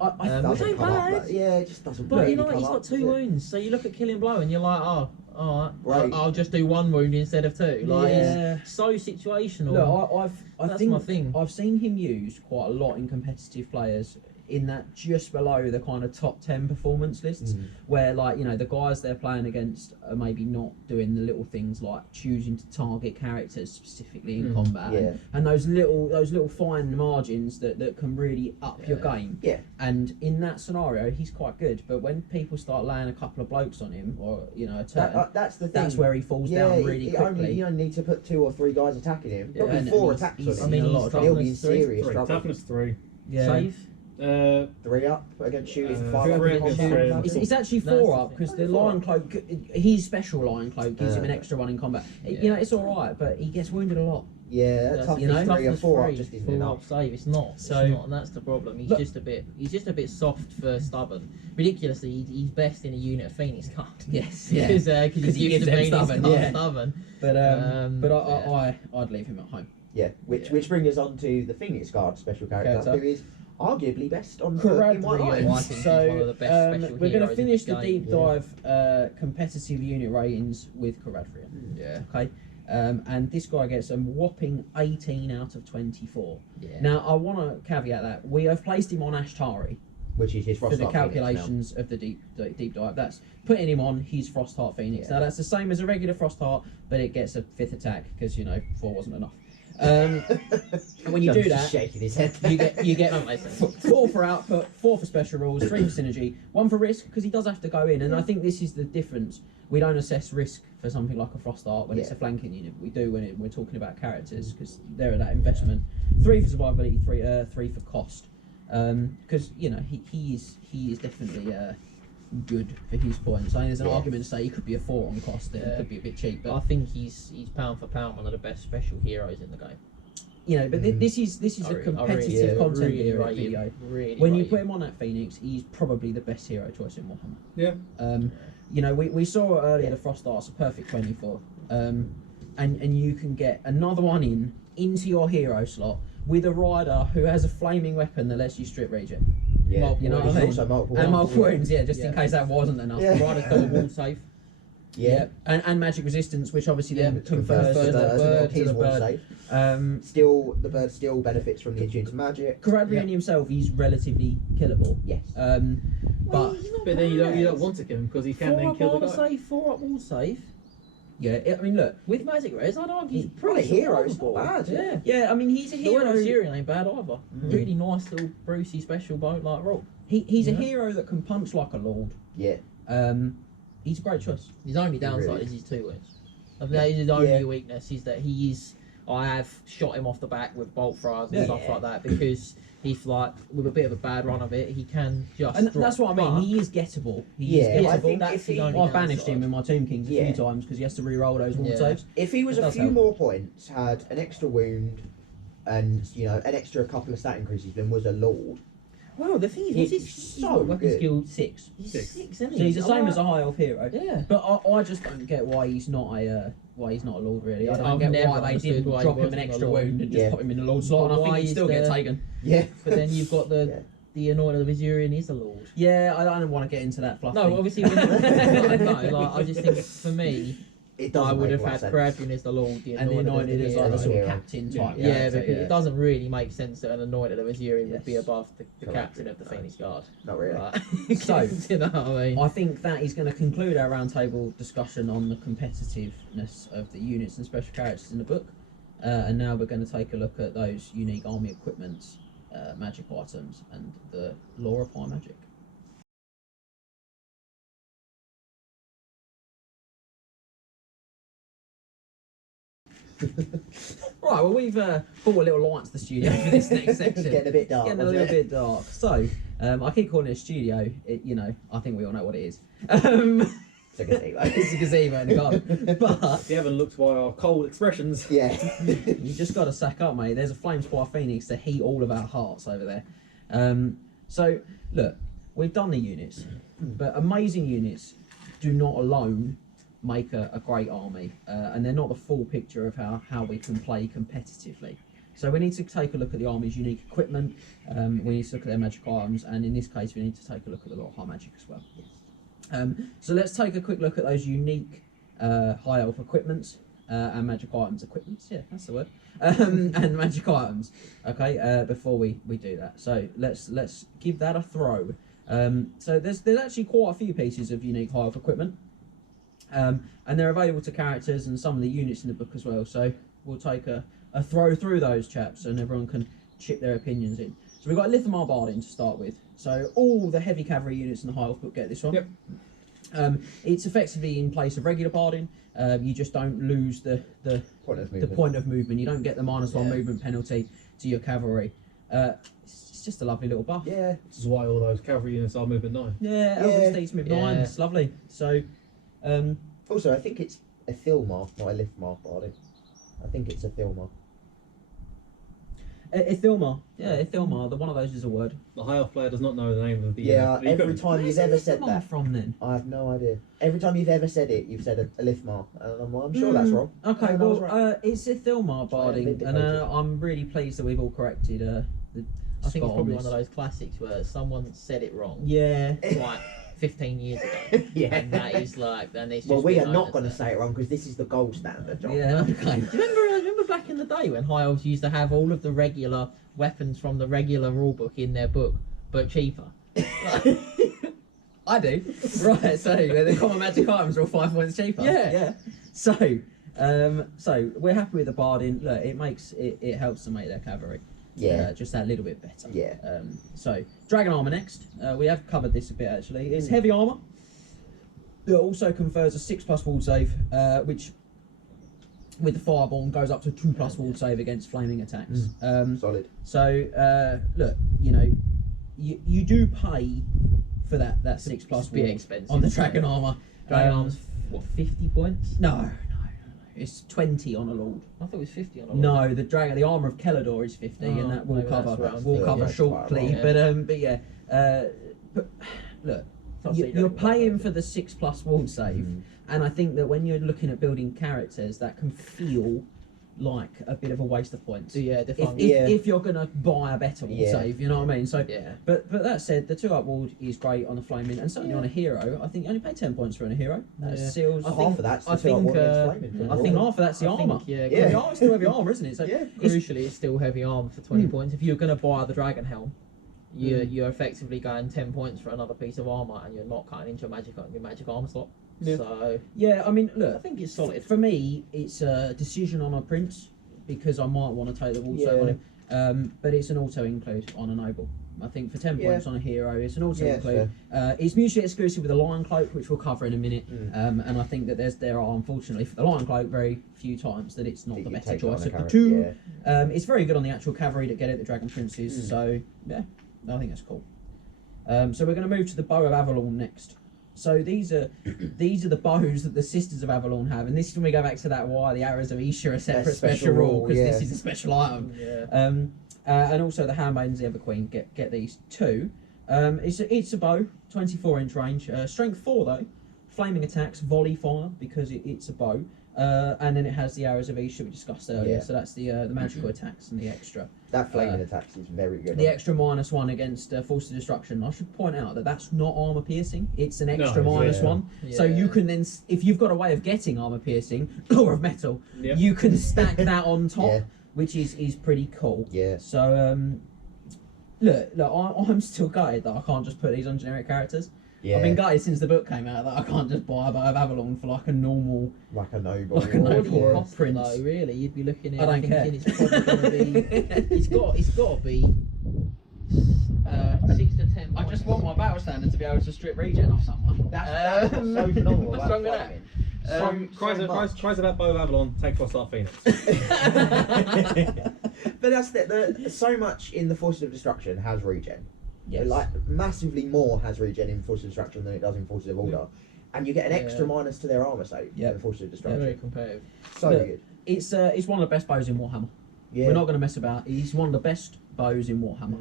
I Which doesn't ain't come up. bad. That, yeah, it just doesn't. But really you know, come he's up, got 2 does it? wounds, so you look at Killing Blow and you're like, oh, alright, Right. I'll just do 1 wound instead of 2. Like, Yeah. it's so situational. Look, I That's think my thing. I've seen him used quite a lot in competitive players in that just below the kind of top 10 performance lists, where like, you know, the guys they're playing against are maybe not doing the little things like choosing to target characters specifically in combat, Yeah. and those little fine margins that can really up your game. Yeah. And in that scenario, he's quite good. But when people start laying a couple of blokes on him, or you know, a turn, That's the thing. that's where he falls down really quickly. You only need to put 2 or 3 guys attacking him. Yeah, Probably and 4 he's- attacks he's on him. in a lot he's of And trouble. he'll be in toughness 3. serious 3. trouble. Toughness 3. Save. 3 up against shooting, 5 up whoever against it is, combat. It's actually That's 4 the up thing. because the Lion Cloak, his special Lion Cloak gives him an Yeah. extra 1 in combat. You Yeah. know, it's all right, but he gets wounded a lot. Yeah, That's- toughness you know, 3 or toughness 4 up 3, just isn't 4 enough. up save. It's not. So- It's not, and that's the problem. He's Look- just a bit soft for stubborn. Ridiculously, he's best in a unit of Phoenix Guard. Yes, Because Because he's he used gives to them Phoenix stubborn, Guard yeah. stubborn. But Yeah. I'd leave him at home. Yeah, which brings us on to the Phoenix Guard special character, Character. who is arguably best on foot in White Caradriel, Lions. I think he's one of the best special we're going to heroes in finish the the game. deep dive competitive unit ratings with Caradriel. Yeah. Okay. And this guy gets a whopping 18 out of 24. Yeah. Now, I want to caveat that we have placed him on Ashtari Which is his for Frost the Heart Phoenix now. calculations of the deep dive. That's putting him on his Frostheart Phoenix. Yeah. Now, that's the same as a regular Frostheart, but it gets a 5th attack because, you know, 4 wasn't enough. And when you do John's just that, shaking his head. you get Don't make sense. 4 for output, 4 for special rules, 3 for synergy, 1 for risk because he does have to go in. And I think this is the difference. We don't assess risk for something like a Frost Art when it's a flanking unit. We do when we're talking about characters because they're that investment. 3 for survivability, 3 for cost. Because you know he is definitely good for his points. I mean, there's an argument to say he could be a 4 on cost. It could be a bit cheap, I but think he's pound for pound one of the best special heroes in the game. you know. But this is a competitive content hero rate video. him, really When you rate put him. him on that Phoenix, he's probably the best hero choice in Warhammer. Yeah. You know, we saw earlier the Frost Arts, a perfect 24. And you can get another one into your hero slot with a rider who has a flaming weapon that lets you strip regen. Yeah, Multiple You know what I there's mean? also multiple And ones. multiple wounds, just in Yeah. case that wasn't enough. Yeah. The rider's got a wall save. Yeah. And magic resistance, which obviously then Which confers to the bird. his wall bird. save. Still, the bird still benefits from the attuned to magic. Caradriel himself, he's relatively killable. Yes. But But then you don't want to kill him because he can then kill the guy. 4 up wall save. yeah, I mean, look. With magic res, I'd argue he's Not a pretty hero, it's not survivable. bad. Yeah. Yeah, I mean, he's a The Warhammer hero. Syrian ain't bad either. Really nice little Brucey special boat like rock. He's a Yeah. hero that can punch like a lord. Yeah. He's a great choice. His only downside really is his 2 wounds. I think that is his only Yeah. weakness is that he is. I have shot him off the back with bolt throwers and Yeah. stuff like that because he's like with a bit of a bad run of it, he can just. And drop. that's what I mean. But He is gettable. He Yeah, is I gettable. think That's if his he- only I've banished downside. him in my Tomb Kings a Yeah. few times because he has to re-roll those wall Yeah. saves. If he was That a does few help. more points, had an extra wound, and an extra couple of stat increases, then was a lord. Well, the thing is, what's He's his so weapon good. skill 6. He's 6. 6, isn't So he? he's the same as a high elf hero. Yeah. But I just don't get why he's not a lord really. I Yeah. don't I've get never why they understood didn't why he drop him an wasn't a extra lord. wound and just Yeah. put him in the lord slot, and I But think why he'd is still get the- taken. Yeah. But then you've got Yeah. the Anointed of Azurian is a lord. Yeah, I don't want to get into that fluff. No, thing. obviously, we're not, no, like, I just think for me, It doesn't I would make have a lot had of sense. Caradriel as the Lord, the and the anointed is like the sort of Hero. captain type. Yeah, character, because it doesn't really make sense that an Anointed of Azurian would be Yes. above the Correct. captain of the Phoenix Guard. Not really. Like, So, you know what I mean? I think that is going to conclude our roundtable discussion on the competitiveness of the units and special characters in the book. And now we're going to take a look at those unique army equipments, magic items, and the lore of high magic. Right, well, we've brought a little light to the studio for this next section. It's getting a bit dark. Getting a wasn't little it? bit dark. So, I keep calling it a studio. I think we all know what it is. It's a gazebo. It's a gazebo in the garden. But If you haven't looked by our cold expressions, Yeah. you just got to sack up, mate. There's a Flamespire Phoenix to heat all of our hearts over there. So, look, we've done the units, but amazing units do not alone make a great army, and they're not the full picture of how we can play competitively. So we need to take a look at the army's unique equipment. We need to look at their magic items, and in this case, we need to take a look at the lot of high magic as well. So let's take a quick look at those unique high elf equipments and magic items. Equipments, yeah, that's the word. And magic items. Okay, before we do that, so let's give that a throw. So there's actually quite a few pieces of unique high elf equipment, and they're available to characters and some of the units in the book as well. So we'll take a throw through those chaps, and everyone can chip their opinions in. So we've got Lithomar Bardin to start with. So all the heavy cavalry units in the high elf book get this one. Yep. It's effectively in place of regular Bardin. You just don't lose the point of movement. You don't get the -1 movement penalty to your cavalry. It's just a lovely little buff. Yeah. This is why all those cavalry units are movement 9. Yeah, Elven Steeds move 9. Yeah. It's lovely. So, Also, I think it's a Thilmar, not a Lithmar Bardin. I think it's a Thilmar. Ithilmar. Yeah, Ithilmar. One of those is a word. The high elf player does not know the name of the Yeah, the every equipment. time you've ever said Ithilmar that, from then? I have no idea. Every time you've ever said it, you've said a Lithmar. And I'm sure that's wrong. Okay, No, that was well, right. it's Ithilmar Barding, and vindicated. I'm really pleased that we've all corrected the I think it's spot probably on one of those classics where someone said it wrong. Yeah. Like 15 years ago. Yeah. And that is like, then it's just Well, we been are known not as going to that. say it wrong because this is the gold standard, John. Yeah, okay. Do you remember back in the day when high elves used to have all of the regular weapons from the regular rulebook in their book, but cheaper? I do. Right, so the common magic items are all 5 points cheaper. Yeah. So, so we're happy with the Barding. Look, it helps to make their cavalry Yeah. just that little bit better. Yeah. So Dragon Armour next. We have covered this a bit actually. It's heavy armour. It also confers a 6+ ward save, which with the Fireborn goes up to 2+ ward save against flaming attacks. Solid. So look, you know, you do pay for that 6+ It's a bit ward expensive. on the Dragon Armour. Dragon Arm's, what, 50 points? No. It's 20 on a Lord. I thought it was 50 on a No, the armour of Kelador is 50, Oh, and that will maybe that's cover. what I was We'll thinking. cover Yeah, shortly, quite a but yeah. But look, Can't see you're Dragon paying Armour. for the 6+ wall save, and I think that when you're looking at building characters, that can feel like a bit of a waste of points. So yeah, define. If you're gonna buy a better wall Yeah. save, you know what I mean. So, Yeah. but that said, the 2+ ward is great on a flaming, and certainly Yeah. on a hero. I think you only pay 10 points for a hero. That Yeah. seals. I think half of that's the I two up think, one against uh, Flaming. I think half of that's the I think, armour. yeah, Yeah. The armour's still heavy armour, isn't it? So Yeah. Crucially, it's still heavy armor for 20 Mm. points. If you're going to buy the Dragon Helm, you're effectively going 10 points for another piece of armor, and you're not cutting into your magic armor slot. Yeah. So Yeah, I mean, I look, think it's solid. for me, it's a decision on a prince because I might want to take the wall save on him. But it's an auto include on a noble. I think for 10 Yeah. points on a hero, it's an auto Yeah, include. It's mutually exclusive with the Lion Cloak, which we'll cover in a minute. Mm. And I think that there are unfortunately for the Lion Cloak very few times that it's not You the can better take it on choice a of the character, two. yeah. It's very good on the actual cavalry that get it, the Dragon Princes. Mm. So yeah, I think that's cool. So we're going to move to the Bow of Avalon next. So these are the bows that the Sisters of Avalon have, and this is when we go back to that why the arrows of Isha are separate special special rule rule, because yeah. this is a special item. yeah. And also the Handmaidens of the Ever Queen get these too. It's a bow, 24-inch range, strength 4 though, flaming attacks, volley fire because it's a bow, and then it has the arrows of Isha we discussed earlier. Yeah. So that's the magical attacks and the extra. That flaming attacks is very good. The extra -1 against force of destruction. I should point out that that's not armor piercing. It's an extra No, -1. So you can then, if you've got a way of getting armor piercing or of metal, Yeah. you can stack that on top, Yeah. which is pretty cool. Yeah. So look, I'm still gutted that I can't just put these on generic characters. Yeah. I've been gutted since the book came out that I can't just buy a Bow of Avalon for like a normal. Like a noble. Like a or- noble. What would or it a cost prince. though, really? You'd be looking at I don't thinking care. it's probably going to be. It's got to be 6 to 10. I just want my battle standard to be able to strip regen off someone. That's what's so phenomenal What's about wrong with that? flaming. Cries about Bow of Avalon, take Frostart Phoenix. But that's so much in the Forces of Destruction has regen. Yes. Like massively more has regen in Forces of Destruction than it does in Forces of Order. And you get an extra minus to their armor save Yep. in Forces of They're Destruction. very competitive. So Look, good. It's one of the best bows in Warhammer. Yeah. We're not going to mess about. He's one of the best bows in Warhammer.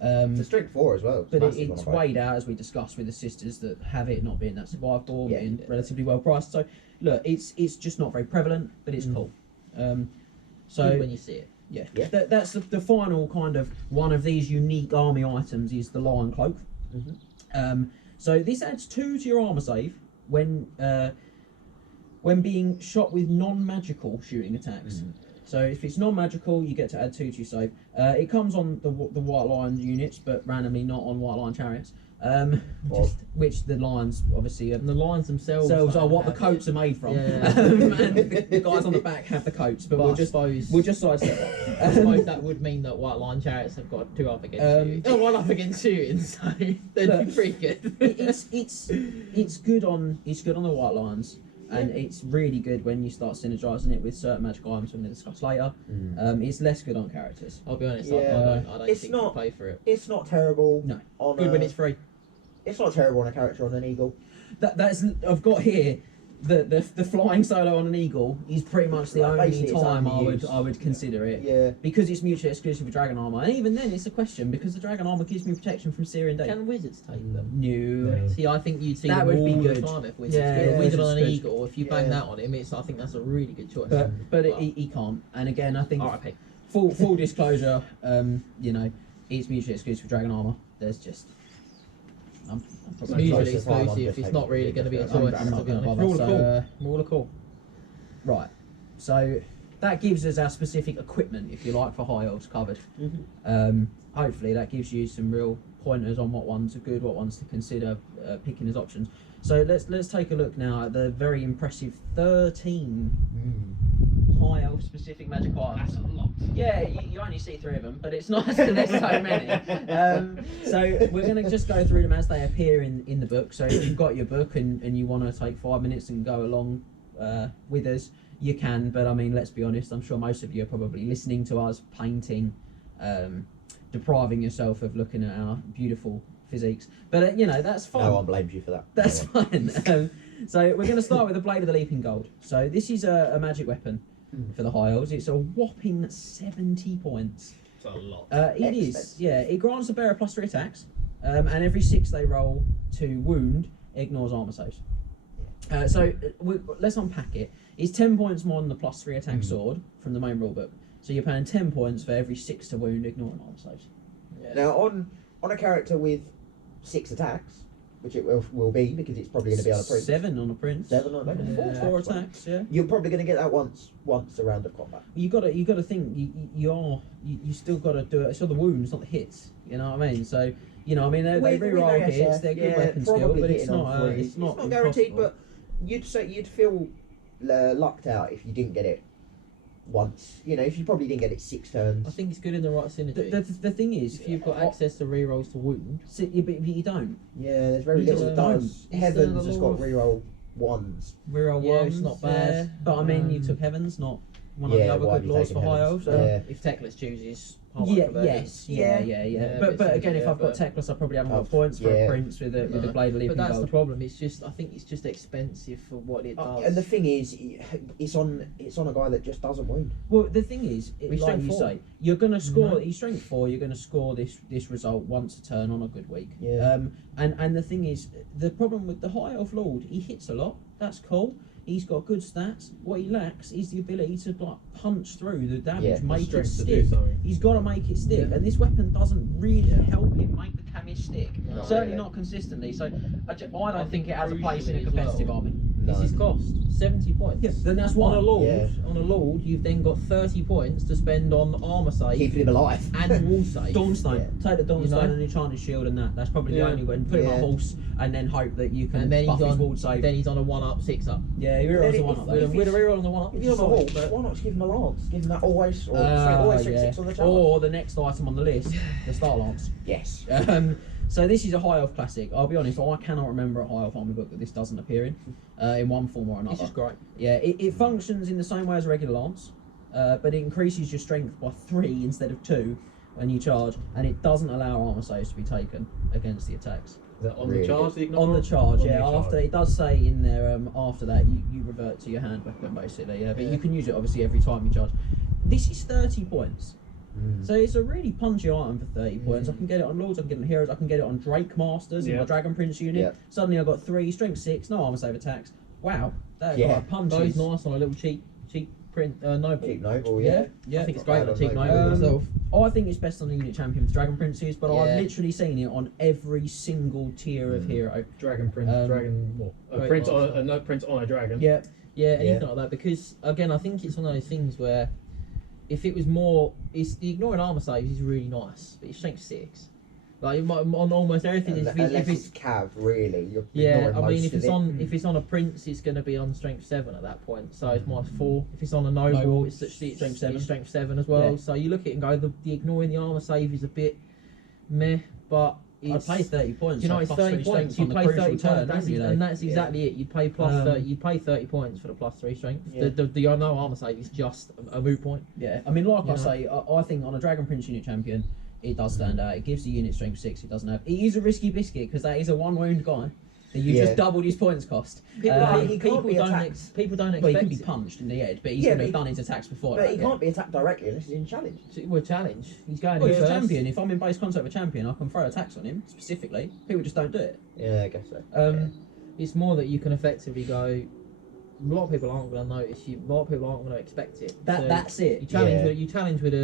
It's a strength 4 as well. But massive it's on a bow. weighed out as we discussed with the sisters that have it not being that survivable, Yeah. being relatively well priced. So look, it's just not very prevalent, but it's cool. Good So when you see it. Yeah. Yeah. That's the final kind of one of these unique army items is the Lion Cloak. So this adds 2 to your armor save when being shot with non-magical shooting attacks. So if it's non-magical, you get to add 2 to your save. It comes on the White Lion units, but randomly not on White Lion chariots. Which the lions obviously And the lions themselves are what the have coats it. are made from. Yeah. And the guys on the back have the coats, but we'll just sidestep that. I suppose that would mean that White Lion chariots have got 2 up against you. 1 up against shooting, so they'd be pretty good. it's good on the White Lions, and it's really good when you start synergising it with certain magic items we're going to discuss later. It's less good on characters. I'll be honest, Yeah. I don't It's think not- you pay for it. It's not terrible. No. On Good when it's free. It's not terrible on a character on an eagle. That's I've got here the flying solo on an eagle is pretty much the Like, only basically it's time only used. I would consider it. Yeah. Because it's mutually exclusive with dragon armor, and even then it's a question because the dragon armor gives me protection from Syrian Day. Can wizards take them? No. See, I think you'd see That them would be all the good. time if wizards Yeah, do. yeah, A wizard on an wizards eagle, if you bang Yeah. that on him, I think that's a really good choice. But Well, he can't. And again, I think RIP. full disclosure, it's mutually exclusive with dragon armor. There's just I'm It's probably Most mutually of the time I'm exclusive. just It's not taking really it going to be a because choice, I'm not to be gonna honest. bother, Rule of so, cool. Rule of cool. right. So that gives us our specific equipment, if you like, for high elves covered. Hopefully that gives you some real pointers on what ones are good, what ones to consider picking as options. So let's take a look now at the very impressive 13 high elf specific magic items. That's a lot. Yeah, you only see 3 of them, but it's nice that there's so many. So we're going to just go through them as they appear in the book. So if you've got your book and you want to take 5 minutes and go along with us, you can. But I mean, let's be honest, I'm sure most of you are probably listening to us painting, depriving yourself of looking at our beautiful physiques. But that's fine. No one blames you for that. That's fine. So we're going to start with the Blade of the Leaping Gold. So this is a magic weapon for the high elves. It's a whopping 70 points. It's a lot. It is, Excellent. yeah. It grants the bearer +3 attacks, and every 6 they roll to wound, ignores armor saves. Let's unpack it. It's 10 points more than the +3 attack sword from the main rulebook. So you're paying 10 points for every 6 to wound, ignoring armor saves. Yeah. Now on a character with 6 attacks, which it will be because it's probably going to be on a prince. 7 on a prince. 7 on a prince. 4 attacks, yeah. You're probably going to get that once a round of combat. You got to think you still got to do it. It's all the wounds, not the hits. You know what I mean? So they With re-roll hits. ASF, They're good weapon skill, probably but it's hitting on not. 3. It's not guaranteed. impossible. But you'd feel lucked out if you didn't get it once. If you probably didn't get it 6 turns. I think it's good in the right synergy. The thing is, If you've got access to rerolls to wound, but you don't. Yeah, there's very You little just that don't. does. It's Heavens the has law got of- reroll 1s. Reroll Yeah, ones, it's not bad. yeah. But I mean, you Um, took Heavens, not one of the Yeah, other why have good you laws for taken high Heavens? elves. Yeah. if Teclis chooses Yes, yeah. Yeah, But but again, if yeah, I've got but- Teclis, I probably haven't got Oh, points for a yeah. prince with the No. Blade of Leaping But that's the Gold. problem. I think it's just expensive for what it does. And the thing is, it's on a guy that just doesn't wound. Well, the thing is, We like strength you 4. say, you're going to score. Mhm. He's strength 4. You're going to score this result once a turn on a good week. Yeah. And the thing is, the problem with the High Elf Lord, he hits a lot. That's cool. He's got good stats. What he lacks is the ability to punch through the damage, Yeah, make it Strength to stick. do something. He's got to make it stick, Yeah. and this weapon doesn't really help him make the damage stick. No. Certainly Yeah. not consistently. So I don't think it has a Crucially place in a as competitive well. army. This is cost 70 points. Yeah, then that's on why. a lord. Yeah. On a lord, you've then got 30 points to spend on armor save Keeping him alive. and wall save. Dawnstone. Yeah. Take the Dawnstone You know? and Enchanted Shield and that. That's probably Yeah. the only one. Put him on a Yeah. horse and then hope that you can And then buff he's his on. ward save. Then he's on a 1-up, 6-up. Yeah, he Then rolls a if- one up if though. With a reroll on the 1-up. If you're on a horse, why not just give him a lance? Give him that always strength 6 on the challenge. Or the next item on the list, the Star Lance. Yes. So this is a High Elf classic. I'll be honest, I cannot remember a High Elf army book that this doesn't appear in one form or another. It's just great. Yeah, it functions in the same way as a regular lance, but it increases your strength by 3 instead of 2 when you charge, and it doesn't allow armor saves to be taken against the attacks. Is that on Really the charge? The ignore? On the charge, On yeah. the After charge. it does say in there, after that you revert to your hand weapon basically. Yeah, but Yeah. you can use it obviously every time you charge. This is 30 points. So it's a really punchy item for 30 points. I can get it on Lords, I can get it on Heroes, I can get it on Drake Masters in Yeah. my Dragon Prince unit. Yeah. Suddenly I've got 3, strength 6, no armor save attacks. Wow, that Yeah. guy punches. Goes nice on a little cheap print noble. Cheap noble, Yeah, yeah. yeah. I think it's Not great bad on cheap on noble noble. myself. I think it's best on the unit champion with Dragon Princes, but Yeah. I've literally seen it on every single tier of hero. Dragon print, Um, a Great print on master. a no print on a dragon. Yeah, Yeah, Yeah. anything like that. Because again, I think it's one of those things where if it was more, it's the ignoring armor saves is really nice, but it's strength 6. Like on almost everything, Unless it's cav, really. You're yeah, ignoring I mean, most if of it's it. on if it's on a prince, it's going to be on strength 7 at that point. So it's -4. If it's on a noble, it's strength 7. It's strength 7 as well. Yeah. So you look at it and go, the ignoring the armor save is a bit meh, but I'd it's, pay 30 points. you know, so it's plus 3 30 points. strength You on the pay crucial 30 turn, points, don't you, and though? that's exactly it. You'd pay plus 30. You'd pay 30 points for the +3 strength. Yeah. The no armor save is just a moot point. Yeah, I mean, like You I know? say, I think on a Dragon Prince unit champion, it does stand out. It gives the unit strength 6. It doesn't have. It is a risky biscuit because that is a 1 wound guy. And you Yeah. just doubled his points cost. People he can't be attacked. People don't Well, he expect can be it. punched in the head, but he's Yeah, going to but have done his attacks before. But that, he yeah. can't be attacked directly unless he's in challenge. Well, challenge. He's going Well, in he's a first. champion. If I'm in base contact with a champion, I can throw attacks on him specifically. People just don't do it. Yeah, I guess so. It's more that you can effectively go. A lot of people aren't going to notice you. A lot of people aren't going to expect it. So That's it. you challenge. Yeah. You challenge with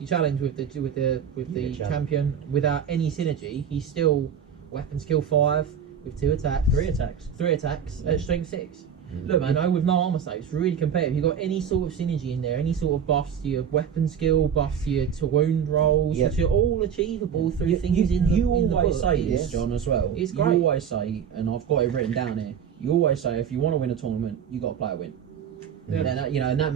you challenge with the Yeah, champion without any synergy. He's still weapon skill 5 with 2 attacks. 3 attacks. 3 attacks at strength 6. Look, You man. know, with no armor saves, really competitive. You've got any sort of synergy in there, any sort of buffs to your weapon skill, buffs to your wound rolls, Yep. which are all achievable through You, things in the you in the always book. say Yeah. this, John, as well. It's You great. always say, and I've got it written down here. You always say, if you want to win a tournament, you got to play a win. Yeah. And that, and that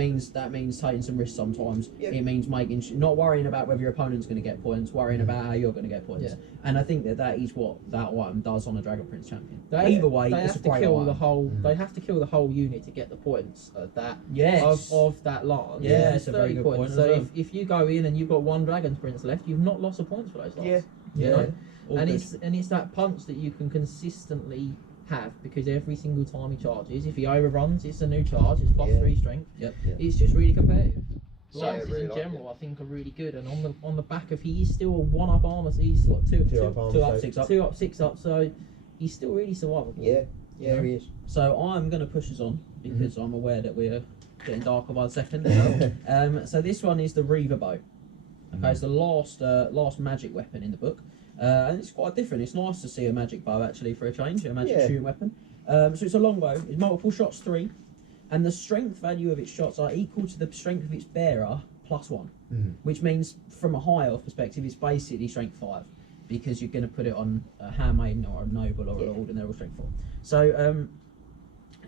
means taking some risks sometimes. Yeah. It means making not worrying about whether your opponent's going to get points, worrying about how you're going to get points. Yeah. And I think that is what that item does on a Dragon Prince champion. They- Either way, they it's a have to great kill item. the whole. They have to kill the whole unit to get the points of that Yes. of that lance. Yeah, It's it's a very 30 good points. point So as well. if you go in and you've got 1 Dragon's Prince left, you've not lost a points for those lance. Yeah. You know? All And good. it's that punch that you can consistently have because every single time he charges, if he overruns, it's a new charge. It's plus Yeah. 3 strength. Yep. It's just really competitive. So Lances really in like general, I think, are really good, and on the back of he's still a 1-up armor. So he's what 2 Two up armor, 2 up, so- 6 up. 2 up, 6 up. So he's still really survivable. Yeah, yeah, Yeah. he is. So I'm going to push us on because Mm-hmm. I'm aware that we're getting darker by the second. So this one is the Reaver bow. Okay, it's the last magic weapon in the book, and it's quite different. It's nice to see a magic bow actually for a change, a magic Yeah. shooting weapon. So it's a long bow. It's multiple shots 3, and the strength value of its shots are equal to the strength of its bearer +1, which means from a high elf perspective, it's basically strength 5 because you're going to put it on a handmaiden or a noble or a Yeah. lord, and they're all strength 4. So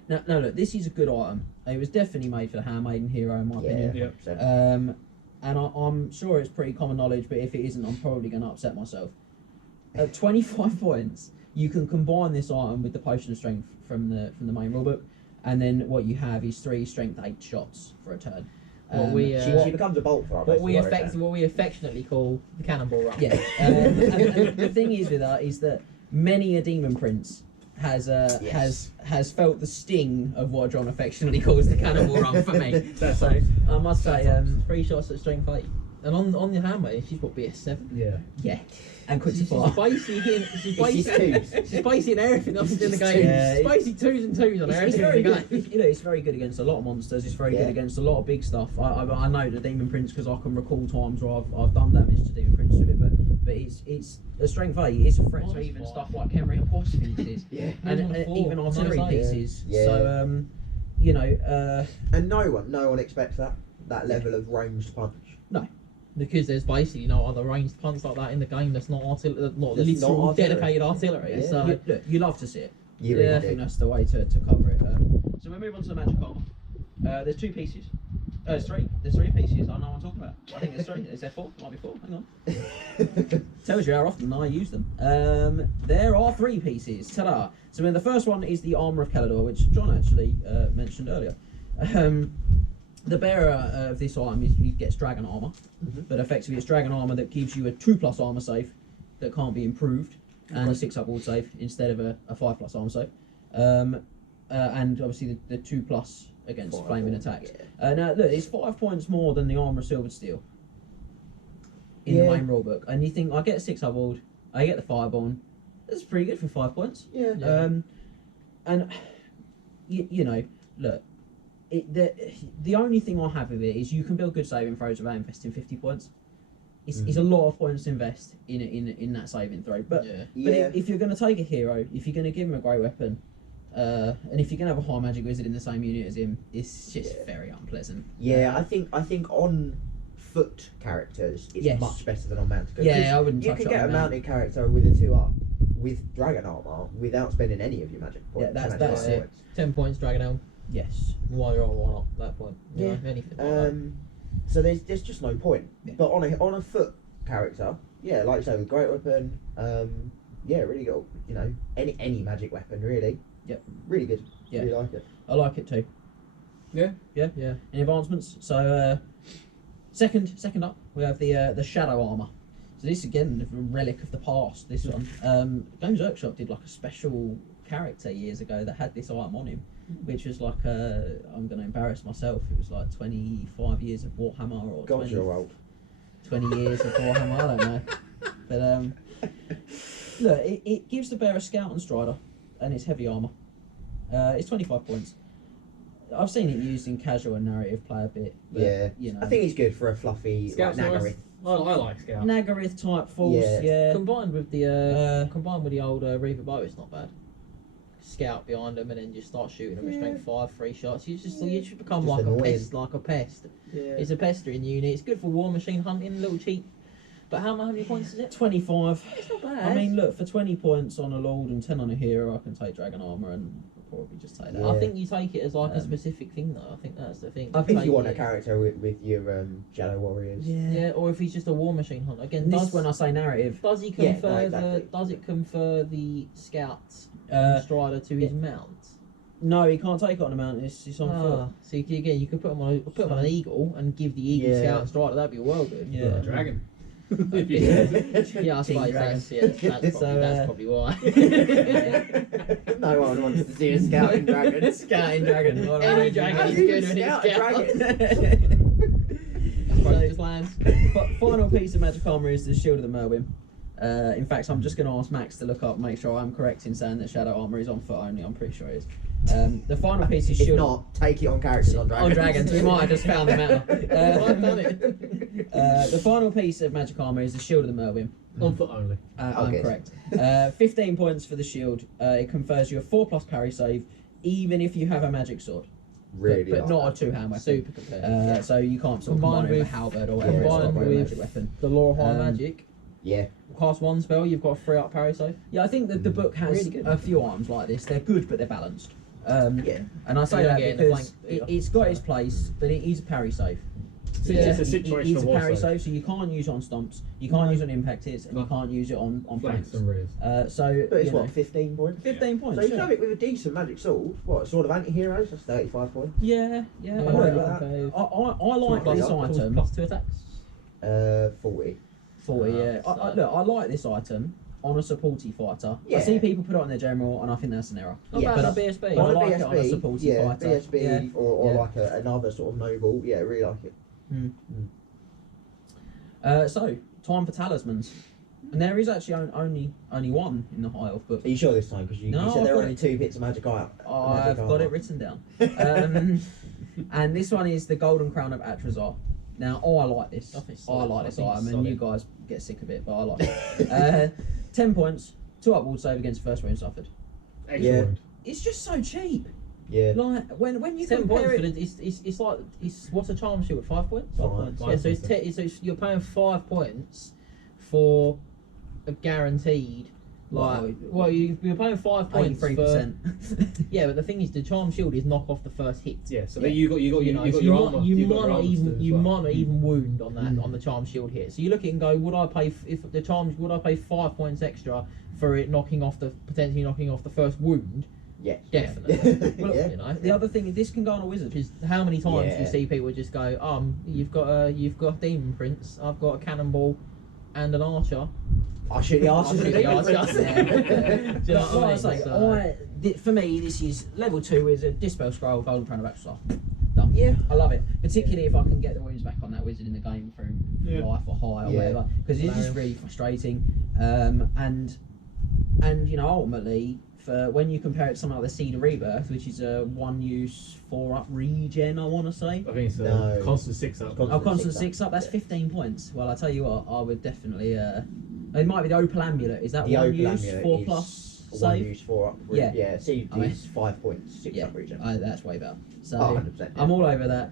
now look, this is a good item. It was definitely made for the handmaiden hero in my Yeah, opinion. Yeah. 100%. And I'm sure it's pretty common knowledge, but if it isn't, I'm probably going to upset myself. At 25 points, you can combine this item with the potion of strength from the main rulebook, and then what you have is 3 strength 8 shots for a turn. She becomes a bolt for What we affectionately call the cannonball run. Yeah. And the thing is with that is that many a demon prince has has felt the sting of what John affectionately calls the cannonball run for me. So I must say, 3 shots at strength 8. And on the handmaiden, she's got BS7. Yeah. yeah, and quick to She's fire. basically hitting, It's just she's basically everything else in the It's game. yeah, It's basically 2s and 2s on It's everything very in the good. game. It's very good against a lot of monsters. It's very Yeah. good against a lot of big stuff. I know the Demon Prince because I can recall times where I've done damage to Demon Prince with it, but it's a strength 8. It's a threat to Minus even 5. stuff like Henry and Boss pieces, Yeah. and Minus 4. even artillery Minus 8. pieces. Yeah. So And no one expects that level of ranged punch. Because there's basically no other ranged punch like that in the game that's not That's literal not artillery. dedicated artillery. Yeah. So look, you love to see it. You Yeah, I really think do. that's the way to cover it. So we move on to the magic armor. There's 2 pieces. There's 3. There's 3 pieces. I know what I'm talking about. I think there's 3. Is there 4? Might be 4. Hang on. Tells you how often I use them. There are 3 pieces. Ta-da! So then the first one is the Armour of Calador, which John actually mentioned earlier. The bearer of this item he gets dragon armour, but effectively it's dragon armour that gives you a 2+ armour save that can't be improved, and a 6+ ward save instead of a 5+ armour save. And obviously the 2+ against 5 flaming ward, attacks. yeah. Now look, it's 5 points more than the Armour of Silvered Steel in the Yeah. main rulebook, and you think I get a 6 ward, I get the fireborn. That's pretty good for 5 points. Yeah. And you know, look, the only thing I have with it is you can build good saving throws without investing 50 points. It's a lot of points to invest in that saving throw. But if you're going to take a hero, if you're going to give him a great weapon, and if you're going to have a high magic wizard in the same unit as him, it's just very unpleasant. Yeah, I think on foot characters it's much better than on mounted. Yeah, I wouldn't. You touch can it get on a that. mounted character with a 2-up with dragon armor without spending any of your magic points. Yeah, that's magic it. points. 10 points, Dragon Helm. Yes. Why or why not? At that point, you Yeah. know, anything. Like that. So there's just no point. Yeah. But on a foot character, yeah, like you say, with great weapon, really good. You know, any magic weapon, really. Yep. Really good. Yeah. Really like it. I like it too. Yeah. Yeah. Any advancements? So second up, we have the shadow armor. So this again, a relic of the past. This one, Games Workshop did like a special character years ago that had this item on him, which was like I'm going to embarrass myself. It was like 25 years of Warhammer or God, you're old. 20 years of Warhammer. I don't know, but look, it gives the bearer Scout and Strider, and it's heavy armor. It's 25 points. I've seen it used in casual and narrative play a bit. But, Yeah. you know, I think it's good for a fluffy Scout's like, nice. Nagaryth. I like Scout. Nagaryth type force. Yeah. Yeah. Combined with the old Reaver bow, it's not bad. Scout behind them and then just start shooting them with strength 5, 3 shots. You just become Just like annoying. a pest. Yeah. It's a pestering unit. It's good for war machine hunting, a little cheap. But how many points is it? 25. It's not bad. I mean, look, for 20 points on a Lord and 10 on a hero, I can take Dragon Armour and probably just take that. Yeah. I think you take it as like a Um, specific thing though. I think that's the thing. I think Take you want a it- character with your Shadow Warriors. Yeah, or if he's just a war machine hunter. Again, And this does, when I say narrative. does he Yeah, confer no, exactly. does it confer the Scout Strider to his yeah. mount? No, he can't take it on a mountain. It's on foot. So you could put him on an eagle and give the eagle Yeah. Scout and Strider. That'd be well good. Yeah. A dragon. If you Yeah, I King suppose Dragon. that's probably why. No one wants to see a scouting dragon. Scouting dragon. all Any right. dragon How is do you good when scout it's a Scout. dragon? Probably just lands. Final piece of magic armor is the Shield of the Merwin. In fact, I'm just going to ask Max to look up, make sure I'm correct in saying that Shadow Armor is on foot only. I'm pretty sure it is. The final piece is If Shield not, take it on characters on dragons. on dragons. We might have just found them out. I've done it. The final piece of magic armor is the Shield of the Merwin. On foot only. I'm Okay. correct. 15 points for the shield. It confers you a 4+ parry save, even if you have a magic sword. Really, but like not that. a 2-hand weapon. Super compared. So you can't sort of Combined combine it with a with- halberd or whatever. It's got a combined great with- magic weapon. The Law of High Um, Magic. Yeah, Cast 1 spell, you've got a 3-up parry save. Yeah, I think that the book has Really good. a few items like this. They're good, but they're balanced. yeah. And I You say don't that get in the because flank, it's got its place, but it is a parry save. So Yeah. it's a It's situational a war parry save. save, so you can't use it on stomps, you can't use it on impact hits, and you No. can't use it on Flanks flanks. and rears. So But it's you know, what, 15 points? 15 points. So you can yeah. have it with a decent magic sword. What, sword of anti-heroes? That's 35 points. Yeah. Yeah, I, like look, that. I like Plus- this plus- item. Plus 2 attacks. 40. 40, yeah. So- Look, I like this item on a supporty fighter. I Yeah. see people put it on their general, and I think that's an error. Not Yeah, bad but on BSB. But I On a like it on a BSB, supporty yeah, fighter. BSB Yeah. or Yeah. like another sort of noble. Yeah, really like it. So, time for talismans. And there is actually only one in the High Elf book. Are you sure this time? Because you No, said I've there were got only it. 2 bits of magic eye. I've got it written down. And this one is the Golden Crown of Atrazar. Now, I like this. I think it's I solid. like I this think it's item, and solid. you guys get sick of it, but I like it. 10 points, 2 ward save against first wound suffered. Extra Yeah. wound. It's just so cheap. Yeah. Like when you 10 compare points it, for the, it's like what's a charm shield? 5 points. 5 points. Yeah, so it's you're paying 5 points for a guaranteed. Like, Well, you're paying 5 points 83%. Yeah, but the thing is, the charm shield is knock off the first hit. Yeah, so Yeah. then you got You know, you so got you your might, armor. you you've got might your not armor even still as you well. might not even wound on that Mm. on the charm shield hit. So you look at it and go, would I pay if the charm? Would I pay 5 points extra for it potentially knocking off the first wound? Yeah. Definitely. Well, Yeah. you know, The other thing is this can go on a wizard. which is how many times Yeah. you see people just go, you've got a demon prince, I've got a cannonball, and an archer. I shoot the I'll archers. shoot the archers. Do you know Like what I I mean? say, So- for me, this is level 2 is a Dispel Scroll, Golden Crown of Atrazar. Done. Yeah. I love it, particularly if I can get the wounds back on that wizard in the game through Yeah. life or high or Yeah. whatever, because it's just Hilarious. really frustrating. And you know, ultimately for when you compare it to something like the Seed of Rebirth, which is a 1-use 4-up regen, I want to say. I think it's a No. constant 6-up. Constant 6-up, that's 15 points. Well, I tell you what, I would definitely. It might be the Opal Amulet. Is that The 1 Opal use, Amulet 4 is plus 1 save? use 4 up. Yeah. Yeah. See, I mean- it's 5 points, 6 Yeah, up region. that's way better. So 100%. I'm all over that.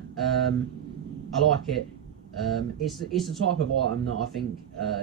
I like it. It's the type of item that I think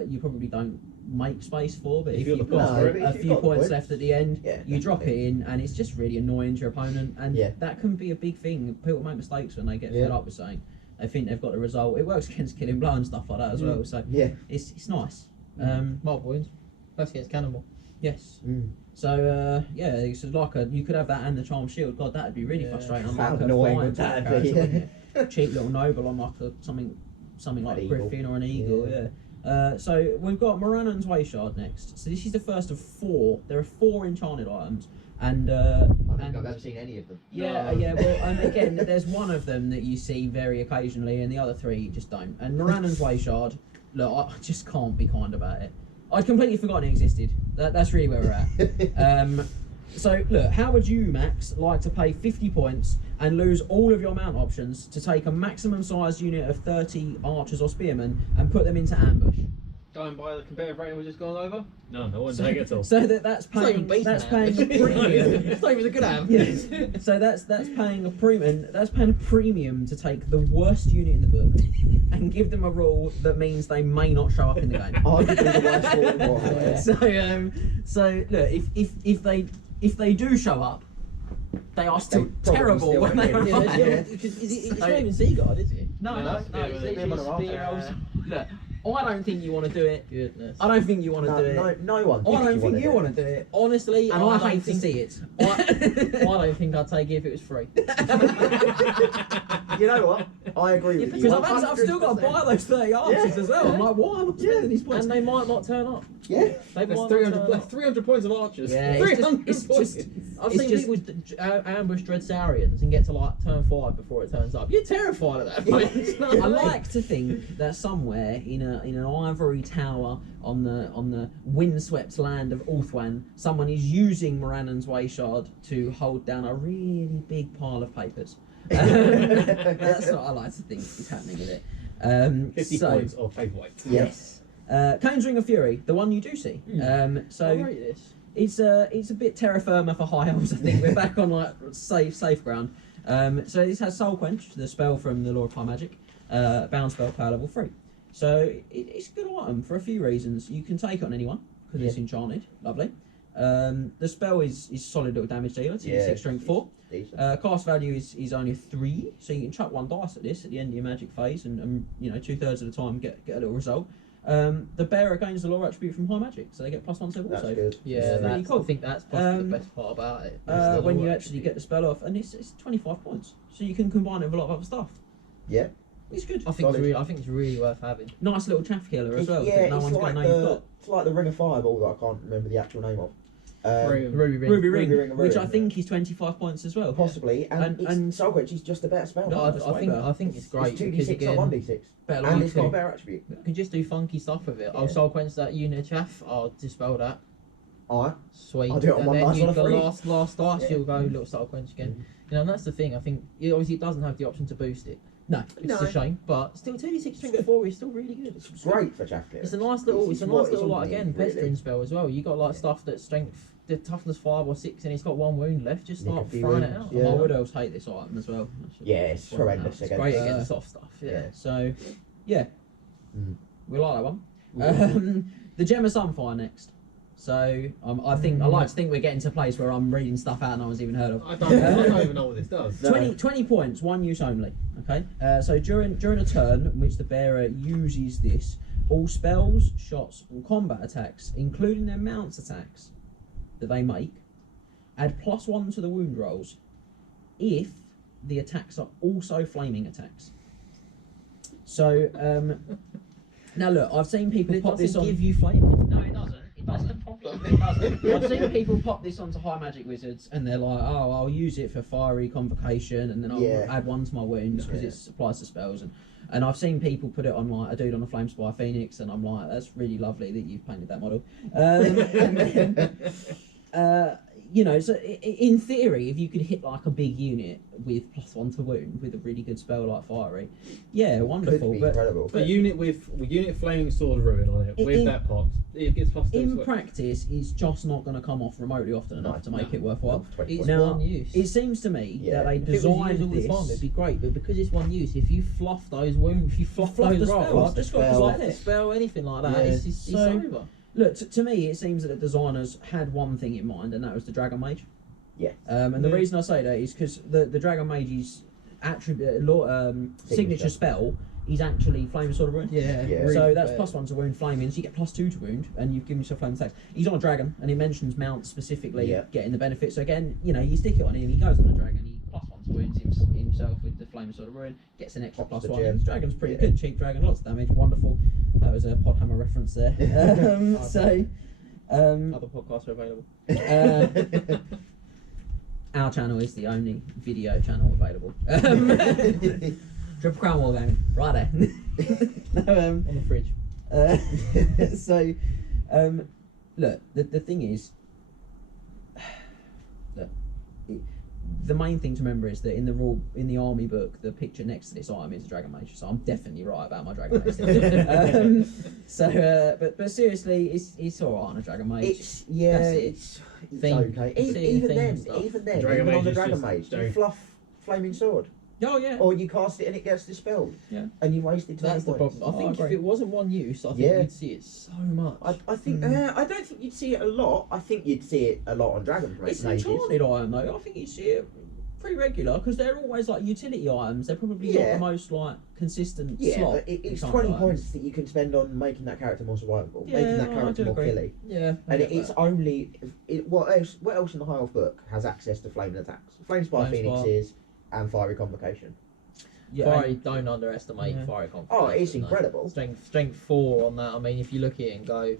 you probably don't make space for, but If if you've you've got got the points, a if you've few got the points points, left at the end, yeah, you drop it definitely. in, and it's just really annoying to your opponent, and Yeah. that can be a big thing. People make mistakes when they get fed Yeah. up with saying they think they've got the result. It works against Killing Blow and stuff like that as well, so Yeah. it's nice. Multiple wounds. That's against Cannibal. Yes. Mm. So yeah, it's like you could have that and the Charm Shield. God, that'd be really Yeah. frustrating. On How like a annoying flying would type that be? character, wouldn't it? Cheap little noble on like something like An a eagle. Griffin or an eagle. Yeah. So we've got Moranon's Wayshard next. So this is the first of 4. There are 4 enchanted items, and I don't think and I've ever seen any of them. yeah, No. yeah. Well, and again, there's one of them that you see very occasionally, and the other 3 you just don't. And Moranon's Wayshard, look, I just can't be kind about it. I'd completely forgotten it existed. That's really where we're at. So look, how would you, Max, like to pay 50 points and lose all of your mount options to take a maximum sized unit of 30 archers or spearmen and put them into ambush? Going by the competitive rating we've just gone over? No, I wouldn't take it at all. So that's It's not even paying beating paying a ambush. premium. It's not even a good am. Yes. So that's paying a premium. That's paying a premium to take the worst unit in the book and give them a rule that means they may not show up in the game. Arguably the worst rule in Warhammer. So look, if they do show up, they are still They probably terrible still when they won't be. arrive. Yeah. It's not even Seaguard, is it? No, No, it's literally Spearmen are Spear Elves. Look, I don't think you want to do it. Goodness. I don't think you want to do it. No one. I don't think wanna you do want it. to do it. Honestly, And I don't hate to think- see it. I don't think I'd take it if it was free. You know what? I agree with you. Because I've still got to buy those 30 archers Yeah. as well. I'm like, why am I spending these points? And they might not turn up. Yeah. They might That's not 300, turn that's up. 300 points of archers. Yeah, 300 it's points. just I've it's seen just- people ambush Dread Saurians and get to like turn 5 before it turns up. You're terrified of that point. I like to think that somewhere in an ivory tower on the windswept land of Ulthwan, someone is using Moranon's Wayshard to hold down a really big pile of papers. That's what I like to think is happening with it. 50 so, points of paperweight. Yes. Kane's Ring of Fury, the one you do see. I So rate this. it's a bit terra firma for high elves. I think we're back on like safe ground. So this has Soul Quench, the spell from the Law of High Magic, bound spell power level 3. So it's a good item for a few reasons. You can take it on anyone because it's enchanted. Lovely. The spell is solid little damage dealer. It's 6 strength 4. Decent. Cast value is only 3, so you can chuck 1 dice at this at the end of your magic phase, and you know 2/3 of the time get a little result. The bearer gains the law attribute from high magic, so they get +1 save That's also. good. Yeah, It's really that's, cool. I think that's possibly the best part about it. When you actually get the spell off, and it's 25 points, so you can combine it with a lot of other stuff. Yeah. It's good. I think Solid. I think it's really worth having. Nice little chaff killer as well. Yeah, that no it's one's like going to know you've got. it's like the Ring of Fireball that I can't remember the actual name of. Ruby Ruby Ring. Ruby Ring, Ring of which Ruin, I think is 25 points as well. Possibly, and And Soul Quench is just a better spell. No, That's I way think better. I think it's great It's because 2d6, not again, 1d6, Better and like it's got a too. better attribute. you can just do funky stuff with it. Yeah. I'll soul quench that unit of chaff. I'll dispel that. Alright. Sweet. I'll do it on and one then dice you've on a got free. last dice. Yeah. You'll go little soul quench again. You know, and that's the thing. I think obviously it doesn't have the option to boost it. No. It's No. a shame, but still 2d6 strength 4 is still really good. It's great for chaff clear. It's a nice little, it's a nice little like again really. pestering spell as well. You got like stuff that's strength, the toughness 5 or 6, and it's got 1 wound left. Just Nick start a few throwing it wounds, out. yeah. My wood elves hate this item as well. I should Yeah, it's point that horrendous out. It's against. great against Uh, soft stuff. Yeah. yeah. So, yeah, Mm. we like that one. The Gem of Sunfire next. So I think I like to think we're getting to a place where I'm reading stuff out no one's even heard of. I don't even know what this does. No. 20 points, 1 use only. Okay. So during a turn in which the bearer uses this, all spells, shots, and combat attacks, including their mounts attacks that they make, add +1 to the wound rolls if the attacks are also flaming attacks. So now look, I've seen people But it pop this doesn't on. give you flame. No, it doesn't. That's the problem. It doesn't. I've seen people pop this onto high magic wizards, and they're like, "Oh, I'll use it for fiery convocation, and then I'll Yeah. add 1 to my wounds because Yeah. it applies to spells." And I've seen people put it on like a dude on a flame spire phoenix, and I'm like, "That's really lovely that you've painted that model." And then, you know, so in theory, if you could hit like a big unit with +1 to wound with a really good spell like Fiery, yeah, wonderful. Could be incredible. A unit with Flaming Sword Ruin on it with that pot, it gets +2. In practice, it's just not going to come off remotely often enough to make it worthwhile. It's Now, one use. It seems to me that they If it was designed used all the this. time, it'd be great, but because it's one use, if you fluff those wounds, if you fluff Fluff the those spell, rolls, just spell, like the this. spell, anything like that, Yeah. it's So- over. Look, to me, it seems that the designers had one thing in mind, and that was the Dragon Mage. Yeah. And the reason I say that is because the Dragon Mage's signature spell is actually Flame Sword of Ruin. Yeah. Yeah. So really that's bad. +1 to wound flaming, so you get +2 to wound, and you've given yourself flame attacks. He's on a dragon, and he mentions mount specifically, Yeah. getting the benefit. So again, you know, you stick it on him, he goes on the dragon, he +1 to wounds himself with the flame sword of ruin, gets an extra Pops the +1. gem. His dragon's pretty Yeah. good, cheap dragon, lots of damage, wonderful. That was a Podhammer reference there. Other podcasts are available. Our channel is the only video channel available. Triple Crown Wargaming, right there. On the fridge. Look, the thing is, look, the main thing to remember is that in the army book, the picture next to this item is a dragon mage. So I'm definitely right about my dragon mage. But seriously, it's all right on a dragon mage. It's That's it's Thing. okay. Seeing Even thing then, stuff. even then, Dragon even on Mage the is Dragon just Mage, you very- fluff Flaming Sword, Oh yeah. or you cast it and it gets dispelled. Yeah. And you wasted 20 That's the points. problem. I think I if it wasn't one use, I think Yeah. you'd see it so much. I think I don't think you'd see it a lot. I think you'd see it a lot on Dragon It's an Mages. enchanted item though. I think you see it pretty regular because they're always like utility items. They're probably not Yeah. the most like consistent Yeah, slot. but it's enchanted 20 items. points that you can spend on making that character more survivable, Yeah, making that I character do more agree. killy. Yeah, I And get it's that. only what else in the High Elf book has access to flaming attacks? Flame Spire Flame Spire. Phoenixes and Fiery Convocation. Yeah, Fiery, don't underestimate Yeah. Fiery Convocation. Oh, it's no. incredible. Strength 4 on that. I mean, if you look at it and go,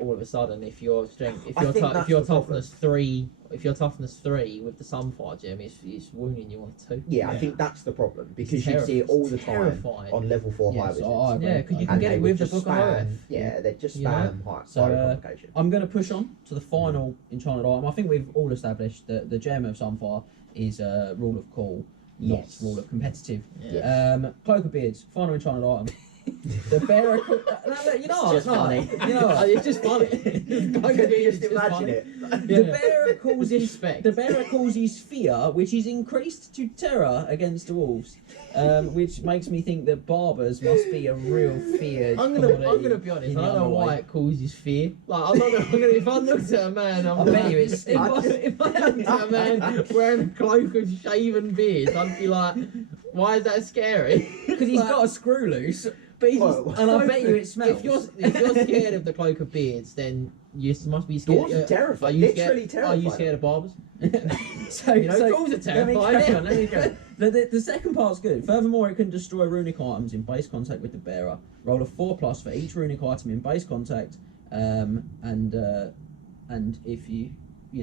all of a sudden, if you're I think that's toughness the 3, if you're toughness 3 with the Sunfire gem, it's wounding you on 2. Yeah, I Yeah. think that's the problem because It's you see it all the it's time terrifying. on level 4 Yeah, high so wizards. I agree. Yeah, 'cause you can And get they it would with the just Book of spam. Earth. Yeah, they just You know? spam So, Fiery Convocation. I'm going to push on to the final enchanted item. I think we've all established that the gem of Sunfire is rule of cool, not Yes. rule of competitive. Yeah. Cloak of Beards, final enchanted item. The bearer. You know, It's just funny. You know, It's just funny. Can you just imagine it? The bearer calls his Respect. the bearer calls his fear, which is increased to terror against the wolves, which makes me think that barbers must be a real fear. I'm gonna be honest. I don't know why it causes fear. Like I'm gonna if I looked at a man, I bet you it's if I looked at a man wearing a cloak of shaven beard, I'd be like, why is that scary? because he's Like, got a screw loose, but he's Whoa. and I bet you it smells. if you're scared of the cloak of beards, then you must be scared. Dwarves are terrified. Are you Literally scared, Are you terrified. scared of barbers? So, You know, so dwarves are let me terrifying. carry on, let me go. The second part's good. Furthermore, it can destroy runic items in base contact with the bearer. Roll a 4+ for each runic item in base contact, and if you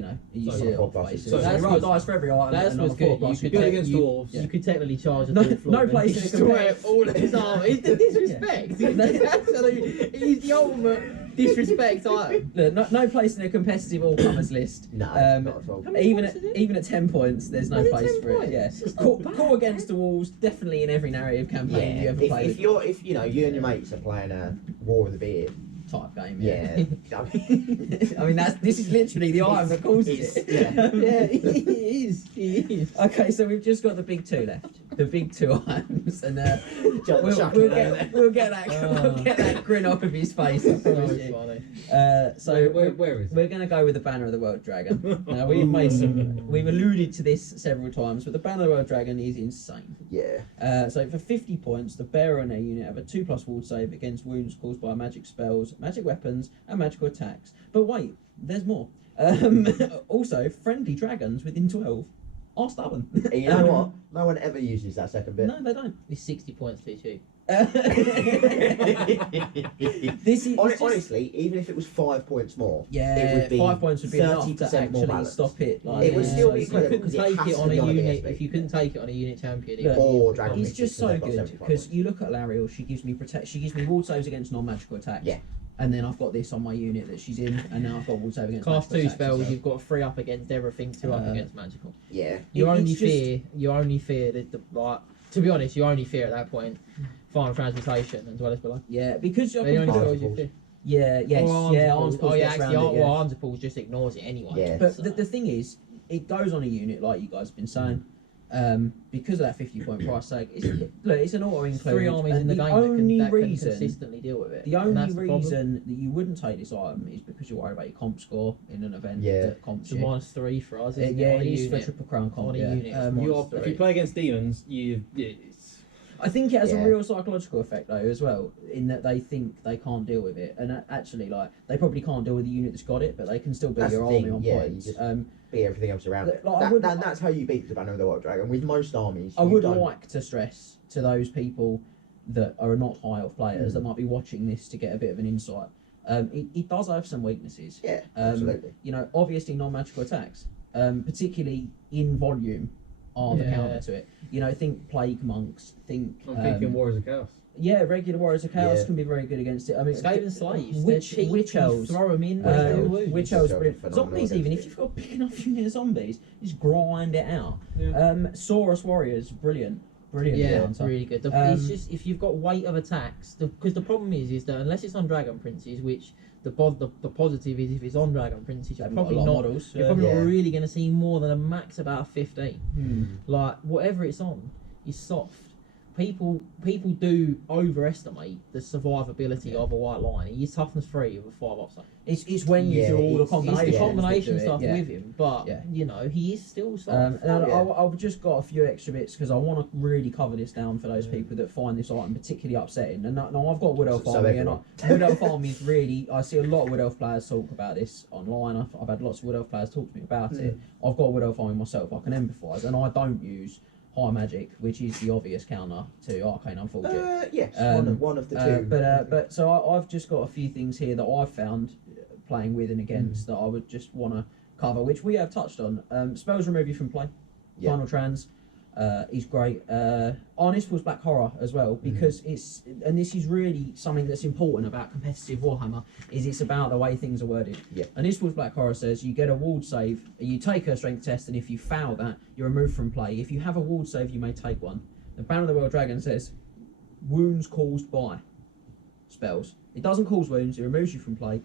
know, you So see it four off pluses. bases. So So you that's roll good. dice for every item. That's and on a what's good. 4+, You you could Good get- against you, dwarves. You could technically charge a No- dwarf no lord and place in a destroy compare- all of his armor. It's the disrespect. He's the ultimate disrespect item. Look, no place in a competitive all-comers list. No, not at all. How many Even points at is it? even at 10 points, there's no Only place 10 for it. points? Yeah, It's call against the wolves. Definitely in every narrative campaign you Yeah, ever played. if you know you and your mates are playing a War of the Beard, type game. yeah, I mean, this is literally the item that causes it. yeah. Yeah, he is. Okay, so we've just got the big two left. The big two items, and Chuck we'll it get that grin off of his face. I promise you. funny. So Where is it? we're going to go with the Banner of the World Dragon. Now we've alluded to this several times, but the Banner of the World Dragon is insane. Yeah. So for 50 points, the bearer and their unit have a 2+ ward save against wounds caused by magic spells, magic weapons, and magical attacks. But wait, there's more. Also, friendly dragons within 12 are stubborn. And you know what? No one ever uses that second bit. No, they don't. It's 60 points too cheap. This is Honestly, even if it was 5 points more, yeah, it would be 5 points would be enough to 30% more actually balanced. stop it. It would still be if incredible you couldn't because it take has it to on a be on a unit, BSB. if you couldn't take it on a unit champion, Look, Or dragon He's Mages, just so because they've got good 75 because you look at Lariel. She gives me ward saves against non-magical attacks. Yeah. and then I've got this on my unit that she's in, and now I've got ward save against Class magical 2 attacks as spells, well. you've got 3 up against everything, 2 up against magical. Yeah. You It's only just- fear that like, to be honest, you only fear at that point final transmutation and dwellers below. Yeah, because I They can only put- spells you fear. yeah, yes, Or yeah, Arms arms Pulse. Oh yeah, actually, around it, yeah. Arms Pulse just ignores it anyway. Yeah. But So- the thing is, it goes on a unit like you guys have been saying. Because of that 50-point price tag, it's an auto include. 3 armies and in the game that can consistently deal with it. The and only that's the problem. reason that you wouldn't take this item is because you're worried about your comp score in an event Yeah. that comps It's a you. -3 for us. Isn't Yeah, it, on it a is for unit? Triple Crown comp. On a Yeah. unit, it's If you play against demons, it's I think it has Yeah. a real psychological effect though as well, in that they think they can't deal with it, and actually, like, they probably can't deal with the unit that's got it, but they can still beat That's your the army thing, on yeah, points. you just- be everything else around it. Like, I would- That's how you beat the Banner of the Wild Dragon. With most armies, I you would don't- like to stress to those people that are not high elf players that might be watching this to get a bit of an insight. It does have some weaknesses. Yeah, Um, absolutely. You know, obviously non-magical attacks, particularly in volume, are the Yeah. counter to it. You know, think Plague Monks, think... I'm thinking Warriors of Chaos. Yeah, regular Warriors of Chaos Yeah. can be very good against it. I mean, Skaven Slaves, Witch they're Elves. cheap, you throw them in, Uh, they do lose. Witch Elves, Witch Elves brilliant. are Zombies, phenomenal even against if you've got a big enough unit of zombies, just grind it out. Yeah. Saurus Warriors, brilliant Yeah, counter. really good. It's just if you've got weight of attacks, because the problem is that unless it's on Dragon Princes, which the positive is if it's on Dragon Princes, you're They've got probably a lot of not. models. You're probably Yeah. not really going to see more than a max about 15. Hmm. Like whatever it's on is soft. People do overestimate the survivability of a white line. He's toughness 3 with a 5 offset. It's when you Yeah, do all the it's- combinations. It's the yeah. combination that do it, stuff yeah. with him, but Yeah. you know he is still soft. And Yeah. I've just got a few extra bits because I want to really cover this down for those people that find this item particularly upsetting. And now I've got Wood Elf So Army, and everyone. Wood Elf Army is really. I see a lot of Wood Elf players talk about this online. I've had lots of Wood Elf players talk to me about it. I've got Wood Elf Army myself. I can empathise, and I don't use High Magic, which is the obvious counter to Arcane Unforged. Yes, Um, one of the two. But so I've just got a few things here that I've found playing with and against that I would just want to cover, which we have touched on. Spells remove you from play. Yeah. Final Trans is great. Honest was Black Horror as well, because it's, and this is really something that's important about competitive Warhammer, is it's about the way things are worded. Yeah. And this was Black Horror says you get a ward save, you take a strength test, and if you fail that, you're removed from play. If you have a ward save, you may take one. The Banner of the World Dragon says wounds caused by spells. It doesn't cause wounds, it removes you from play.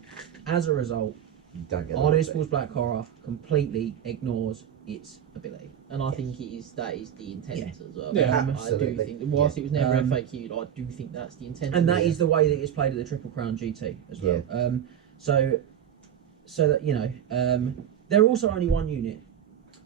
As a result, You don't get Honest that. Wars Black Horror completely ignores its ability. And I think that is the intent Yeah. as well. Yeah, I do absolutely. think, whilst it was never Um, FAQ'd, I do think that's the intent. And of that it. is the way that it's played at the Triple Crown GT as well. Yeah. So that, you know, they're also only one unit.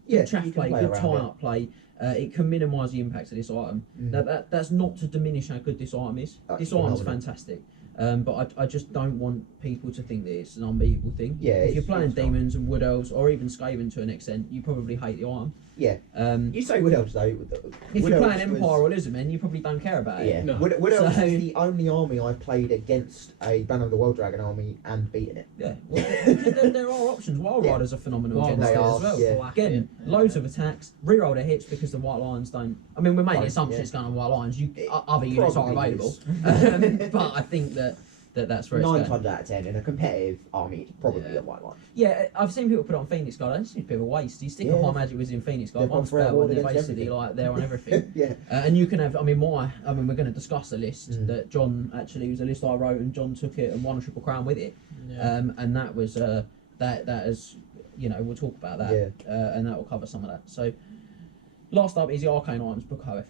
Yeah, Good chaff you can play, play good around tie it. up play. It can minimise the impact of this item. That's not to diminish how good this item is. That's This item's phenomenal. fantastic. But I just don't want people to think that it's an unbeatable thing. Yeah, if you're it's- playing it's not. demons and wood elves or even Skaven to an extent, you probably hate the item. Yeah. Um, You say Wood Elves though. if Wood you're Elves playing Empire was- or Lizardmen, you probably don't care about it. Yeah, No. Wood Elves So- is the only army I've played against a Banner of the World Dragon army and beaten it. Yeah, well, because there are options. Wild Yeah. Riders are phenomenal Wild against it Riders, as well. yeah. Again, loads of attacks, reroll their hits because the White Lions don't. I mean, we made the Don't, assumption yeah. it's going on White Lions. It Other units are probably available, is. but I think that's where it's 9 going. times out of 10 in a competitive army, it's probably Yeah. a white line. Yeah, I've seen people put it on Phoenix Guard. This is a bit of a waste. You stick a Yeah. High Magic Wizard in Phoenix Guard, They've one gone for a spell, award and they're against basically everything. like they're on everything. Yeah. And you can have. I mean, we're going to discuss a list that John actually was a list I wrote, and John took it and won a Triple Crown with it. Yeah. And that was that is, you know, we'll talk about that, and that will cover some of that. So, last up is the Arcane Items Book OF.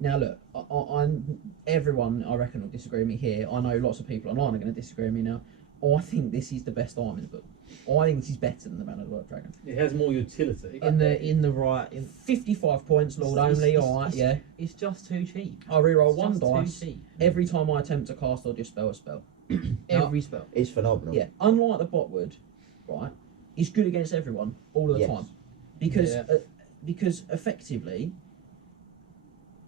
Now look, I'm everyone I reckon will disagree with me here. I know lots of people online are going to disagree with me now. I think this is the best item in the book. I think this is better than the Banner of the World Dragon. It has more utility. in the right. 55 points, Lord It's- only. it's- All right, it's- yeah. It's just too cheap. I reroll It's one just too dice cheap. every time I attempt to cast or dispel a spell. Every spell. It's phenomenal. Yeah, unlike the Botwood, right, it's good against everyone all of the Yes. time, because Yeah. because effectively,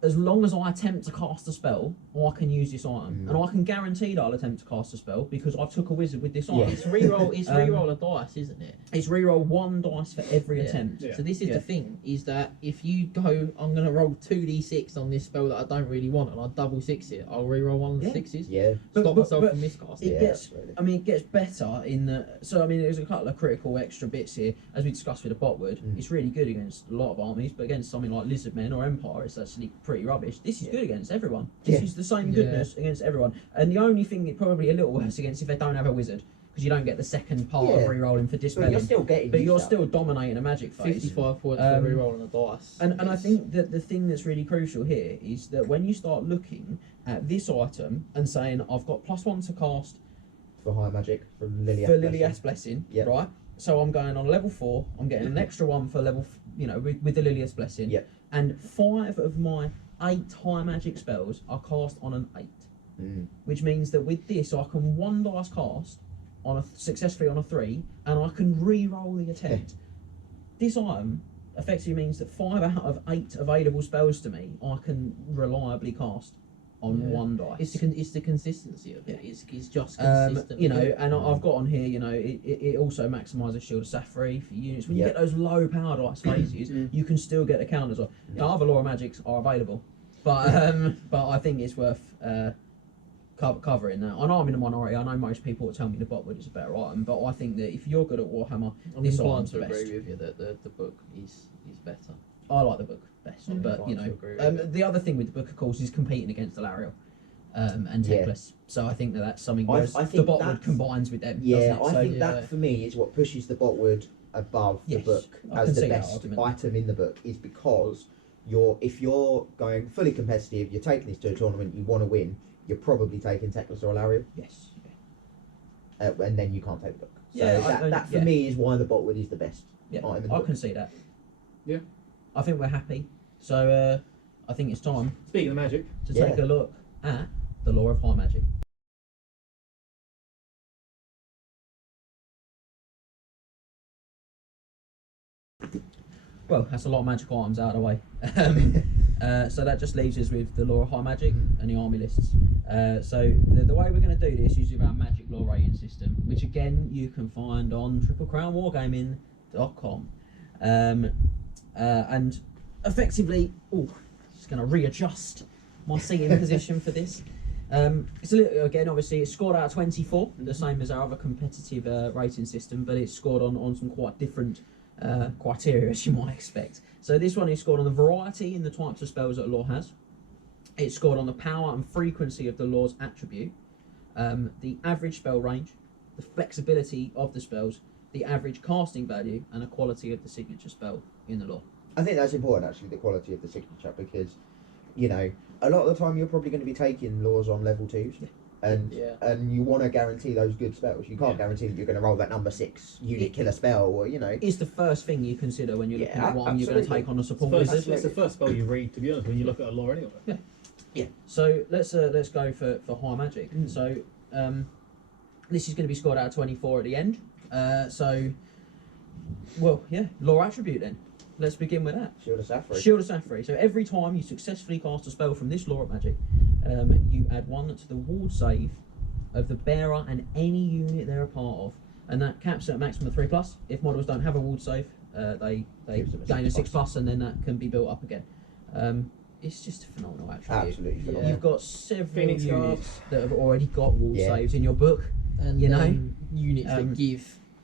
as long as I attempt to cast a spell, I can use this item, and I can guarantee that I'll attempt to cast a spell because I took a wizard with this item. It's reroll. It's reroll a dice, isn't it? It's reroll 1 dice for every attempt. Yeah. So this is the thing: is that if you go, I'm going to roll 2d6 on this spell that I don't really want, and I double six it, I'll reroll one of the sixes. Yeah. Stop myself from miscasting. It Yeah, gets. absolutely. I mean, it gets better in the. So I mean, there's a couple of critical extra bits here, as we discussed with the botwood. It's really good against a lot of armies, but against something like Lizardmen or Empire, it's actually pretty rubbish. This is good against everyone. This is the same goodness against everyone. And the only thing it probably a little worse against if they don't have a wizard, because you don't get the second part of re-rolling for But dispelling. you're still getting. But you're use still dominating a magic phase. 55 points for rerolling a dice. And I think that the thing that's really crucial here is that when you start looking at this item and saying, I've got +1 to cast for high magic from Liliath's for Liliath's Blessing, Yep. right? So I'm going on level 4, I'm getting an extra 1 for level, with the Liliath's Blessing. Yep. And 5 of my 8 high magic spells are cast on an 8. Which means that with this, I can 1 dice cast on successfully on a 3, and I can re-roll the attempt. This item effectively means that 5 out of 8 available spells to me, I can reliably cast on 1 dice. It's the consistency of it. It's just And consistent. I've got on here, it also maximises Shield of Safri for units. When you get those low power dice phases, you can still get the counters on. Now, other Law of Magics are available, but I think it's worth covering that. I know I'm in the minority. I know most people will tell me the botwood is a better item, but I think that if you're good at Warhammer, I'm this inclined item's to the best. agree with you that the book is better. I like the book best, I'm but inclined to agree with you. the other thing with the book, of course, is competing against Alariel and Teclis. So I think that's something. Whereas I the think botwood that's- combines with them. Yeah, doesn't it? I So, think that for me is what pushes the botwood above the Yes, book I as can the see that best argument. item in the book is because if you're going fully competitive, you're taking this to a tournament, you want to win, you're probably taking Teclis or Alariel, yes. and then you can't take the book. So Yeah, that for me is why the botwood is the best Yeah, item in the I book. can see that. Yeah. I think we're happy. So I think it's time Speaking of magic, to take a look at the Law of High Magic. Well, that's a lot of magical items out of the way. So that just leaves us with the Law of High Magic and the army lists. So the way we're going to do this is with our magic law rating system, which again you can find on triplecrownwargaming.com. And effectively, just going to readjust my seating position for this. It's a little, again, obviously it's scored out of 24, the same as our other competitive rating system, but it's scored on some quite different criteria, as you might expect. So this one is scored on the variety in the types of spells that a law has. It's scored on the power and frequency of the law's attribute, the average spell range, the flexibility of the spells, the average casting value, and the quality of the signature spell in the law. I think that's important actually, the quality of the signature, because a lot of the time you're probably going to be taking laws on level 2s. And you want to guarantee those good spells. You can't guarantee that you're going to roll that number 6 unit killer spell, or It's the first thing you consider when you're looking at what you're going to absolutely. take on a support it's wizard. the first spell you read, to be honest, when you look at a lore anyway. Yeah. So let's go for high magic. So this is going to be scored out of 24 at the end. Law attribute then. Let's begin with that. Shield of Safri. Shield of Safri. So every time you successfully cast a spell from this Law of Magic, you add 1 to the ward save of the bearer and any unit they're a part of, and that caps at a maximum of 3+. If models don't have a ward save, they Gives them a gain a 6+. 6+, and then that can be built up again. It's just a phenomenal attribute. Absolutely phenomenal. You've got several Phoenix units that have already got ward Yeah. saves in your book. And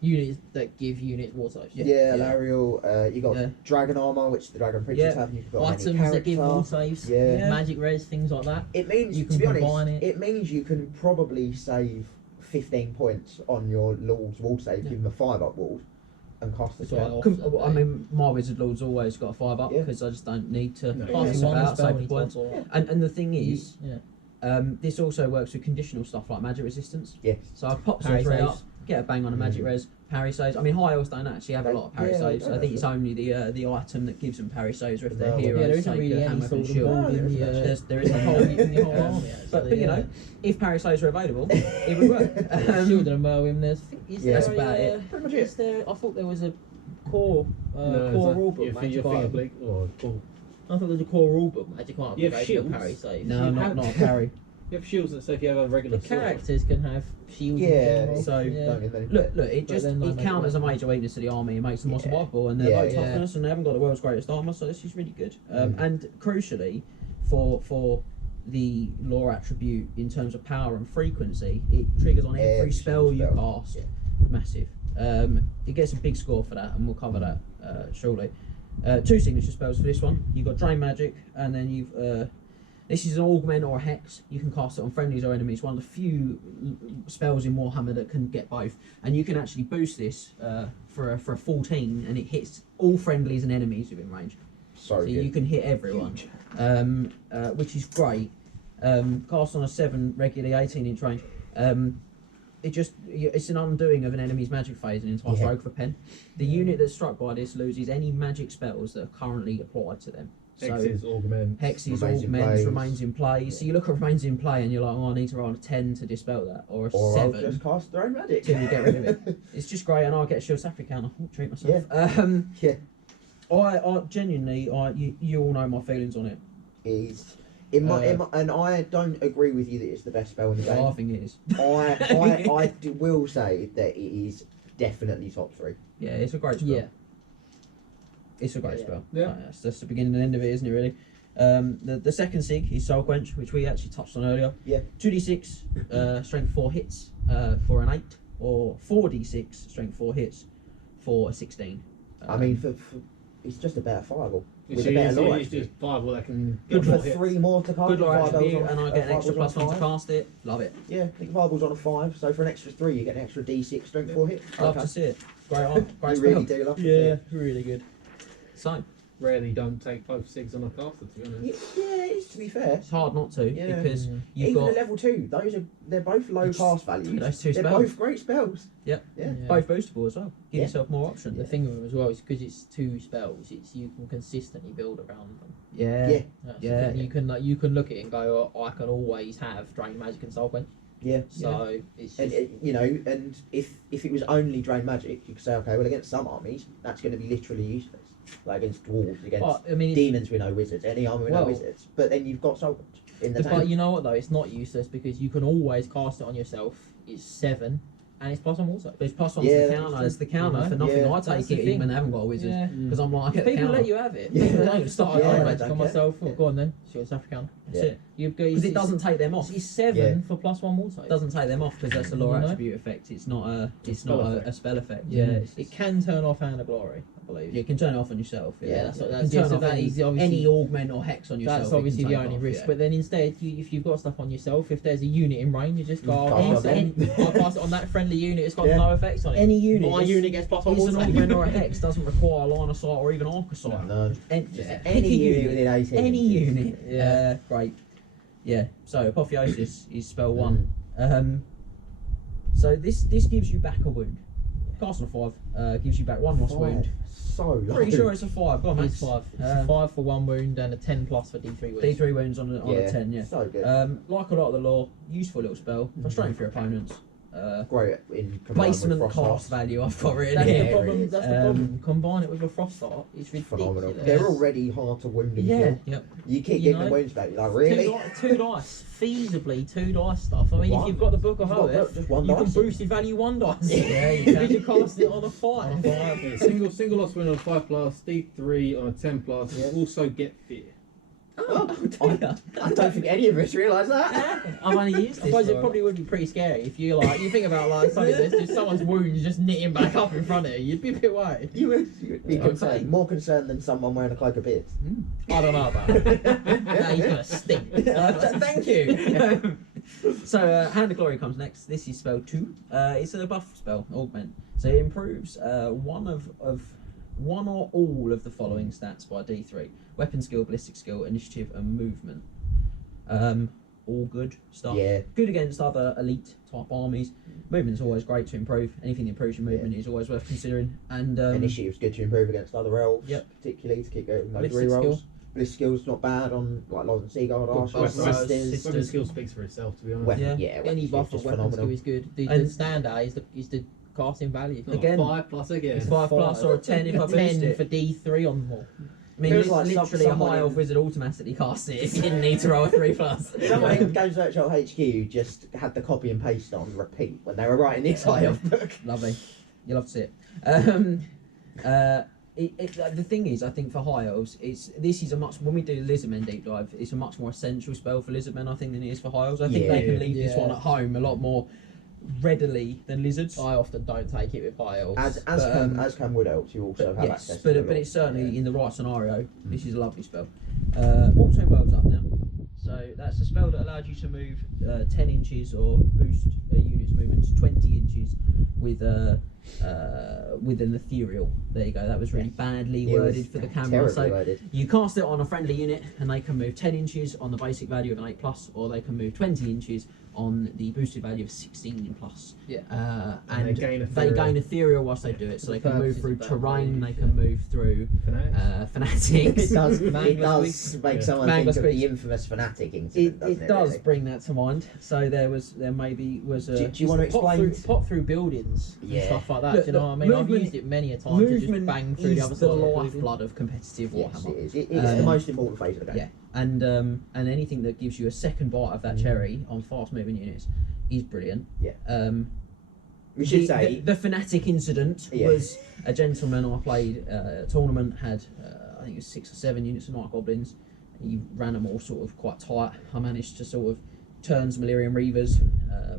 units that give units war saves. Yeah, Alariel, you got dragon armor, which the dragon princes Yeah. have. You can put on any Items that give character. war saves. Yeah. Magic res, things like that. It means, You to can be honest, combine it. it means you can probably save 15 points on your Lord's wall save, give them a 5-up wall, and cast the That's what I spell. often I mean, my Wizard Lord's always got a 5-up Yeah. because I just don't need to No. pass Passing it one out, spell save needs points. one or- And the thing is, yeah. this also works with conditional stuff like magic resistance. Yes. So I pop some Parry 3 saves. up, get a bang on a magic res, parry saves. I mean, high elves don't actually have a lot of parry Yeah, saves. they I think it's don't. only the item that gives them parry saves, or if they're No. heroes, Yeah, there isn't take really a any hammer sort and of shield. involved in the There isn't whole, in the whole army. But Actually, you know, if parry saves are available, it would work. Shield and Merwin. That's about it. Pretty much Is there? I thought there was a core No, core rule book. your magic finger item. blink or I thought there's a core rulebook magic can't You have activate shields? a parry save. No, not a parry. You have shields that say if you have a regular The sword. characters can have shields. Yeah, in general. so yeah. Don't get many. Look, it But just then they it make counters a weapons. major weakness to the army. It makes them more Yeah. survivable, and they're Yeah, low yeah. toughness, and they haven't got the world's greatest armor. So this is really good. Mm. And crucially, for the lore attribute in terms of power and frequency, it triggers on every spell you cast. Yeah. Massive. It gets a big score for that, and we'll cover that shortly. 2 signature spells for this one. You've got Drain Magic, and then you've this is an augment or a hex. You can cast it on friendlies or enemies. One of the few spells in Warhammer that can get both, and you can actually boost this for a 14, and it hits all friendlies and enemies within range. So So you can hit everyone, which is great. Cast on a 7 regularly 18-inch range. It's an undoing of an enemy's magic phase and entire stroke of a pen. The unit that's struck by this loses any magic spells that are currently applied to them. So Hexes, augments. Hexes, Remains in augments, play. remains in play. So you look at remains in play and you're like, oh, I need to roll a 10 to dispel that, or a Or I'll 7 just cast Drain Magic. till you get rid of it. It's just great, and I'll get a shield sacri counter. I'll treat myself. Yeah. I genuinely, you all know my feelings on it. Is in my and I don't agree with you that it's the best spell in the I game. think it is. Will say that it is definitely top 3. Yeah, it's a great spell. Yeah. It's a great Yeah. spell. Yeah. That's the beginning and end of it, isn't it, really? The second sig is Soul Quench, which we actually touched on earlier. Yeah. 2d6, strength 4 hits for an 8, or 4d6, strength 4 hits for a 16. I mean, for it's just a better fireball. It's With a better lore just attribute. fireball that can Good get for more hits. 3 more to cast. Good lore Fireballs attribute, on- and I get an extra fireballs +1 on to 5. cast it. Love it. Yeah, I think fireball's on a 5, so for an extra 3 you get an extra d6 strength 4 hit. Love to see it. Great You spell. really do love to see it. really good. So, Rarely don't take both sigs on a caster, to be honest. Yeah, it's, to be fair. it's hard not to, Yeah. because you've Even got at level 2, they're both low It's- cast values. those 2 They're spells. both great spells. Yeah. Both boostable as well. Give Yeah. yourself more options. The thing with them as well is because it's 2 spells, it's you can consistently build around them. Yeah. Yeah. That's Yeah. the thing. You can look at it and go, oh, I can always have Drain Magic and Soul Quench. Yeah. So it's And just, and if it was only Drain Magic, you could say, okay, well against some armies, that's going to be literally useless. Like against dwarves, against but, I mean, it's, demons with no wizards, any army with no Well- wizards. But then you've got Soul Quench in the but tank. you know what though, it's not useless because you can always cast it on yourself. It's 7 and it's +1 also. But it's +1 Yeah, to the that's counter. true. It's the counter You know? for nothing. Yeah. I That's take the it thing. even when they haven't got a wizard. Yeah. Because I'm like, I get the People counter. let you have it. Yeah. People don't start Yeah, Drain I Magic don't on care. myself. Yeah. Go on then. Shield South counter. That's Yeah. it. You've got Because it doesn't take them off. It's 7 Yeah. for +1 also. It doesn't take them off because that's a lore You know? attribute effect. It's not a. It's spell not effect. a spell effect. Yeah, Yeah. It's, it can turn off Hand of Glory, I believe. you can turn it off on yourself. Yeah, that's what- You that's- can yeah, turn so off that any, is obviously- any augment or hex on yourself. That's you obviously can the take only off, risk. yeah. But then instead, if you've got stuff on yourself, if there's a unit in range, you just go, Cast I'll it pass on it them. on, I'll pass it on that friendly unit. It's got Yeah. no effects on it. Any unit. My is- unit gets +1 is an also. augment or a hex doesn't require line of sight or even arc of sight. No. Any, Any unit within 18 Any inches. unit. Yeah. Great. Yeah. So Apotheosis is spell 1. So this gives you back a wound. Cast on a 5 gives you back 1 lost wound. So low. Pretty sure it's a 5. Go on, It's Max. 5. It's 5 for 1 wound and a 10 plus for D3 wounds. D3 wounds on a 10. Yeah. So good. Like a lot of the lore, useful little spell. Frustrating for your opponents. Great in combined Placement with Frost cast value I've got written That's here. the problem. is. That's the problem. Combine it with a frost art. It's ridiculous. Phenomenal. They're already hard to wound and Yeah. kill. Yep. You keep You getting know, the wounds back. You're like, really? Two dice, feasibly 2 dice stuff. I mean, One. if you've got the Book of You've got Hoeth, just one you can dice. boost your value 1 dice. Yeah, you Because can. you cast it on a 5. Yeah, single loss win on a 5+, D3 on a 10+. Yeah. Also get fear. Oh, I don't think any of us realise that. I've only used I this. suppose it for- probably would be pretty scary if you you think about something that's just someone's wound just knitting back up in front of you. You'd be a bit worried. You would be Okay. concerned, more concerned than someone wearing a cloak of beards. I don't know about that. Now he's gonna stink. Thank you. So Hand of Glory comes next. This is spell 2. It's a buff spell, augment. So it improves one or all of the following stats by D3: weapon skill, ballistic skill, initiative, and movement. All good stuff. Yeah. Good against other elite type armies. Movement's always great to improve. Anything that improves your movement is always worth considering. And Initiative's good to improve against other elves, Yep. particularly to keep going those Ballistic rerolls. skill. Ballistic skill's not bad on like Lord and Seaguard, Good Archer, buff. Sisters. Weapon skill speaks for itself, to be honest. Weapon, Yeah. yeah, Any weapon buff skill's of just weapon skill phenomenal. is good. The And- standout is the casting value. Oh, Again- 5+ again. it's 5+ or a 10 if I boost 10 it. for D3 on them all. I mean, Feels like literally a someone high elf in- wizard automatically cast it. It didn't need to roll a 3+. Someone in Games Workshop HQ just had the copy and paste on repeat when they were writing this high elf book. Lovely. You love to see it. The thing is, I think for high elves, this is a much, when we do Lizardmen deep dive, it's a much more essential spell for Lizardmen, I think, than it is for high elves. I think they can leave this one at home a lot more readily than lizards. I often don't take it with high elves. As can wood elves, you also have access to but it's certainly in the right scenario. This is a lovely spell. Walk Between Worlds up now. So that's a spell that allowed you to move 10 inches or boost a unit's movement to 20 inches with an ethereal. There you go. That was really badly worded for the camera. So worded. you cast it on a friendly unit, and they can move 10 inches on the basic value of an 8+, or they can move 20 inches on the boosted value of 16+. Yeah. And they gain ethereal whilst they do it, so they can move purposes through of that terrain, move, they can move through fanatics. It does Manglers make someone Manglers think of squeaks. the infamous fanatic incident. It does really? bring that to mind. So there maybe was a. Do you want to explain? Pop through buildings and Yeah. stuff like that. Look, do you know what I mean? movement- I've used it many a time to just Movement bang through the other is side the of the building. lifeblood of competitive Yes, Warhammer. it is. It's the most important phase of the game. Yeah, and anything that gives you a second bite of that cherry on fast-moving units is brilliant. Yeah. We should say the fanatic incident was a gentleman I played a tournament, had I think it was 6 or 7 units of night goblins. He ran them all sort of quite tight. I managed to sort of turn some Illyrian Reavers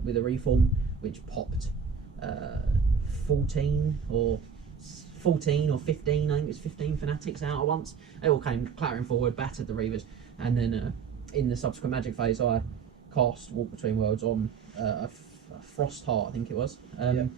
with a reform, which popped 14 or 15, I think it was 15 fanatics out at once. They all came clattering forward, battered the Reavers, and then in the subsequent magic phase I cast Walk Between Worlds on a Frost Heart, I think it was. And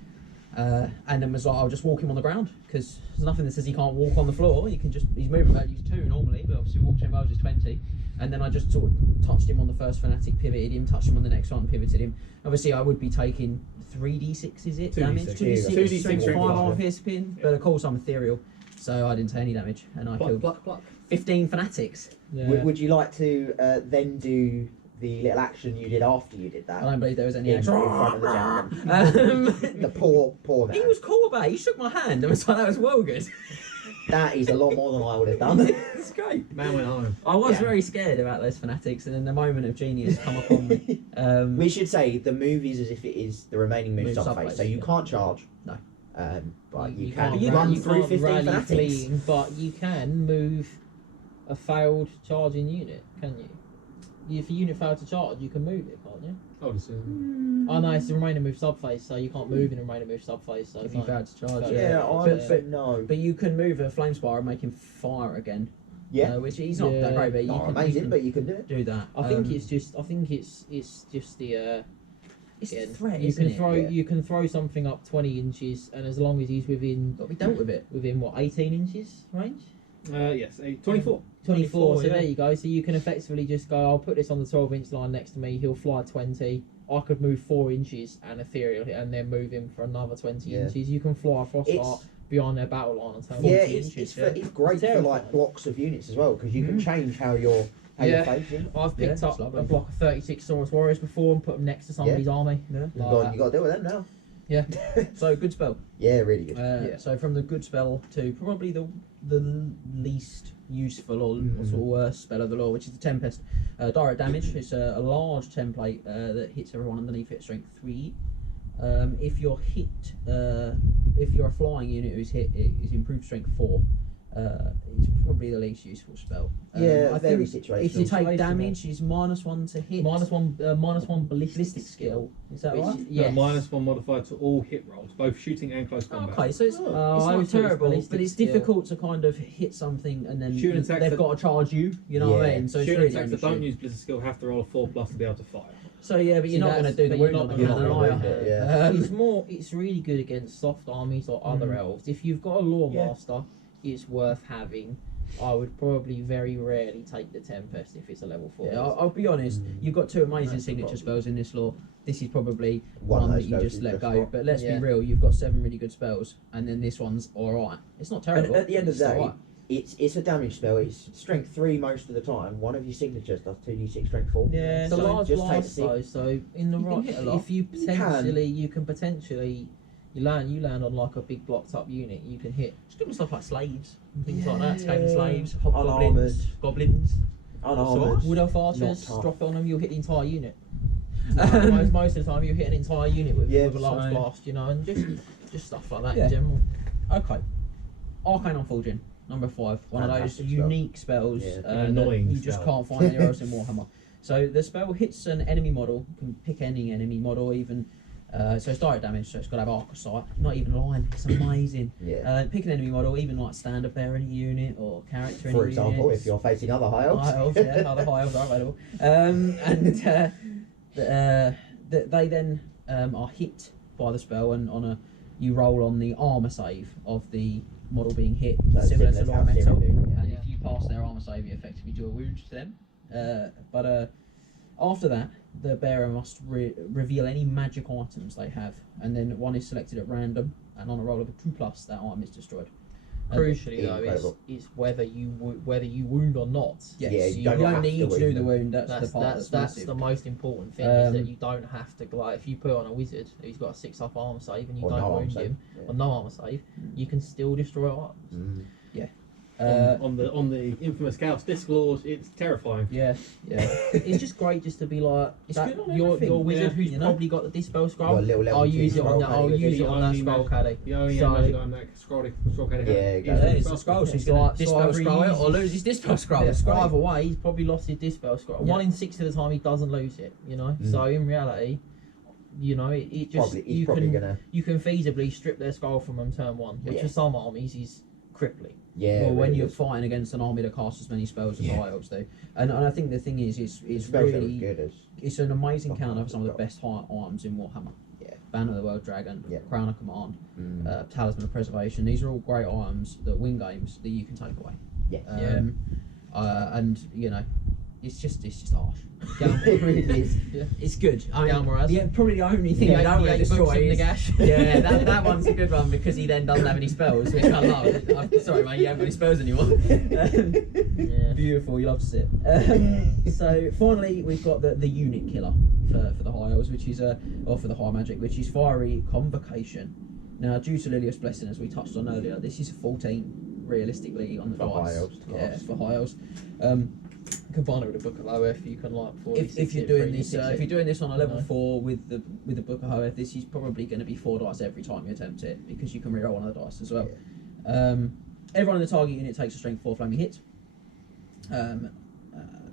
then was like, I'll just walk him on the ground, because there's nothing that says he can't walk on the floor. You can just, his movement value is 2 normally, but obviously Walk Between Worlds is 20. And then I just sort of touched him on the first fanatic, pivoted him, touched him on the next one, pivoted him. Obviously I would be taking 3d6, is it? 2d6, Damage? 2d6, 2d6, strength 5 five. armor pierce pin. Yeah. But of course I'm ethereal, so I didn't take any damage, and I killed Pluck. 15 fanatics. Yeah. Would you like to then do the little action you did after you did that? I don't believe there was any in action. front of the gentleman. The poor man. He was cool about it. He shook my hand and was like, that was well good. That is a lot more than I would have done. It's great. Man went home. I was Yeah. very scared about those fanatics, and then the moment of genius come upon me. We should say the move is as if it is the remaining move Move subphase, subphase, so you yeah. can't charge. No. But you can't can you run you through can't 15 rally fanatics. fleeing, but you can move a failed charging unit, can you? If a unit failed to charge, you can move it, can't you? Obviously. Oh no, it's the remaining move subphase, so you can't move in the remaining move subphase. So If no. you failed to charge, Yeah, Yeah, I But- would say no. But you can move a flame spire and make him fire again. Yeah, Which he's not that Yeah. great, but you not can, amazing, you can but you can do it. do that. I think it's just the it's the again, threat, you isn't can it? throw Yeah. you can throw something up 20 inches, and as long as he's within Got to be dealt with it. what 18 inches range. Yes, 24. 24, so yeah. there you go. So you can effectively just go, I'll put this on the 12-inch line next to me, he'll fly 20. I could move 4 inches and ethereal and then move him for another 20 Yeah. inches. You can fly a frost It's- art beyond their battle line until Yeah, 40 it's inches. it's great It's for terrifying. like blocks of units as well, because you can Mhm. change how you're Yeah. facing. I've Yeah, picked it's up lovely. a block of 36 Saurus Warriors before and put them next to somebody's army. Yeah. You Like got that. you got to deal with them now. Yeah. So good spell. Yeah, really good. Yeah. So from the good spell to probably the least useful or Mhm. sort of worst spell of the law, which is the Tempest. Direct damage. It's a large template that hits everyone underneath it, strength 3. If you're hit, if you're a flying unit who's hit, it is improved strength 4. It's probably the least useful spell. Yeah, I very think situational. if you take Situational. damage, it's -1 to hit. -1 ballistic ballistic skill. skill. Is that Which right? is- Yeah. Yes. -1 modifier to all hit rolls, both shooting and close combat. Okay, so it's, Oh. it's I not thought it was terrible, ballistic but it's skill. difficult to kind of hit something and then Shoot attack they've that- got to charge you. You know what I Yeah. mean? So it's Shooting really attacks that dangerous. don't use Blizzard skill have to roll a 4+ to be able to fire. So yeah, but See, you're not going to that's- do the but you're wound not on the gonna cannon, do are it, you? yeah. It's really good against soft armies or other Mm. elves. If you've got a lore Yeah. master, it's worth having. I would probably very rarely take the Tempest if it's a level 4. Yeah, I'll be honest. Mm. You've got 2 amazing That's the signature problem. spells in this law. This is probably One of one those that you spells just is let just go. not- But let's Yeah. be real. You've got 7 really good spells, and then this one's all right. It's not terrible. And at the end of it's the day, all right. it's a damage spell. It's strength 3 most of the time. One of your signatures does 2d6 strength 4. Yeah, It's a so large just take blast the though, so in the You can right, hit a lot. if you You can. can potentially You land on like a big blocked up unit. You can hit. It's good with stuff like slaves and things like Yeah. that. Skaven slaves, Unarmoured. hobgoblins, goblins. Unarmoured. Wood elf archers, Not tough. drop it on them. You'll hit the entire unit. Um, Most of the time, you hit an entire unit with a large so- blast. You know, and just stuff like that Yeah. in general. Okay. Arcane Unforging, number 5. One of those Fantastic spell. unique spells Yeah. that Annoying you just spell. can't find anywhere else in Warhammer. So the spell hits an enemy model. You can pick any enemy model, even. So it's direct damage, so it's got to have arc of sight. Not even line. It's amazing. Yeah. Pick an enemy model, even like standard bearer in a unit or character in a For unit. example, if you're facing other high elves. High elves, yeah, other high elves are available. They then are hit by the spell, and you roll on the armor save of the model being hit, That's similar to how Law Metal. Ciri do, yeah. And if you pass their armor save, you effectively do a wound to them. But after that, the bearer must reveal any magic items they have, and then one is selected at random, and on a roll of a 2+, that item is destroyed. Crucially though, Incredible. is whether you wound or not. Yes, Yeah, you you don't, don't have need to to do wound the them. wound. That's the part That's massive. the most important thing is that Um, you don't have to like if you put on a wizard who's got a 6+ armor save and you Or don't no armor wound save, him yeah. or no armor save, you can still destroy items. Mm. On the infamous Chaos Disclord, it's terrifying. Yeah, yeah. It's just great just to be like It's that, good on your everything, wizard yeah, who's you know? probably got the dispel scroll. Got a little level I'll 2 use it on scroll that. I'll caddy use with it it. on that Only scroll magic- caddy. The only So- magic on that scroll caddy. Yeah, Yeah, exactly. it's the scroll, so he's So going I- to so dispel either scroll it he or uses- lose his dispel scroll. Yeah, It's great. either way, he's probably lost his dispel scroll. Yeah. 1 in 6 of the time he doesn't lose it. You know, Mm. so in reality, it just He's probably gonna. you can feasibly strip their skull from them turn 1, which Yeah. for some armies is crippling. Yeah. Well, when really you're is. fighting against an army that casts as many spells as Yeah. high elves do, and I think the thing is, it's Spells that are really good as. it's an amazing Fucking counter for some of the spell. best high items in Warhammer. Yeah. Banner of the World Dragon, Yeah. Crown of Command, Mm. Talisman of Preservation. These are all great items that win games that you can take away. Yes. And it's just harsh. It really is. It's good. I mean, Galmaraz. yeah, probably the only thing Yeah, I don't yeah, want he to books destroy him is the gash. yeah, that one's a good one because he then doesn't have any spells, which I love. I'm sorry, mate, you haven't got any spells anymore. Yeah. Beautiful, you love to see it. So finally, we've got the unit killer for the high elves, which is or for the high magic, which is Fiery Convocation. Now, due to Lilia's blessing, as we touched on earlier, this is 14 realistically on the For dice. high elves to Yeah, cast. for high elves. Combine it with the Book of OF, you can like 46 If you're it, doing 3d6 this, it. if you're doing this on a level No. 4 with the Book of Hoeth, this is probably going to be 4 dice every time you attempt it because you can reroll one of the dice as well. Everyone in the target unit takes a strength 4 flaming hit, and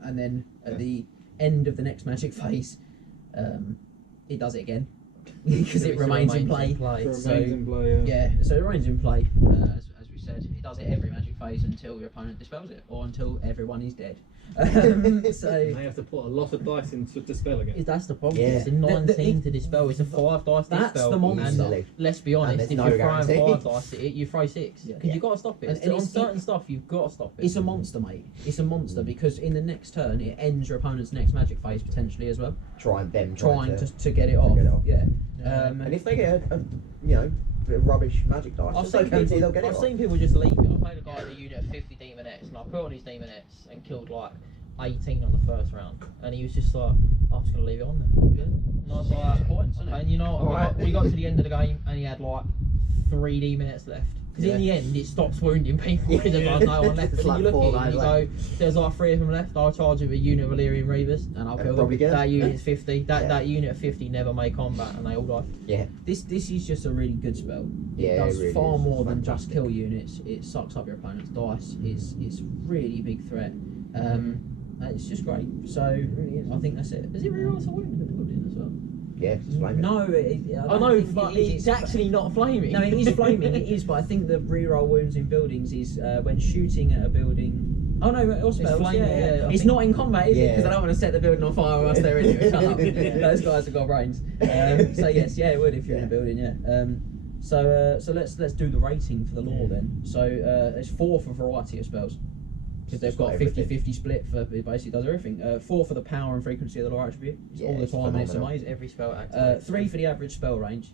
then at the end of the next magic phase, it does it again because it remains in play. So, Remains in play, Yeah, so it remains in play. As we said, it does it every magic phase until your opponent dispels it, or until everyone is dead. So And they have to put a lot of dice into dispelling it. That's the problem. Yeah. It's a 19 to dispel. It's a 5 dice That's dispel. the monster. And Easily. let's be honest, there's if no you're throwing guarantee. 5 dice at it, you throw 6. Yeah. Because you've got to stop it. And On it's- certain stuff, you've got to stop it. it's a monster, mate. It's a monster because in the next turn it ends your opponent's next magic phase potentially as well, Trying trying to. to get it off. get it off. Yeah. Yeah. And if they get a bit of rubbish magic dice, I've there's no seen, guarantee people, they'll get it I've off. seen people just leave it. I played a guy in a unit of 50 demonettes and I put on his demonettes and killed like 18 on the first round. And he was just like, I'm just going to leave it on there. And I was like, Points, isn't it? and you know, Alright. we got to the end of the game and he had like 3 demonettes left. Because in the end, it stops wounding people because there's like no one left. It's And like you look 4 at it and you guys go, there's like 3 of them left. I'll charge it with a unit of Valyrian Reavers and I'll And kill probably them. get That them. unit's 50. Yeah. That unit of 50 never made combat and they all die. Yeah. This is just a really good spell. It Yeah, does it really far is. more than just Fantastic. kill units. It sucks up your opponent's dice. It's really big threat. And it's just great. So I think that's it. Is it reroll a wound in the building as well? Yeah, it's flaming. No, I don't know, think but it is. it's actually not flaming. No, it is flaming. It is, but I think the reroll wounds in buildings is when shooting at a building. Oh no, or spells. flaming, yeah. yeah, I It's think- not in combat, is it? Because Yeah. I don't want to set the building on fire whilst they're in it. Shut up. Those guys have got brains. So yes, yeah, it would if you're in a Yeah. building. Yeah. So let's do the rating for the law then. So it's 4 for variety of spells. Because they've It's got got 50-50 split for it basically does everything. 4 for the power and frequency of the law attribute. It's Yeah, all the it's time and it's phenomenal. amazing. Every spell activates. 3 for the average spell range.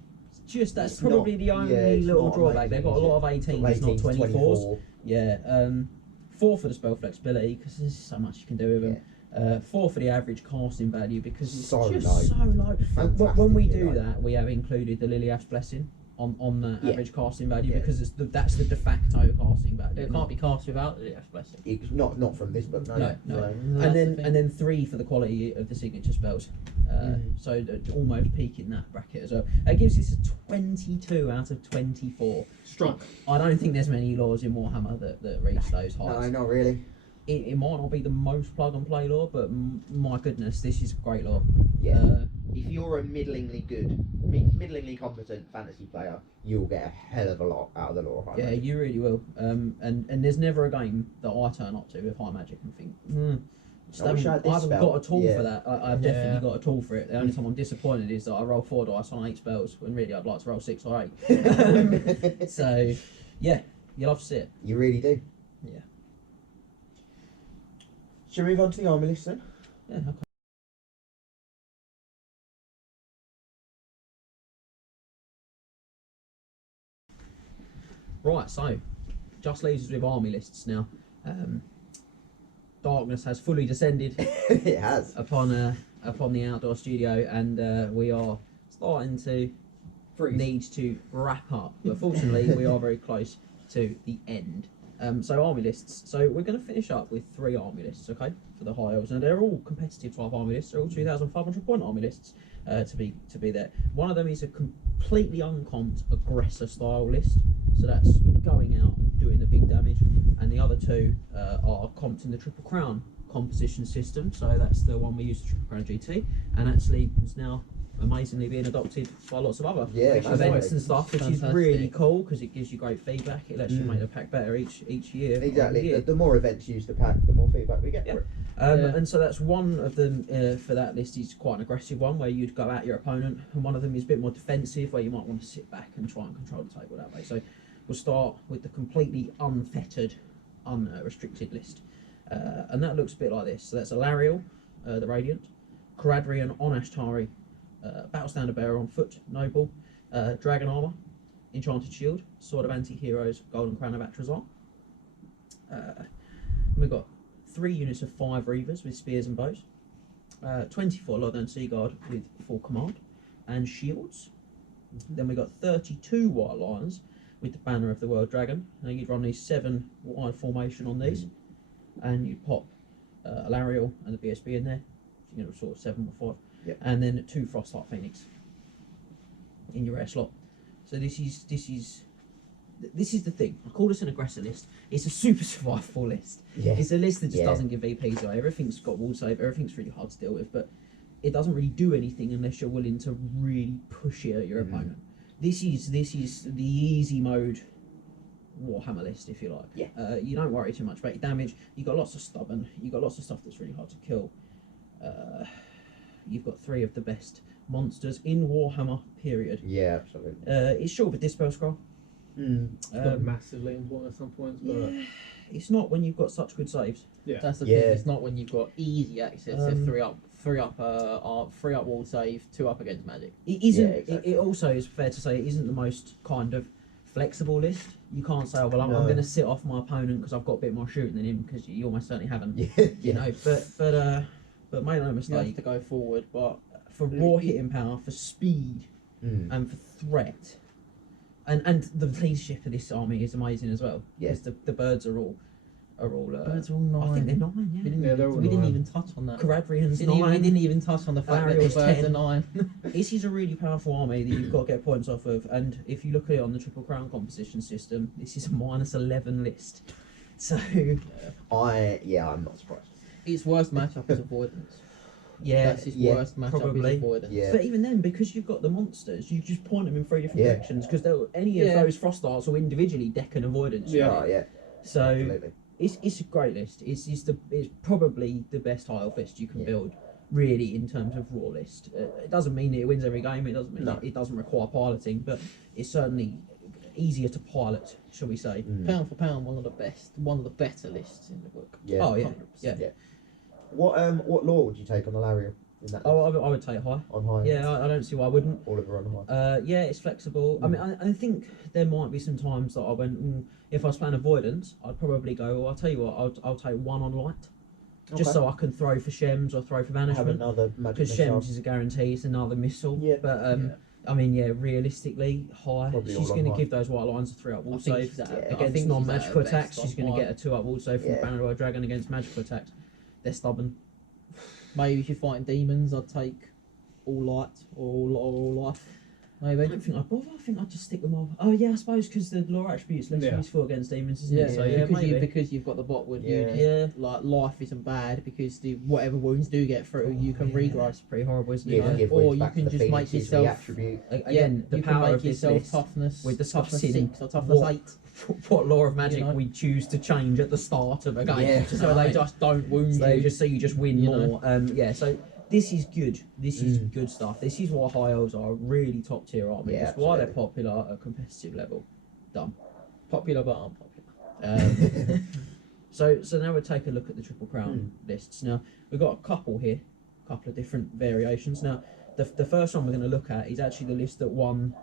That's It's probably not- the only yeah, it's little not drawback. amazing, They've got a is lot it? of 18s, 18 not to 24s. 24. Yeah. 4 for the spell flexibility because there's so much you can do with them. 4 for the average casting value because it's So just low. so low. Fantastic When we to do know. that, we have included the Liliath's Blessing on the Yeah. average casting value Yeah. because that's the de facto casting value. It can't be cast without the Death Blessing. It's not from this book. No. No. That's the And thing. then 3 for the quality of the signature spells. So almost peak in that bracket as well. It gives this a 22 out of 24. Strong. I don't think there's many laws in Warhammer that reach those heights. No, not really. It might not be the most plug and play law, but my goodness, this is a great law. Yeah. If you're a middlingly good, middlingly competent fantasy player, you'll get a hell of a lot out of the lore of high Yeah, magic. you really will. And there's never a game that I turn up to with high magic and think, I wish I had this haven't spell. got a tool Yeah. for that. I've definitely got a tool for it. The only time I'm disappointed is that I roll 4 dice on 8 spells when really I'd like to roll 6 or 8. So, yeah, you'll have to see it. You really do. Yeah. Should we move on to the army list then? Yeah, okay. Right, so just leaves us with army lists now. Darkness has fully descended It has. upon the outdoor studio, and we are starting to need to wrap up. But fortunately, we are very close to the end. So army lists. So we're going to finish up with 3 army lists, okay, for the High Elves, and they're all competitive type army lists. They're all 2,500 point army lists to be there. One of them is a completely uncomped aggressor style list, so that's going out and doing the big damage, and the other 2 are comped in the Triple Crown composition system. So that's the one we use, the Triple Crown GT, and actually is now amazingly being adopted by lots of other events and stuff, which is really cool because it gives you great feedback. It lets you make the pack better each year. Exactly. The more events use the pack, the more feedback we get for it. And so that's one of them for that list. Is quite an aggressive one where you'd go at your opponent, and one of them is a bit more defensive where you might want to sit back and try and control the table that way. So we'll start with the completely unfettered, unrestricted list, and that looks a bit like this. So that's Alariel, the Radiant, Caradrian on Ashtari, Battle Standard Bearer on foot, Noble, Dragon Armour, Enchanted Shield, Sword of Anti-Heroes, Golden Crown of Atrazar. We've got 3 units of 5 Reavers with spears and bows, 24 Lodern Sea Guard with full command and shields. Then we've got 32 White Lions with the banner of the World Dragon. Now you'd run these 7 wide formation on these, and you'd pop Alariel and the BSB in there, you know, sort of 7 or 5. Yep. And then 2 Frostlight Phoenix in your air slot. So this is the thing. I call this an aggressor list. It's a super survivable list. Yeah. It's a list that just Yeah. doesn't give VPs away. Everything's got wall save. Everything's really hard to deal with, but it doesn't really do anything unless you're willing to really push it at your opponent. This is the easy mode Warhammer list, if you like. Yeah. You don't worry too much about your damage. You've got lots of stubborn. You've got lots of stuff that's really hard to kill. You've got 3 of the best monsters in Warhammer, period. Yeah, absolutely. It's short of a Dispel Scroll. It's not massively important at some points, but Yeah, it's not when you've got such good saves. yeah. That's the Yeah. thing. It's not when you've got easy access to 3 up wall save, 2 up against magic. It isn't. Yeah, exactly. It also is fair to say it isn't the most kind of flexible list. You can't say, oh, well, I'm No. going to sit off my opponent because I've got a bit more shooting than him, because you almost certainly haven't. Yeah. You know, but make no You have mistake, to go forward, but for raw hitting power, for speed, and for threat, and the leadership of this army is amazing as well. Yeah. Because the birds are all. birds are all 9. I think they're 9. We Yeah. didn't, Yeah, they're all we didn't 9. even touch on that. Caradrian's We 9. didn't even touch on the fact that the Ariel's birds 10. are 9. This is a really powerful army that you've got to get points off of, and if you look at it on the Triple Crown composition system, this is a -11 list. So I'm not surprised. Its worst matchup is avoidance. yeah, That's his yeah, worst matchup probably. is avoidance. Yeah. but even then, because you've got the monsters, you just point them in 3 different Yeah. directions, because any Yeah. of those frost darts will individually deck an avoidance. Yeah. Right, yeah. So Absolutely. it's a great list. It's probably the best high elf list you can build, really, in terms of raw list. It doesn't mean that it wins every game. It doesn't mean it doesn't require piloting, but it's certainly easier to pilot, shall we say? Pound for pound, one of the better lists in the book. Yeah. Oh yeah, 100%. yeah. What law would you take on Alariel in that? Oh, I would take high. on high. Yeah, I don't see why I wouldn't. All of her on high. Yeah, it's flexible. I mean, I think there might be some times that I went, if I was playing avoidance, I'd probably go, well, I'll tell you what, I'll take 1 on light, just so I can throw for Shems or throw for have banishment, another magic because missile. Shems is a guarantee, it's another missile. Yeah. But I mean, yeah, realistically, high. Probably She's all going to high. give those white lines a 3-up wall I think save. she's at- Yeah. I think Against she's non-magical at her attacks, best she's going to on get a 2-up wall save from Yeah. the Banner of a Dragon against magical attacks. They're stubborn. Maybe if you're fighting demons, I'd take all light or all life. I Maybe. don't think I'd bother. I think I'd just stick them all. Oh, yeah, I suppose because the lore attribute's less Yeah. useful against demons, isn't Yeah, it? So, yeah, because, maybe. because you've got the botwood Yeah. unit. Yeah. Like life isn't bad because the whatever wounds do get through, you can regrow. It's pretty horrible, isn't it? You can know, give or wins you back can to the just make Phoenixes with the yourself- attribute. Again, the you power can make of this yourself list, toughness with the toughness subsitting 6 or toughness what- 8. what law of magic You know? we choose to change at the start of a game. Yeah. So they just don't wound So you. you just win You more. Yeah, so this is good. This is good stuff. This is why high elves are a really top tier army. Yeah, It's why they're absolutely. popular at a competitive level. Done. Popular but unpopular. So now we'll take a look at the Triple Crown lists. Now we've got a couple here, a couple of different variations. Now the first one we're going to look at is actually the list that won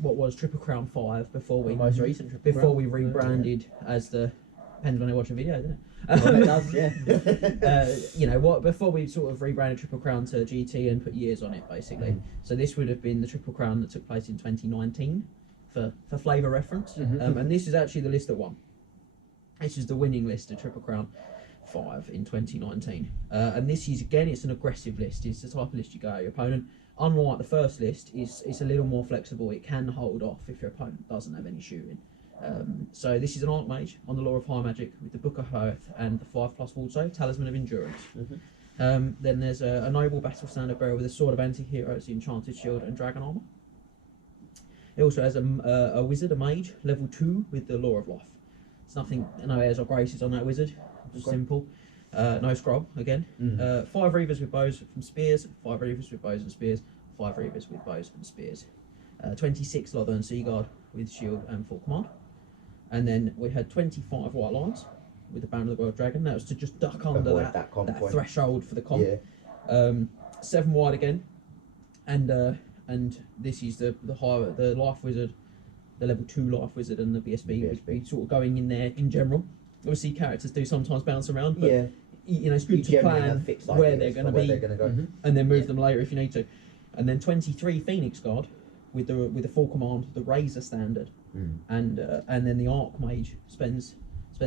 what was Triple Crown 5 before we The most recent Triple before Crown. we rebranded as the depends when I watch a video, doesn't it? Well, it does, yeah. You know what? Before we sort of rebranded Triple Crown to GT and put years on it, basically. So this would have been the Triple Crown that took place in 2019, for flavour reference. And this is actually the list that won. This is the winning list of Triple Crown 5 in 2019. And this is again, it's an aggressive list. It's the type of list you go at your opponent. Unlike the first list, it's a little more flexible. It can hold off if your opponent doesn't have any shooting. So this is an Archmage on the Law of High Magic with the Book of Hearth and the 5+ wall save, Talisman of Endurance. Then there's a Noble Battle Standard Bearer with a Sword of Anti-Heroes, the Enchanted Shield and Dragon Armour. It also has a Wizard, a Mage, level 2 with the Law of Life. It's nothing, no airs or graces on that Wizard, just simple. No scroll, again. 5 Reavers with bows from spears, 5 Reavers with bows and spears, 5 Reavers with bows and spears. 26 Lothern Seaguard with shield and full command. And then we had 25 white lines with the Banner of the World Dragon. That was to just duck under Avoid that comp point. threshold for the comp. Yeah. 7 wide again. And this is the Life Wizard, the level 2 Life Wizard and the BSB. We sort of going in there in general. Obviously characters do sometimes bounce around, but Yeah. you know, it's good to generally have plan fixed where ideas they're going to for where be they're gonna go. and then move Yeah. them later if you need to. And then 23 Phoenix Guard with the full command, the Razor Standard, and then the Archmage spends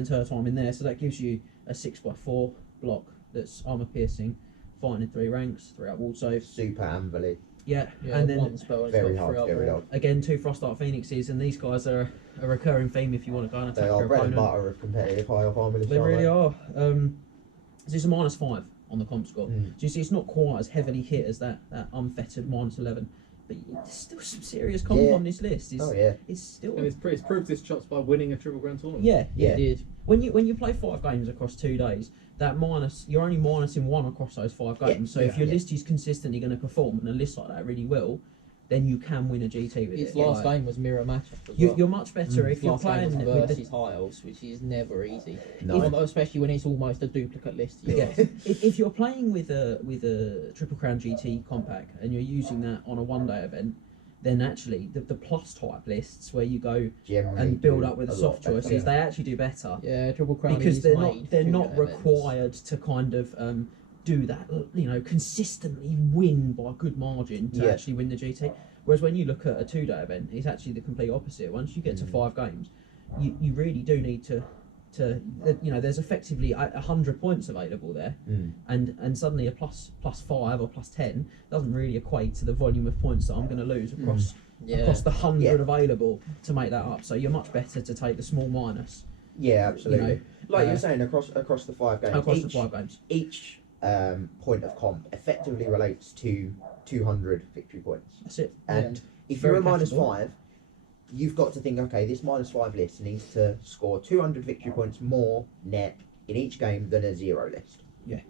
her time in there. So that gives you a 6x4 block that's armor piercing, fighting in 3 ranks, 3 up wall save. Super Amberley. Yeah, Yeah, and then one spell and Very it's got hard 3 to get rid up of. again 2 Frostart Phoenixes, and these guys are a recurring theme if you want to go and They attack are your bread and opponent. butter of competitive high off armor list. They aren't really are. So it's a -5 on the comp score. Mm. So you see, it's not quite as heavily hit as that unfettered -11, but there's still some serious comp Yeah. on this list. It's, Oh yeah. it's still And it's proved its chops by winning a Triple Crown tournament. yeah. Yeah. It did. When you play 5 games across 2 days, that minus you're only minusing 1 across those 5 Yeah, games. So if your yeah. list is consistently going to perform, and a list like that really will, then you can win a GT with Its it. last Like, game was mirror matchup as you, well. you're much better if Its you're last game playing was with versus the, high elves, which is never easy. No. Especially when it's almost a duplicate list. yeah. if you're playing with a Triple Crown GT compact and you're using that on a 1-day event, then actually the plus type lists where you go Generally and build do up with the a soft lot better. choices, they actually do better. Yeah, Triple Crown Because is they're made not they're for not events. required to kind of do that, you know, consistently win by a good margin to Yeah. actually win the GT. Whereas when you look at a 2-day event, it's actually the complete opposite. Once you get to 5 games, you really do need to you know, there's effectively 100 points available there, and suddenly a plus 5 or plus 10 doesn't really equate to the volume of points that I'm going to lose across across the 100 Yeah. available to make that up. So you're much better to take the small minus Yeah, absolutely. You know, like you're saying, across the 5 games, across each, the 5 games. each point of comp effectively relates to 200 victory points. That's it. And if Very you're a catchable. -5, you've got to think, okay, this -5 list needs to score 200 victory points more net in each game than a 0 list. Yeah.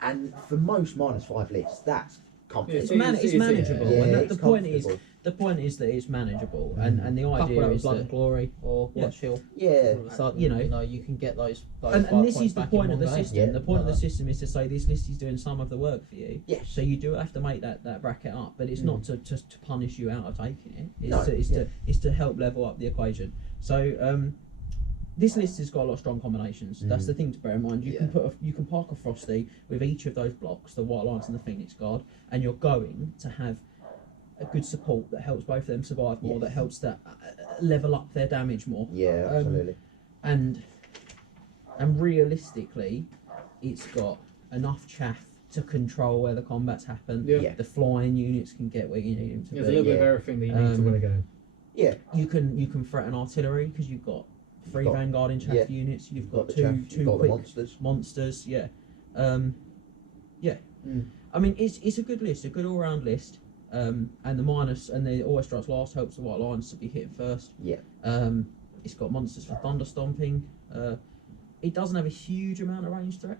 And for most -5 lists, that's comfortable. It's, Yeah, it's manageable, Yeah, and it's the point is comfortable. that it's manageable, and the Couple idea that with is Blood that and Glory or Yeah. Blood Shield. Yeah. All of a sudden, you you know, know, you can get those and 5 this points is the back in point of one the game. system. Yeah. The point of the Like that. system is to say this list is doing some of the work for you. Yes. So you do have to make that bracket up, but it's not to punish you out of taking it. It's No, it's to help level up the equation. So this list has got a lot of strong combinations. That's the thing to bear in mind. You can you can park a Frosty with each of those blocks, the White Lines and the Phoenix Guard, and you're going to have a good support that helps both of them survive more, Yes. that helps that level up their damage more. Yeah, absolutely. And realistically, it's got enough chaff to control where the combats happen. Yeah. The flying units can get where you need them to There's be. a little bit of Yeah. everything that you need to win a game. Yeah, You can threaten artillery because you've got 3 got- vanguard in chaff yeah. units. You've got the two chaff, two you've got the quick monsters. monsters. Yeah, yeah. Mm. I mean, it's a good list, a good all round list. And the minus and the always strikes last helps the white lines to be hit first. Yeah. It's got monsters for thunder stomping. It doesn't have a huge amount of range threat,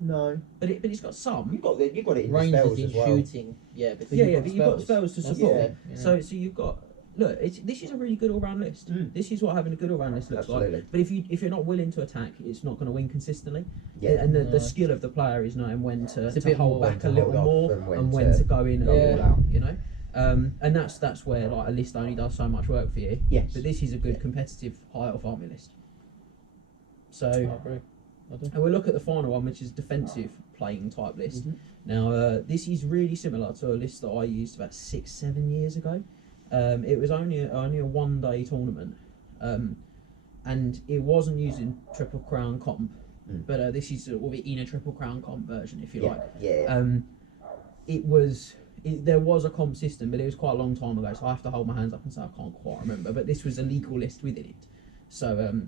No, but it's got some. you got it in the Ranges spells in as well. shooting, because Yeah, but you've got spells to That's support. it, yeah. So you've got look. This is a really good all round list. Mm. This is what having a good all round list looks Absolutely. like. But if you're not willing to attack, it's not going to win consistently. Yeah. And the No. skill of the player is knowing when It's a to bit hold more back to a little hold off more and when and to to go in and go all all out. out. You know. And that's where like a list only does so much work for you. Yes. But this is a good Yeah. competitive high elf army list. So I agree. I do. and we'll look at the final one, which is defensive playing type list. Mhm. Now, this is really similar to a list that I used about 6-7 years ago. It was only a 1-day tournament, and it wasn't using Triple Crown comp, Mm. but this is in a Triple Crown comp version, if you Yeah. like. Yeah. There was a comp system, but it was quite a long time ago, so I have to hold my hands up and say I can't quite remember. But this was a legal list within it, so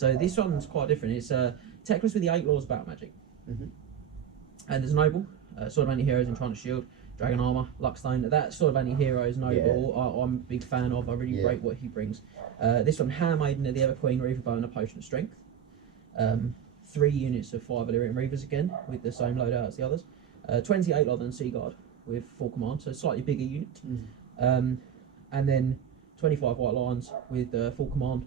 this one's quite different. It's tech list with the 8 laws of battle magic, Mhm. and there's noble, sword of anti-heroes, enchanted shield, dragon armor, luckstone. That sort of anti-heroes noble, I'm a big fan of. I really Yeah. rate what he brings. This one, handmaiden of the ever queen, reaver bow and a potion of strength. 3 units of 5 Illyrian reavers again with the same loadout as the others. 28 Lothern Sea Guard with full command, so slightly bigger unit. Mm. And then 25 white lions with full command.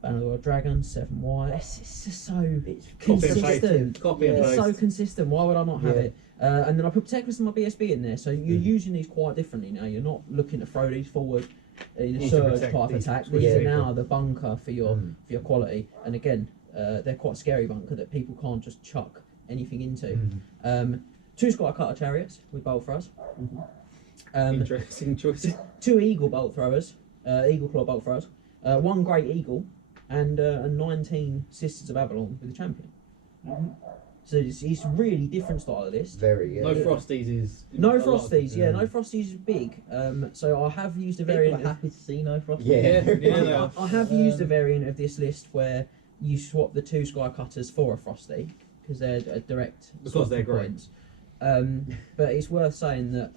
Banner of the Dragon, 7 white. It's just so It's Copy and paste. consistent. Copy and It's paste. so consistent. Why would I not have Yeah. it? And then I put Protectless and my BSB in there, so you're Mm. using these quite differently now. You're not looking to throw these forward in a Need to surge protect type these attack. switch These are people. now the bunker for your quality. And again, they're quite scary bunker that people can't just chuck anything into. Mm. 2 Sky Cutter chariots with bolt throwers. Interesting choices. 2 eagle bolt throwers, eagle claw bolt throwers. 1 great eagle, and 19 Sisters of Avalon with the champion. So it's really different style of list. Very. Yeah. No Frosties is. No a lot of- Frosties, yeah, no Frosties is big. So I have used a People are variant. Of, happy to see no frost. Yeah. Yeah. I have used a variant of this list where you swap the 2 Sky Cutters for a Frosty because they're a direct Because swap they're of great. points. But it's worth saying that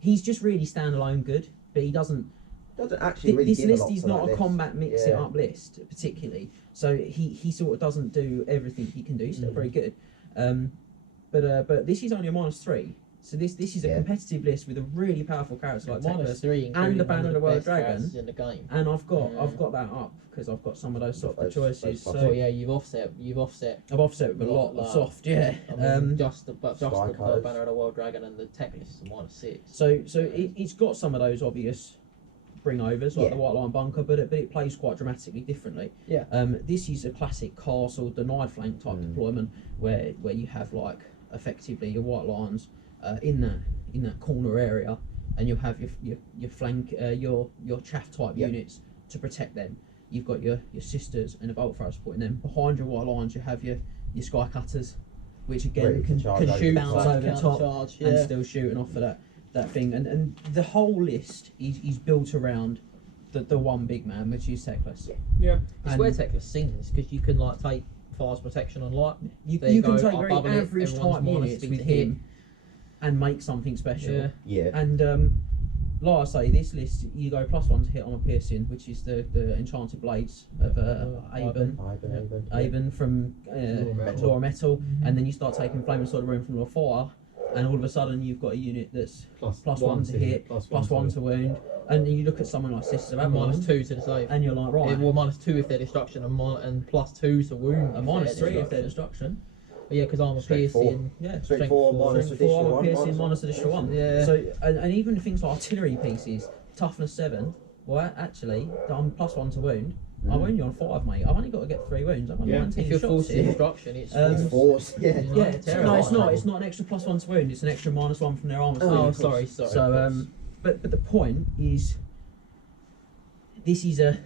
he's just really standalone good, but he doesn't. Doesn't actually really This give a list lot is for not that a list. combat mix it Yeah. up list particularly, so he sort of doesn't do everything he can do. He's still very good, but this is only a -3, so this is a Yeah. competitive list with a really powerful character like Teclis, -3 and the Banner one of the World best Dragon. characters in the game. and I've got Yeah. I've got that up because I've got some of those softer Those choices. plus So Oh yeah, you've offset. I've offset with a lot of Lot, soft, yeah. I mean, just the Sky Cutters. Banner of the World Dragon and the tech list is -6. So it's got some of those obvious bring overs like Yeah. the White Line Bunker, but it plays quite dramatically differently. Yeah. This is a classic castle denied flank type deployment where you have like effectively your White Lions in that corner area, and you'll have your flank your chaff type Yeah. units to protect them. You've got your sisters and a bolt thrower supporting them. Behind your White Lines you have your Sky Cutters, which again Ready to can charge over shoot the bounce top. over the top Charge, and yeah. still shooting off of that thing. And the whole list is built around the one big man, which is Teclis. Yeah. Yeah. It's And- where tech list sings because you can like take fast protection on light. You There you can go, take I'll very bubble it, average everyone's type minus units speed with to hit. him and make something special. Yeah. Yeah. And like I say, this list you go +1 to hit on a piercing, which is the enchanted blades of Aben. Aben from Metal. Law of Metal, and then you start taking Flame and Sword of Ruin from Law of Fire, and all of a sudden you've got a unit that's +1 to hit, +1 to wound, and then you look at someone like Sisters of And Avalon, -2 to the save. and you're like, right, Well, -2 if they're destruction and +2 to wound. a -3 if they're destruction. Yeah, because armor Strength four. piercing. Yeah, Strength 4 minus Strength 4 additional armor 1. piercing minus additional 1. Yeah. So and even things like artillery pieces, toughness 7. Well, actually, I'm +1 to wound, I've only on 5, mate. I've only got to get 3 wounds. I'm on Yeah. 19 If you're shots forced here. destruction, it's Um, It's force, yeah. It's Yeah, not no, terrible. it's not. It's not an extra +1 to wound. It's an extra -1 from their armor. Oh, skill. sorry. So, but the point is, this is a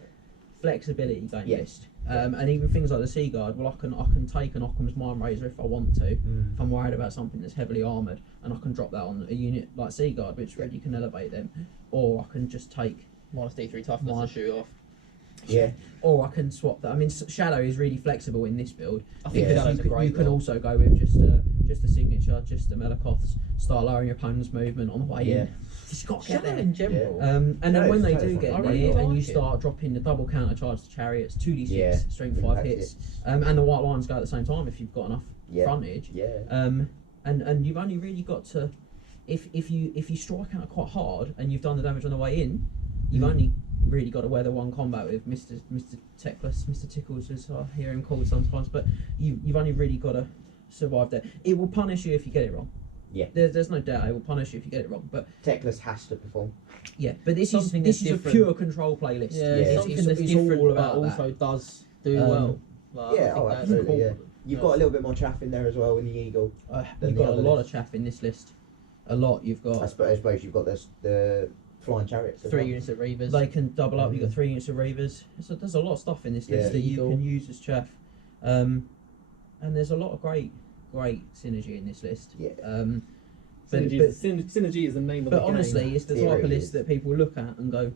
flexibility game Yeah. list. And even things like the Sea Guard, well, I can take an Occam's Mind Razor if I want to, Mm. if I'm worried about something that's heavily armoured, and I can drop that on a unit like Sea Guard, which Yeah. really can elevate them. Or I can just take, minus D3 toughness Mine. to shoot off. Yeah. or I can swap that. I mean, Shadow is really flexible in this build. I think Yeah. Shadow's a great You could one. also go with just the signature, just the Melakoths, start lowering your opponent's movement on the way Yeah. in. Just got to get Shadow there. in general. And then No, when they it's do totally get fine. I there, really and you like it. start dropping the double counter charge to chariots, 2d6, Yeah. strength 5 That's hits, it. and the white lines go at the same time if you've got enough Yeah. frontage. Yeah. And you've only really got to, if you strike out quite hard and you've done the damage on the way in, you've only really got to weather one combat with Mr. Teckless, Mr. Tickles, as I hear him called sometimes. But you've only really got to survive that. It will punish you if you get it wrong. Yeah. There's no doubt it will punish you if you get it wrong. But Techless has to perform. yeah, but this Something is that's a different. pure control playlist. Yeah, Yeah. something It's that's different, all but about that. also does do Um, well. Like, Yeah, I think oh, that's absolutely, cool. yeah. You've got a little bit more chaff in there as well in the Eagle. You've the got a other lot list. of chaff in this list. A lot. You've I got. suppose you've got the flying chariots. as 3 well. units of Reavers. They can double up. You've got 3 units of Reavers. So there's a lot of stuff in this list Yeah. that you Eagle. can use as chaff. And there's a lot of great synergy in this list. Yeah. But- Synergy is the name of the But honestly, game. it's the It type of really list is. that people look at and go,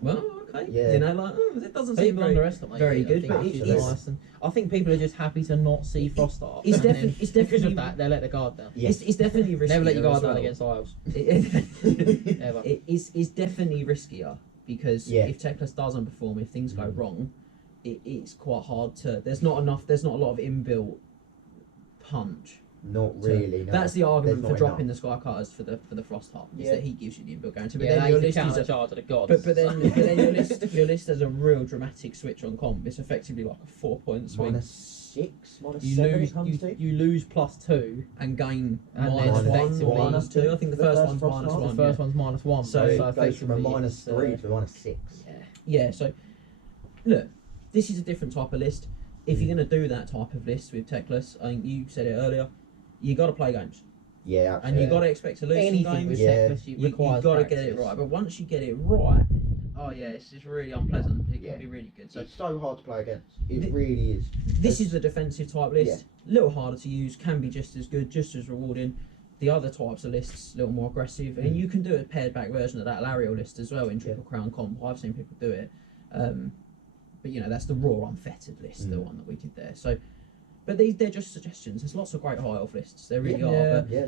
well, okay. Yeah. You know, like, it doesn't seem People very. underestimate very it. good, I think but it's it just is- nice, and I think people are just happy to not see Frost Art. It's and then it's because definitely of that, they let the guard down. Yeah. It's definitely riskier. Never let your guard as down well. against Isles. Ever. It's definitely riskier because Yeah. if Teclis doesn't perform, if things go Mm. wrong, it's quite hard to. There's not a lot of inbuilt punch. Not really. No. That's the argument There's for not dropping the Sky Cutters for the Frost Heart, is Yeah. that he gives you the inbuilt guarantee. But Yeah, then your the list is counter a, charge of the gods. but then your list has a real dramatic switch on comp. It's effectively like a 4-point swing -6, you -7 lose it comes to. you lose +2. and gain And then -1, effectively- -2. I think the first one's Frost Heart. -1. The first one's -1. So it it goes from a effectively it's, -3 to a -6. Yeah, so look, this is a different type of list. If you're going to do that type of list with Teclis, I think you said it earlier, you got to play games. Yeah, And you absolutely. got to expect to lose some anything with games. Yeah. Teclis You requires got to get practice. it right. But once you get it right, oh yeah, it's just really unpleasant. It Yeah. can be really good. So It's so hard to play against. It Thi- really is. this is the defensive type list. A little harder to use, can be just as good, just as rewarding. The other types of lists, a little more aggressive. And you can do a pared back version of that Lariel list as well in Triple Crown Comp. I've seen people do it. But you know, that's the raw unfettered list, the one that we did there. So, but they're just suggestions. There's lots of great high elf lists. There really are. Yeah. But Yeah.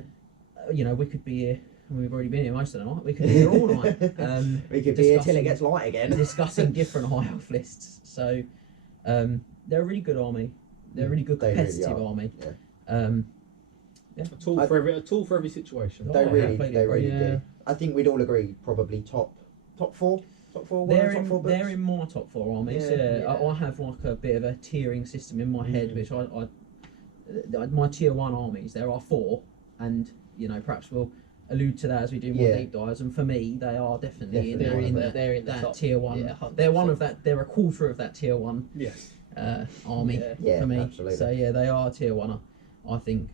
you know, we could be here, and we've already been here most of the night. We could be here all night. We could be here till discussing- it gets light again. discussing different high elf lists. So, they're a really good army. They're a really good They really competitive are. army. Yeah. A tool for every situation. They Oh, really, yeah, they really yeah. do. I think we'd all agree probably top four. Top four. One of the top four books. They're in my top 4 armies. Yeah, Yeah, yeah. I have like a bit of a tiering system in my head, which my tier 1 armies. There are 4, and you know perhaps we'll allude to that as we do more Yeah. deep dives. And for me, they are definitely in, Definitely in one that, of they're in the that top. tier 1. Yeah, 100%. They're one of that. They're a quarter of that tier 1 Yes. army Yeah. Yeah, for me. absolutely. So yeah, they are tier 1. I think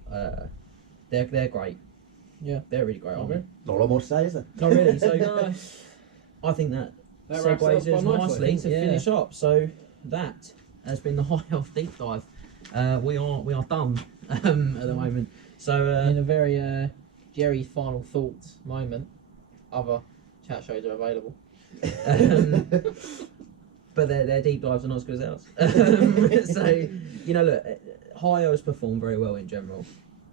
they're great. Yeah. They're a really great army. Not a lot more to say, is there? Not really. So No. I think that That wraps it segues up us quite nicely to Yeah. finish up. So that has been the High Elf deep dive. We are done at the moment. So In a very Jerry's final thoughts moment, other chat shows are available. but their deep dives are not as good as ours. So you know, look, High Elves perform very well in general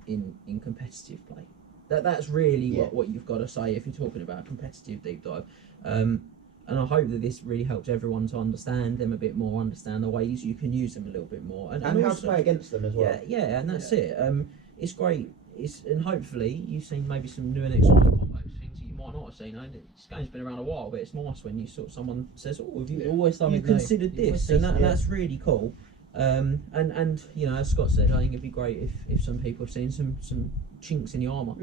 in competitive play. That's really Yeah. what you've got to say if you're talking about a competitive deep dive. And I hope that this really helps everyone to understand them a bit more, understand the ways you can use them a little bit more, And how to also, play against them as well. yeah, and that's it. It's great. And hopefully you've seen maybe some new and exciting combos, things that you might not have seen. This game's been around a while, but it's nice when you sort of someone says, "Oh, have you Always something you new. considered You always this?" see And something. that's really cool. And you know, as Scott said, I think it'd be great if some people have seen some chinks in the armour.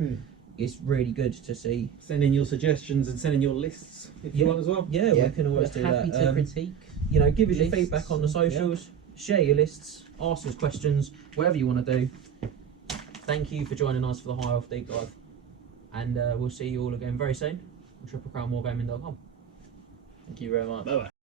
it's really good to see. Send in your suggestions and send in your lists if you Yeah. want as well. Yeah, Yeah. we can always We're do happy that. to critique. You know, give us your lists, feedback on the yeah. socials, share your lists, ask us questions, whatever you want to do. Thank you for joining us for the High Elf Deep Dive, and we'll see you all again very soon on triplecrownwargaming.com. Thank you very much. Bye bye.